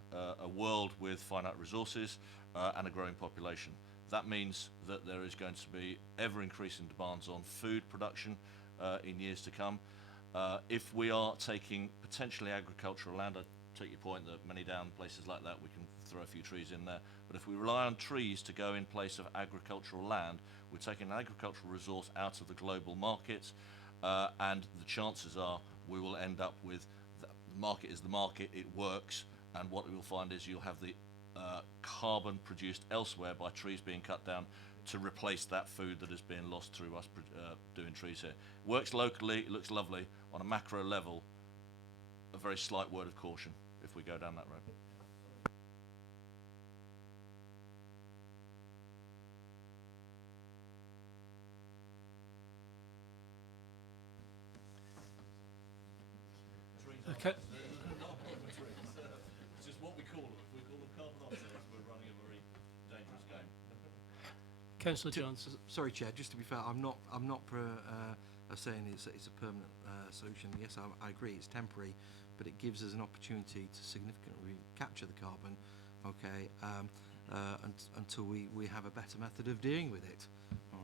world with finite resources and a growing population. That means that there is going to be ever increasing demands on food production in years to come. If we are taking potentially agricultural land, I take your point that many down places like that we can throw a few trees in there, but if we rely on trees to go in place of agricultural land, we're taking an agricultural resource out of the global market, and the chances are we will end up with the market is the market, it works, and what we'll find is you'll have the carbon produced elsewhere by trees being cut down to replace that food that is being lost through us doing trees here. Works locally, it looks lovely. On a macro level, a very slight word of caution if we go down that road. Okay. It's just what we call them. If we call them carbon offsets, we're running a very dangerous game. Councillor Jones. Sorry, Chair. Just to be fair, I'm not saying it's a permanent solution. Yes, I agree. It's temporary, but it gives us an opportunity to significantly capture the carbon. Okay, until we have a better method of dealing with it.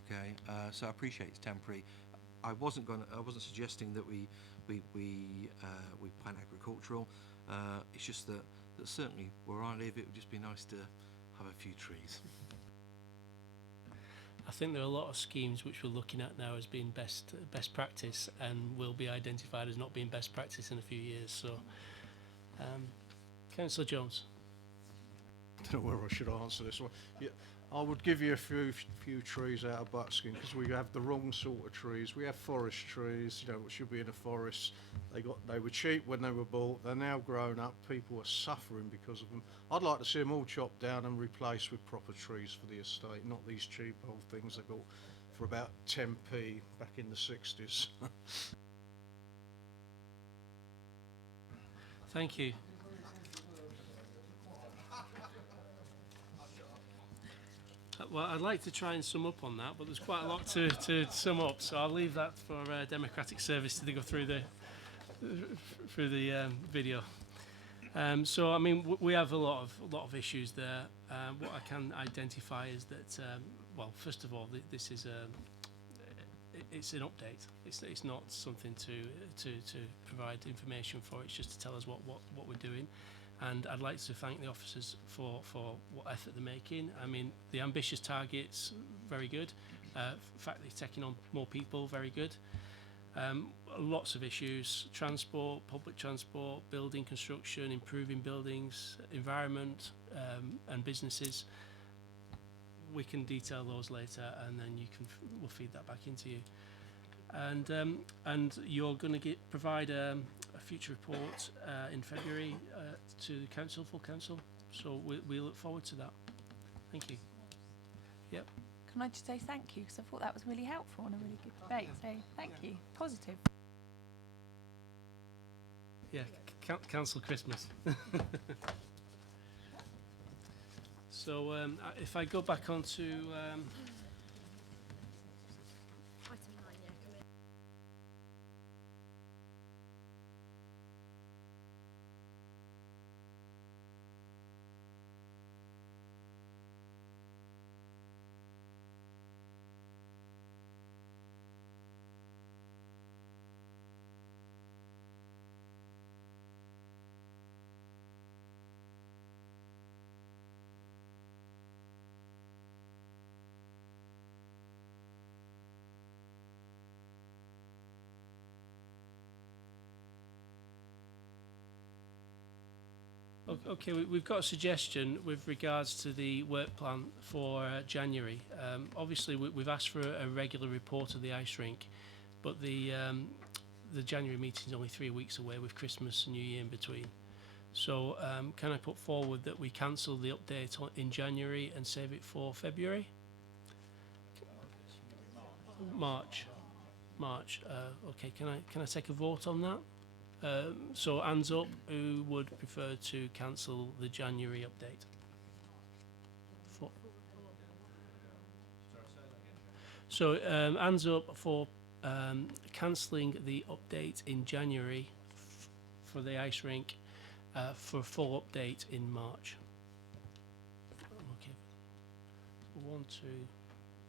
Okay, so I appreciate it's temporary. I wasn't suggesting that we plant agricultural. It's just that certainly where I live, it would just be nice to have a few trees. I think there are a lot of schemes which we're looking at now as being best practice and will be identified as not being best practice in a few years. So, Councillor Jones. I don't know where I should answer this one. Yeah, I would give you a few trees out of Buckskin because we have the wrong sort of trees. We have forest trees, you know, what should be in a forest. They were cheap when they were bought. They're now grown up. People are suffering because of them. I'd like to see them all chopped down and replaced with proper trees for the estate, not these cheap old things they bought for about 10p back in the 60s. Thank you. Well, I'd like to try and sum up on that, but there's quite a lot to sum up, so I'll leave that for Democratic Service to go through the video. So, I mean, we have a lot of issues there. What I can identify is that, well, first of all, this is it's an update. It's not something to provide information for. It's just to tell us what we're doing. And I'd like to thank the officers for what effort they're making. I mean, the ambitious targets, very good. The fact that they're taking on more people, very good. Lots of issues: transport, public transport, building construction, improving buildings, environment, and businesses. We can detail those later, and then we'll feed that back into you. And you're going to provide a future report in February to the council, full council. So we look forward to that. Thank you. Yep. Can I just say thank you, because I thought that was really helpful and a really good debate. So thank you. Positive. Yeah, cancel Christmas. So if I go back onto Okay, we've got a suggestion with regards to the work plan for January. Obviously, we've asked for a regular report of the ice rink, but the January meeting is only 3 weeks away with Christmas and New Year in between. So can I put forward that we cancel the update in January and save it for February? March. Okay, can I take a vote on that? So hands up, who would prefer to cancel the January update? So hands up for cancelling the update in January for the ice rink for a full update in March. Okay. 1, 2,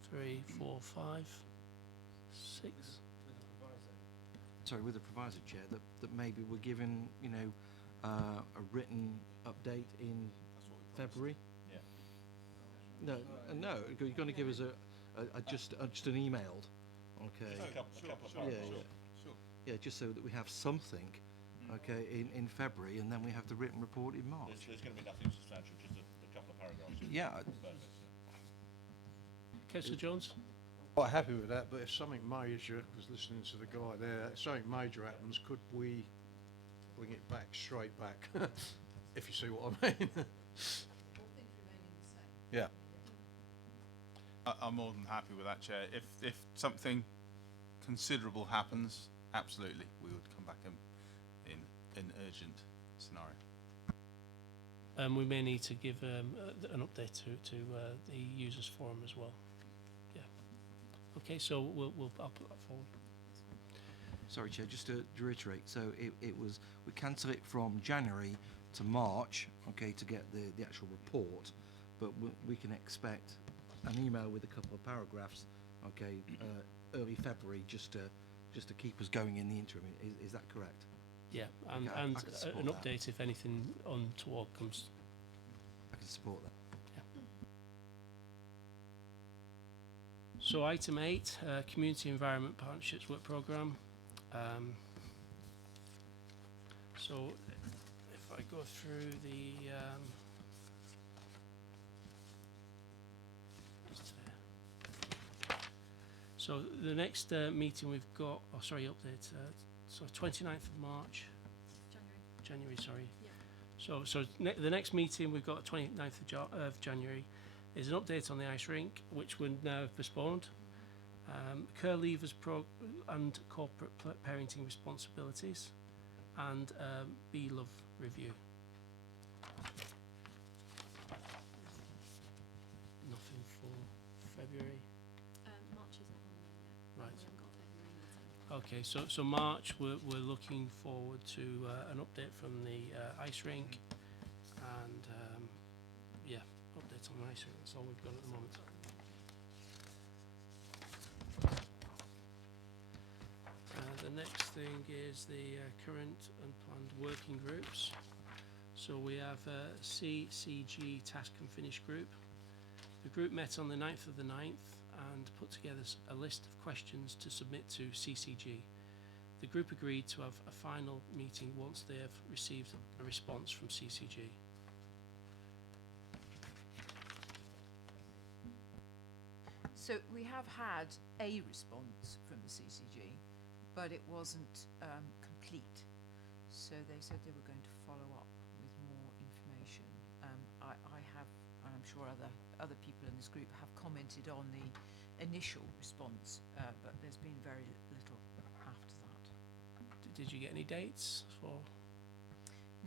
3, 4, 5, 6. Sorry, with the proviso, Chair, that maybe we're given, you know, a written update in February. Yeah. No, you're going to give us just an emailed, okay? A couple of Yeah, paragraphs. yeah, just so that we have something, okay, in February, and then we have the written report in March. There's going to be nothing substantial, just a couple of paragraphs. Yeah. Councillor Jones? Quite happy with that, but if something major, I was listening to the guy there, if something major happens, could we bring it back, straight back, if you see what I mean? Yeah. I'm more than happy with that, Chair. If something considerable happens, absolutely, we would come back in urgent scenario. We may need to give an update to the users forum as well. Yeah. Okay, so I'll put that forward. Sorry, Chair, just to reiterate, so it was, we cancel it from January to March, okay, to get the actual report, but we can expect an email with a couple of paragraphs, okay, early February, just to keep us going in the interim. Is that correct? Yeah, and, Okay, I and can support an that. update if anything untoward comes. I can support that. So item 8, Community Environment Partnerships Work Programme. So if I go through the so the next meeting we've got, update, so 29th of March. January, sorry. Yeah. So the next meeting we've got 29th of January is an update on the ice rink, which we now have postponed. Care leavers and corporate parenting responsibilities, and B-Love review. Nothing for February. March isn't on there yet. Right. We haven't got February meeting. Okay, so March we're looking forward to an update from the ice rink, and yeah, updates on the ice rink. That's all we've got at the moment. The next thing is the current and planned working groups. So we have CCG Task and Finish Group. The group met on the 9th of the 9th and put together a list of questions to submit to CCG. The group agreed to have a final meeting once they have received a response from CCG. So we have had a response from the CCG, but it wasn't complete. So they said they were going to follow up with more information. I have, and I'm sure other people in this group have commented on the initial response, but there's been very little after that. Did you get any dates for?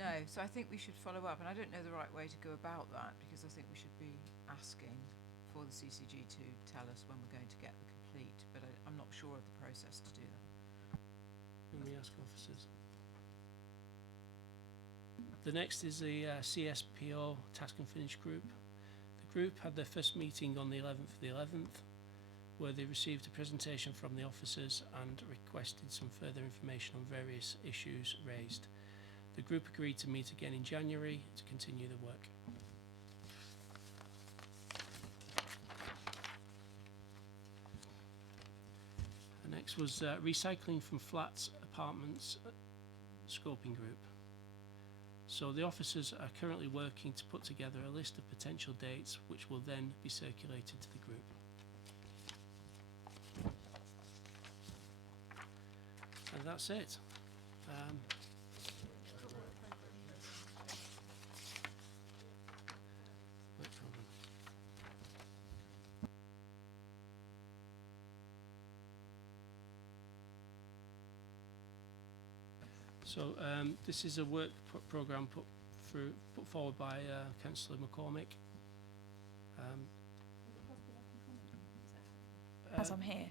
No, so I think we should follow up, and I don't know the right way to go about that, because I think we should be asking for the CCG to tell us when we're going to get the complete, but I'm not sure of the process to do that. Can we ask officers? The next is the CSPO Task and Finish Group. The group had their first meeting on the 11th of the 11th, where they received a presentation from the officers and requested some further information on various issues raised. The group agreed to meet again in January to continue the work. The next was recycling from flats, apartments, scoping group. So the officers are currently working to put together a list of potential dates which will then be circulated to the group. And that's it. So this is a work programme put forward by Councillor McCormick. As I'm here.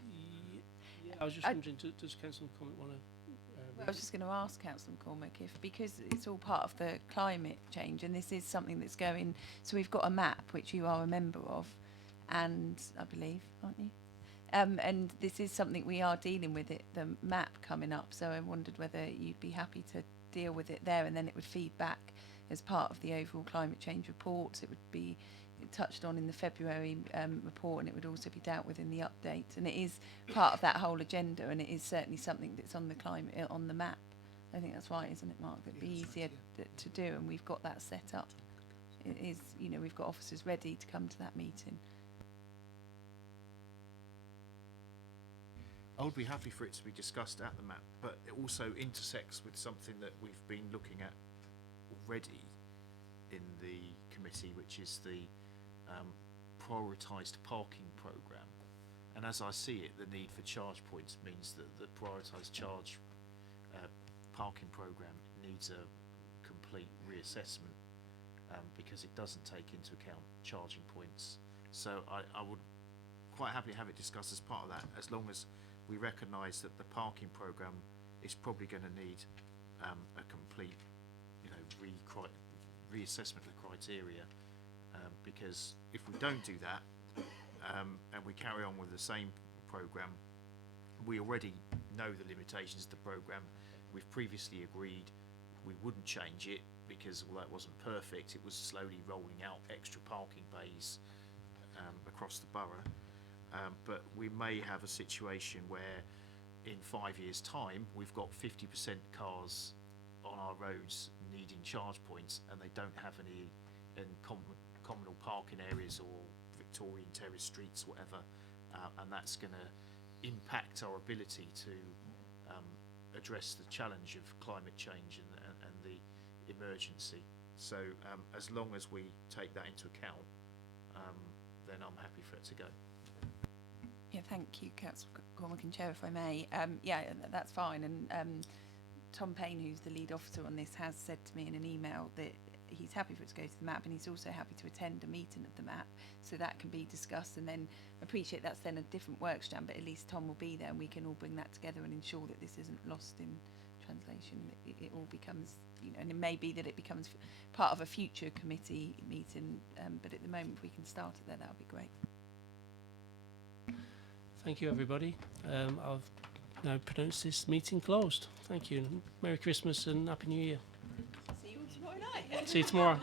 Yeah, I was just wondering, does Councillor McCormick want to? I was just going to ask Councillor McCormick if, because it's all part of the climate change, and this is something that's going. So we've got a map which you are a member of, and I believe, aren't you? And this is something we are dealing with it, the map coming up. So I wondered whether you'd be happy to deal with it there, and then it would feed back as part of the overall climate change reports. It would be touched on in the February report, and it would also be dealt with in the update. And it is part of that whole agenda, and it is certainly something that's on the climate on the map. I think that's right, isn't it, Mark? It'd be easier to do, and we've got that set up. It is, you know, we've got officers ready to come to that meeting. I would be happy for it to be discussed at the map, but it also intersects with something that we've been looking at already in the committee, which is the prioritised parking programme. And as I see it, the need for charge points means that the prioritised charge parking programme needs a complete reassessment because it doesn't take into account charging points. So I would quite happily have it discussed as part of that, as long as we recognise that the parking programme is probably going to need a complete, you know, reassessment of the criteria, because if we don't do that and we carry on with the same programme, we already know the limitations of the programme. We've previously agreed we wouldn't change it because although it wasn't perfect, it was slowly rolling out extra parking bays across the borough. But we may have a situation where in 5 years' time we've got 50% cars on our roads needing charge points, and they don't have any in communal parking areas or Victorian terrace streets, whatever, and that's going to impact our ability to address the challenge of climate change and the emergency. So as long as we take that into account, then I'm happy for it to go. Yeah, thank you, Councillor Cormack and Chair, if I may. Yeah, that's fine. And Tom Payne, who's the lead officer on this, has said to me in an email that he's happy for it to go to the map, and he's also happy to attend a meeting of the map, so that can be discussed. And then appreciate that's then a different work strand, but at least Tom will be there, and we can all bring that together and ensure that this isn't lost in translation. It all becomes, you know, and it may be that it becomes part of a future committee meeting, but at the moment, if we can start it there, that would be great. Thank you, everybody. I'll now pronounce this meeting closed. Thank you. Merry Christmas and Happy New Year. See you tomorrow night. See you tomorrow.